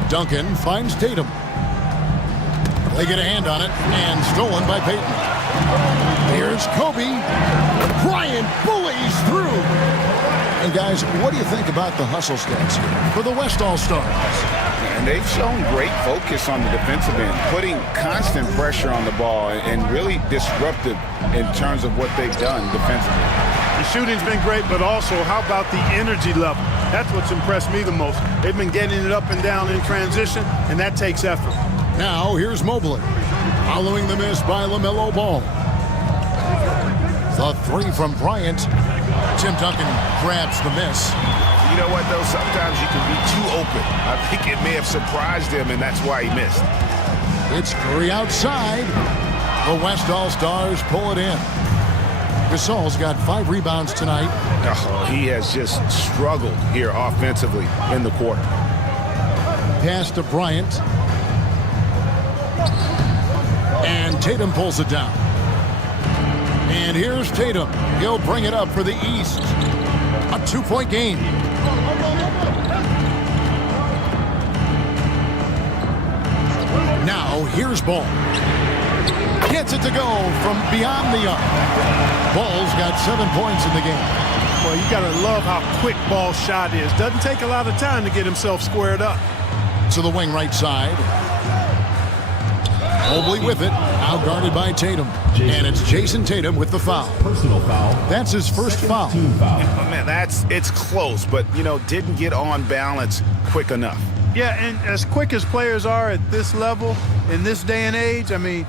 Duncan finds Tatum. They get a hand on it, and stolen by Payton. Here's Kobe. Bryant bullies through. And guys, what do you think about the hustle stats here for the West All-Stars? And they've shown great focus on the defensive end, putting constant pressure on the ball and really disruptive in terms of what they've done defensively. The shooting's been great, but also how about the energy level? That's what's impressed me the most. They've been getting it up and down in transition, and that takes effort. Now here's Mobley, following the miss by LaMelo Ball. The three from Bryant. Tim Duncan grabs the miss. You know what, though? Sometimes you can be too open. I think it may have surprised him, and that's why he missed. It's Curry outside. The West All-Stars pull it in. Gasol's got 5 rebounds tonight. Oh, he has just struggled here offensively in the quarter. Pass to Bryant. And Tatum pulls it down. And here's Tatum. He'll bring it up for the East. A 2-point game. Now here's Ball. Gets it to go from beyond the arc. Ball's got 7 points in the game. Well, you got to love how quick Ball's shot is. Doesn't take a lot of time to get himself squared up. To the wing right side. Mobley with it, now guarded by Tatum. And it's Jason Tatum with the foul. Personal foul. That's his first foul. Team foul. Oh, man, it's close, but, you know, didn't get on balance quick enough. Yeah, and as quick as players are at this level, in this day and age, I mean,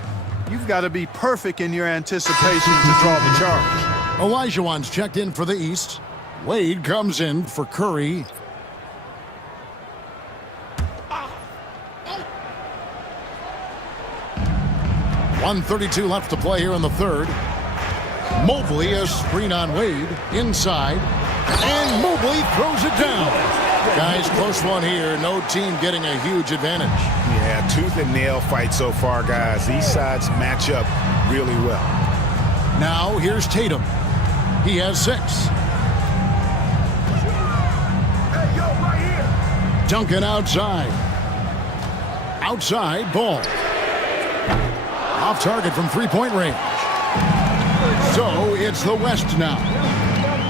you've got to be perfect in your anticipation to draw the charge. Olajuwon's checked in for the East. Wade comes in for Curry. .132 left to play here in the third. Mobley, a screen on Wade, inside. And Mobley throws it down. Guys, close one here. No team getting a huge advantage. Yeah, tooth and nail fight so far, guys. These sides match up really well. Now here's Tatum. He has 6. Duncan outside. Outside, Ball. Off target from 3-point range. So it's the West now.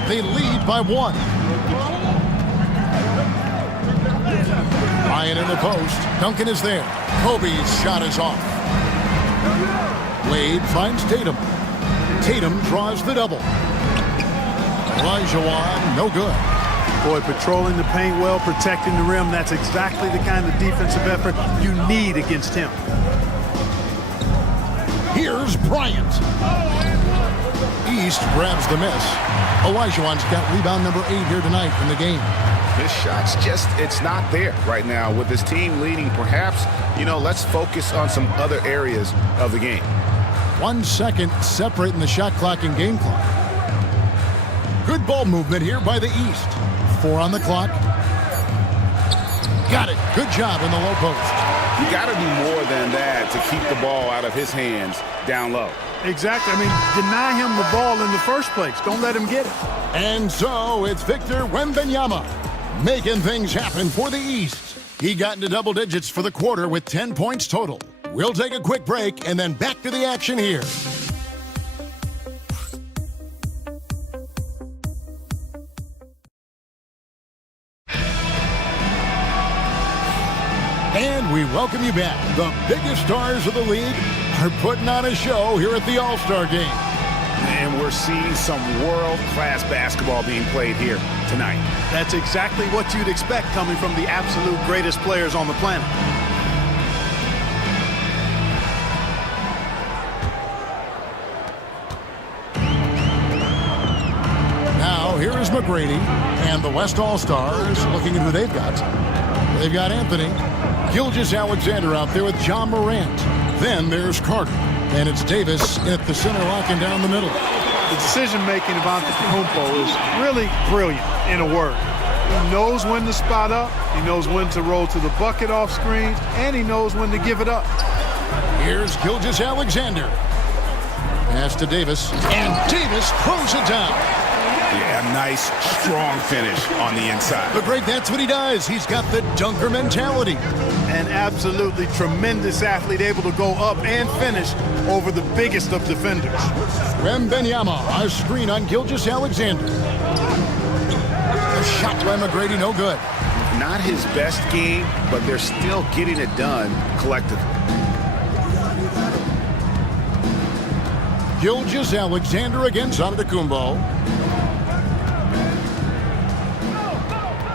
They lead by 1. Bryant in the post. Duncan is there. Kobe's shot is off. Wade finds Tatum. Tatum draws the double. Olajuwon, no good. Boy, patrolling the paint well, protecting the rim, that's exactly the kind of defensive effort you need against him. Here's Bryant. East grabs the miss. Olajuwon's got rebound number 8 here tonight in the game. His shot's it's not there right now. With his team leading, perhaps, let's focus on some other areas of the game. 1 second separating the shot clock and game clock. Good ball movement here by the East. 4 on the clock. Got it. Good job in the low post. You got to do more than that to keep the ball out of his hands down low. Exactly. Deny him the ball in the first place. Don't let him get it. And so it's Victor Wembanyama making things happen for the East. He got into double digits for the quarter with 10 points total. We'll take a quick break and then back to the action here. And we welcome you back. The biggest stars of the league are putting on a show here at the All-Star Game. And we're seeing some world-class basketball being played here tonight. That's exactly what you'd expect coming from the absolute greatest players on the planet. Now, here is McGrady and the West All-Stars looking at who they've got. They've got Anthony Gilgeous-Alexander out there with John Morant. Then there's Carter. And it's Davis at the center, locking down the middle. The decision-making of Antetokounmpo is really brilliant, in a word. He knows when to spot up, he knows when to roll to the bucket off screens, and he knows when to give it up. Here's Gilgeous-Alexander. Pass to Davis, and Davis throws it down. Yeah, nice, strong finish on the inside. But great, that's what he does. He's got the dunker mentality. An absolutely tremendous athlete, able to go up and finish over the biggest of defenders. Wembanyama, a screen on Gilgeous-Alexander. A shot by McGrady, no good. Not his best game, but they're still getting it done collectively. Gilgeous-Alexander against Antetokounmpo.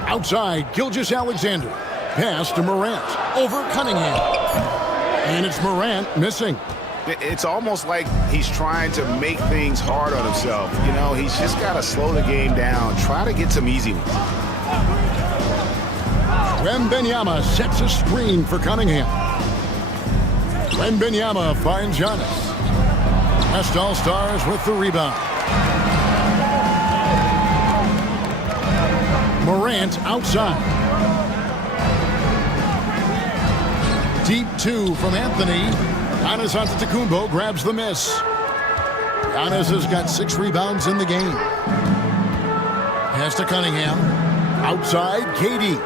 Outside, Gilgeous-Alexander. Pass to Morant. Over Cunningham. And it's Morant missing. It's almost like he's trying to make things hard on himself. He's just got to slow the game down. Try to get some easy ones. Wembanyama sets a screen for Cunningham. Wembanyama finds Giannis. West All-Stars with the rebound. Morant outside. Deep 2 from Anthony. Giannis Antetokounmpo grabs the miss. Giannis has got 6 rebounds in the game. Pass to Cunningham. Outside, KD.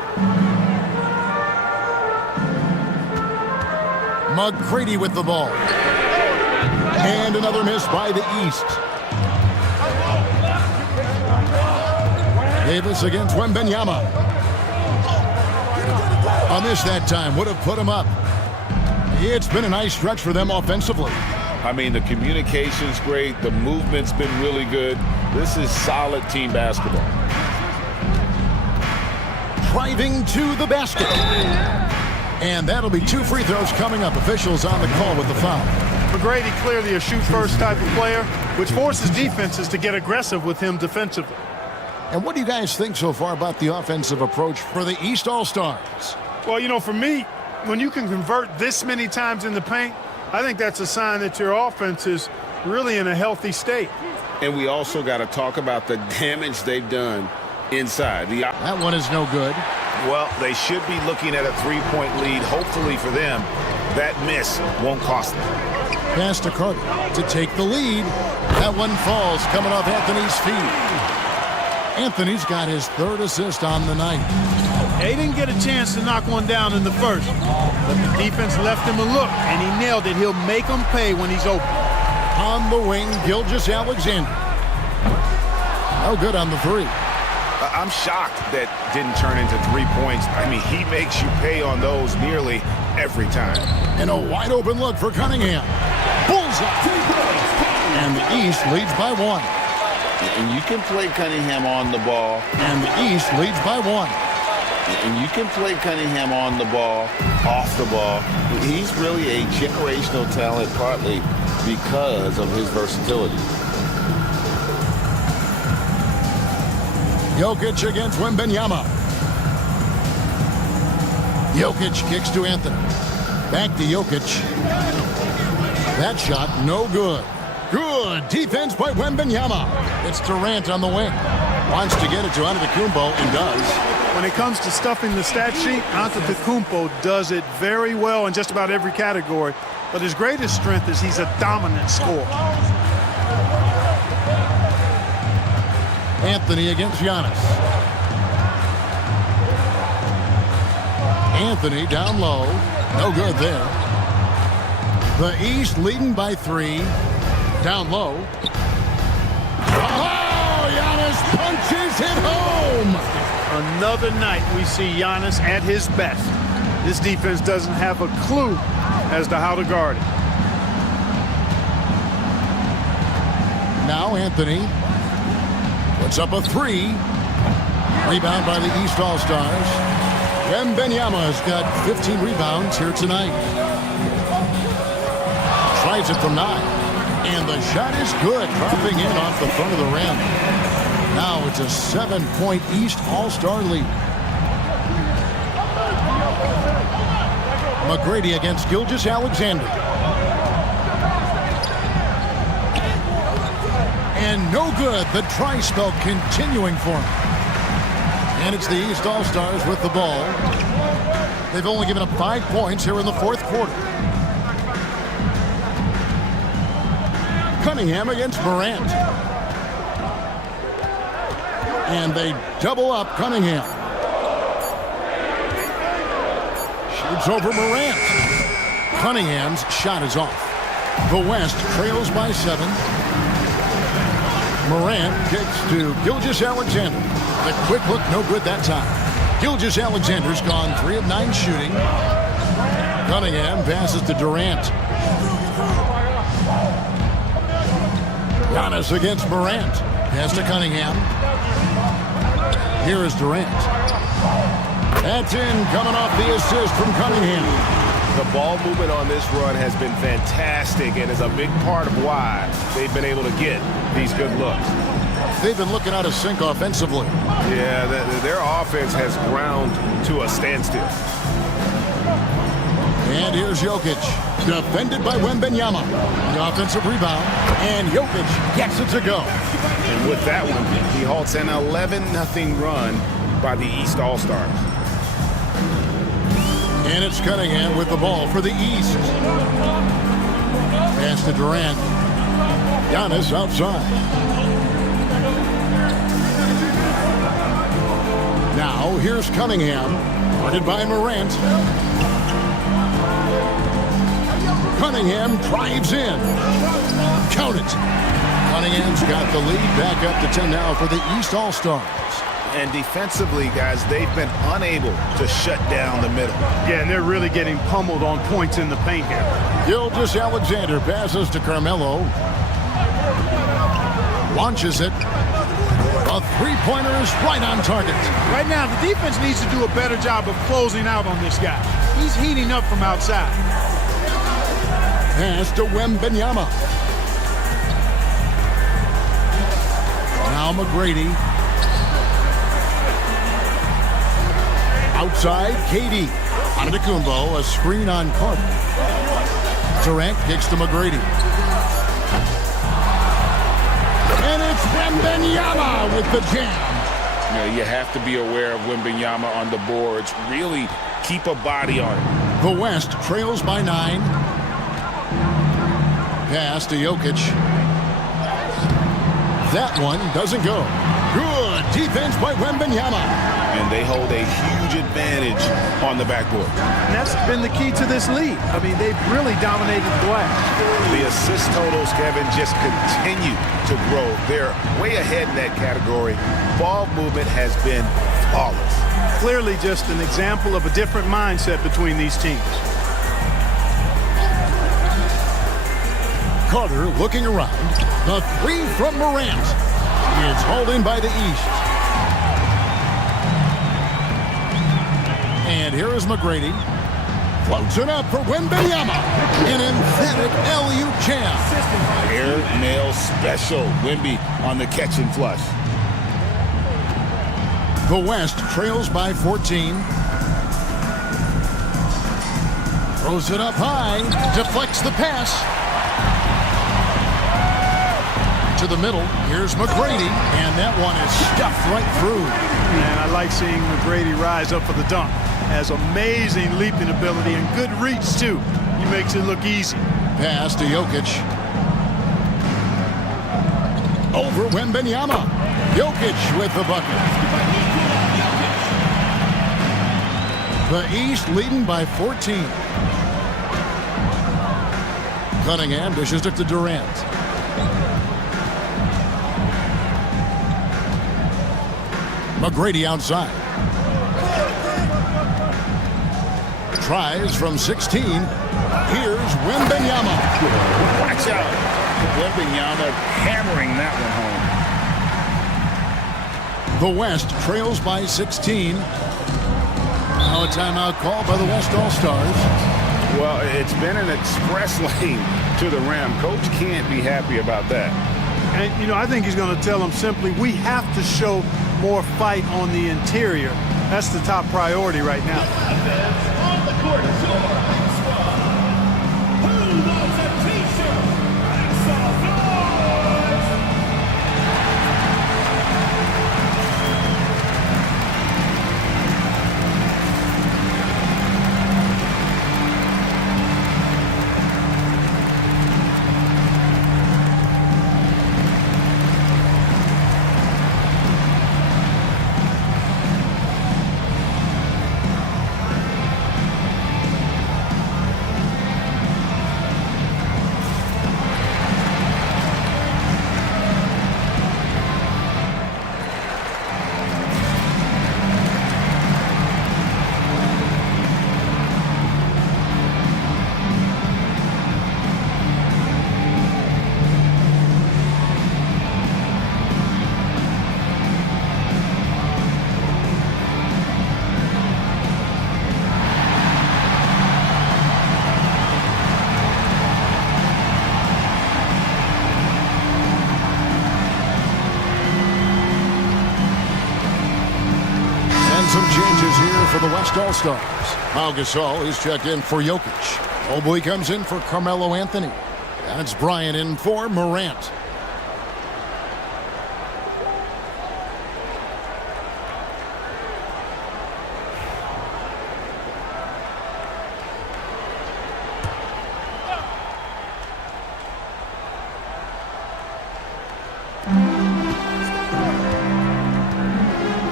McGrady with the ball. And another miss by the East. Davis against Wembanyama. A miss that time. Would have put him up. It's been a nice stretch for them offensively. The communication's great. The movement's been really good. This is solid team basketball. Driving to the basket. And that'll be 2 free throws coming up. Officials on the call with the foul. McGrady clearly a shoot-first type of player, which forces defenses to get aggressive with him defensively. And what do you guys think so far about the offensive approach for the East All-Stars? Well, for me, when you can convert this many times in the paint, I think that's a sign that your offense is really in a healthy state. And we also got to talk about the damage they've done inside. That one is no good. Well, they should be looking at a 3-point lead. Hopefully for them, that miss won't cost them. Pass to Carter to take the lead. That one falls coming off Anthony's feet. Anthony's got his 3rd assist on the night. They didn't get a chance to knock one down in the first, but the defense left him a look, and he nailed it. He'll make them pay when he's open. On the wing, Gilgeous-Alexander. No good on the 3. I'm shocked that didn't turn into 3 points. He makes you pay on those nearly every time. And a wide open look for Cunningham. Bullseye. And the East leads by 1. And you can play Cunningham on the ball. And the East leads by 1. And you can play Cunningham on the ball, off the ball. He's really a generational talent, partly because of his versatility. Jokic against Wembanyama. Jokic kicks to Anthony. Back to Jokic. That shot, no good. Good defense by Wembanyama. It's Durant on the wing. Wants to get it to Antetokounmpo and does. When it comes to stuffing the stat sheet, Antetokounmpo does it very well in just about every category. But his greatest strength is he's a dominant scorer. Anthony against Giannis. Anthony down low. No good there. The East leading by 3. Down low. Oh, Giannis punches it home. Another night we see Giannis at his best. This defense doesn't have a clue as to how to guard it. Now Anthony puts up a 3. Rebound by the East All-Stars. Wembanyama's got 15 rebounds here tonight. Tries it from 9. And the shot is good, dropping in off the front of the rim. Now it's a 7-point East All-Star lead. McGrady against Gilgeous-Alexander. And no good. The try spell continuing for him. And it's the East All-Stars with the ball. They've only given up 5 points here in the fourth quarter. Cunningham against Morant. And they double up Cunningham. Shoots over Morant. Cunningham's shot is off. The West trails by 7. Morant kicks to Gilgeous-Alexander. The quick look, no good that time. Gilgeous-Alexander's gone 3 of 9 shooting. Cunningham passes to Durant. Giannis against Morant. Pass to Cunningham. Here is Durant. That's in, coming off the assist from Cunningham. The ball movement on this run has been fantastic and is a big part of why they've been able to get these good looks. They've been looking out of sync offensively. Yeah, their offense has ground to a standstill. And here's Jokic, defended by Wembanyama. The offensive rebound, and Jokic gets it to go. And with that one, he halts an 11-0 run by the East All-Stars. And it's Cunningham with the ball for the East. Pass to Durant. Giannis outside. Now here's Cunningham, guarded by Morant. Cunningham drives in. Count it. Cunningham's got the lead back up to 10 now for the East All-Stars. And defensively, guys, they've been unable to shut down the middle. Yeah, and they're really getting pummeled on points in the paint here. Gilgeous-Alexander passes to Carmelo. Launches it. A three-pointer is right on target. Right now, the defense needs to do a better job of closing out on this guy. He's heating up from outside. Pass to Wembanyama. Now McGrady. Outside, KD. Antetokounmpo, a screen on Carter. Durant kicks to McGrady. And it's Wembanyama with the jam. You know, you have to be aware of Wembanyama on the boards. Really keep a body on it. The West trails by 9. Pass to Jokic. That one doesn't go. Good defense by Wembanyama. And they hold a huge advantage on the backboard. And that's been the key to this lead. I mean, they've really dominated the glass. The assist totals, Kevin, just continue to grow. They're way ahead in that category. Ball movement has been flawless. Clearly just an example of a different mindset between these teams. Carter looking around. The three from Morant. It's hauled in by the East. And here is McGrady. Floats it up for Wembanyama. An emphatic LU jam. Air mail special. Wemby on the catch and flush. The West trails by 14. Throws it up high, deflects the pass. To the middle, here's McGrady, and that one is stuffed right through. And I like seeing McGrady rise up for the dunk. Has amazing leaping ability and good reach, too. He makes it look easy. Pass to Jokic. Over Wembanyama. Jokic with the bucket. The East leading by 14. Cunningham dishes it to Durant. McGrady outside. Tries from 16. Here's Wembanyama. Watch out. Wembanyama hammering that one home. The West trails by 16. Now a timeout call by the West All-Stars. Well, it's been an express lane to the rim. Coach can't be happy about that. And, you know, I think he's going to tell them simply, we have to show more fight on the interior. That's the top priority right now. On the court, who loves a t-shirt? That's all noise. Some changes here for the West All-Stars. Pau Gasol is checked in for Jokic. Mobley comes in for Carmelo Anthony. That's Bryant in for Morant.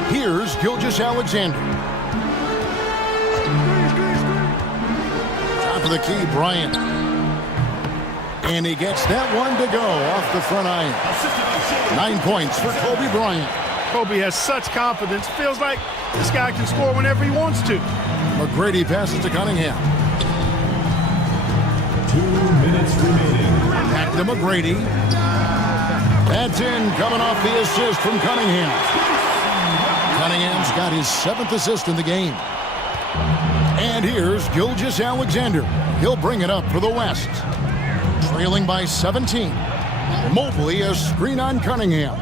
Here's Gilgeous-Alexander. Top of the key, Bryant. And he gets that one to go off the front iron. 9 points for Kobe Bryant. Kobe has such confidence. Feels like this guy can score whenever he wants to. McGrady passes to Cunningham. 2 minutes remaining. Back to McGrady. That's in, coming off the assist from Cunningham. Cunningham's got his 7th assist in the game. And here's Gilgeous-Alexander. He'll bring it up for the West. Trailing by 17. Mobley, a screen on Cunningham.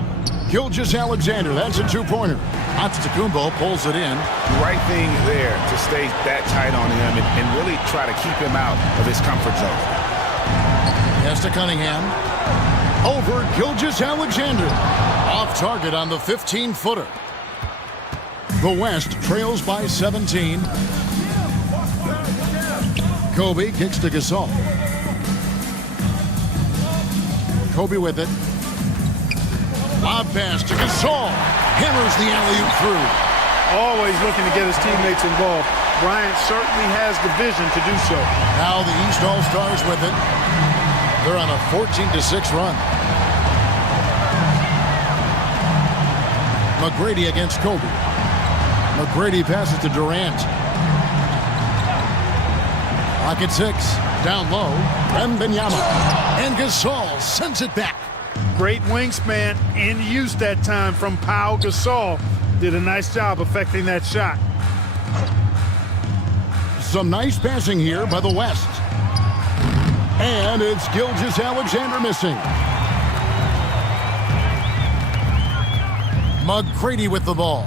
Gilgeous-Alexander, that's a two-pointer. Antetokounmpo pulls it in. Right thing there to stay that tight on him and really try to keep him out of his comfort zone. Pass to Cunningham. Over Gilgeous-Alexander. Off target on the 15-footer. The West trails by 17. Kobe kicks to Gasol. Kobe with it. Lob pass to Gasol. Hammers the alley-oop through. Always looking to get his teammates involved. Bryant certainly has the vision to do so. Now the East All-Stars with it. They're on a 14-6 run. McGrady against Kobe. McGrady passes to Durant. Clock at 6. Down low. Wembanyama. And Gasol sends it back. Great wingspan in use that time from Pau Gasol. Did a nice job affecting that shot. Some nice passing here by the West. And it's Gilgeous-Alexander missing. McGrady with the ball.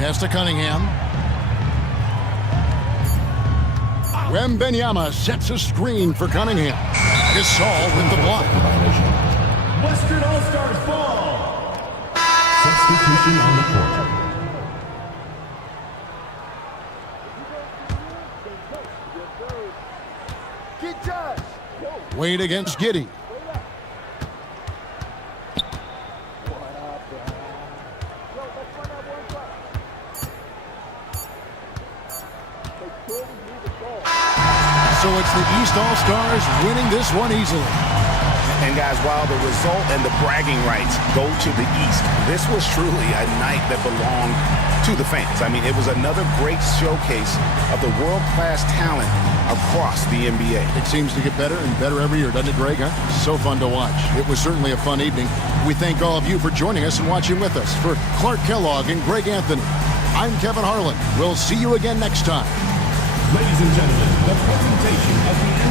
Pass to Cunningham. Wembenyama sets a screen for Cunningham. Gasol with the block. Western All-Stars ball. Substitution on the court. Wade against Giddey. So it's the East All-Stars winning this one easily. And guys, while the result and the bragging rights go to the East, this was truly a night that belonged to the fans. I mean, it was another great showcase of the world-class talent across the NBA. It seems to get better and better every year, doesn't it, Greg? Huh? So fun to watch. It was certainly a fun evening. We thank all of you for joining us and watching with us. For Clark Kellogg and Greg Anthony, I'm Kevin Harlan. We'll see you again next time. Ladies and gentlemen, the presentation of the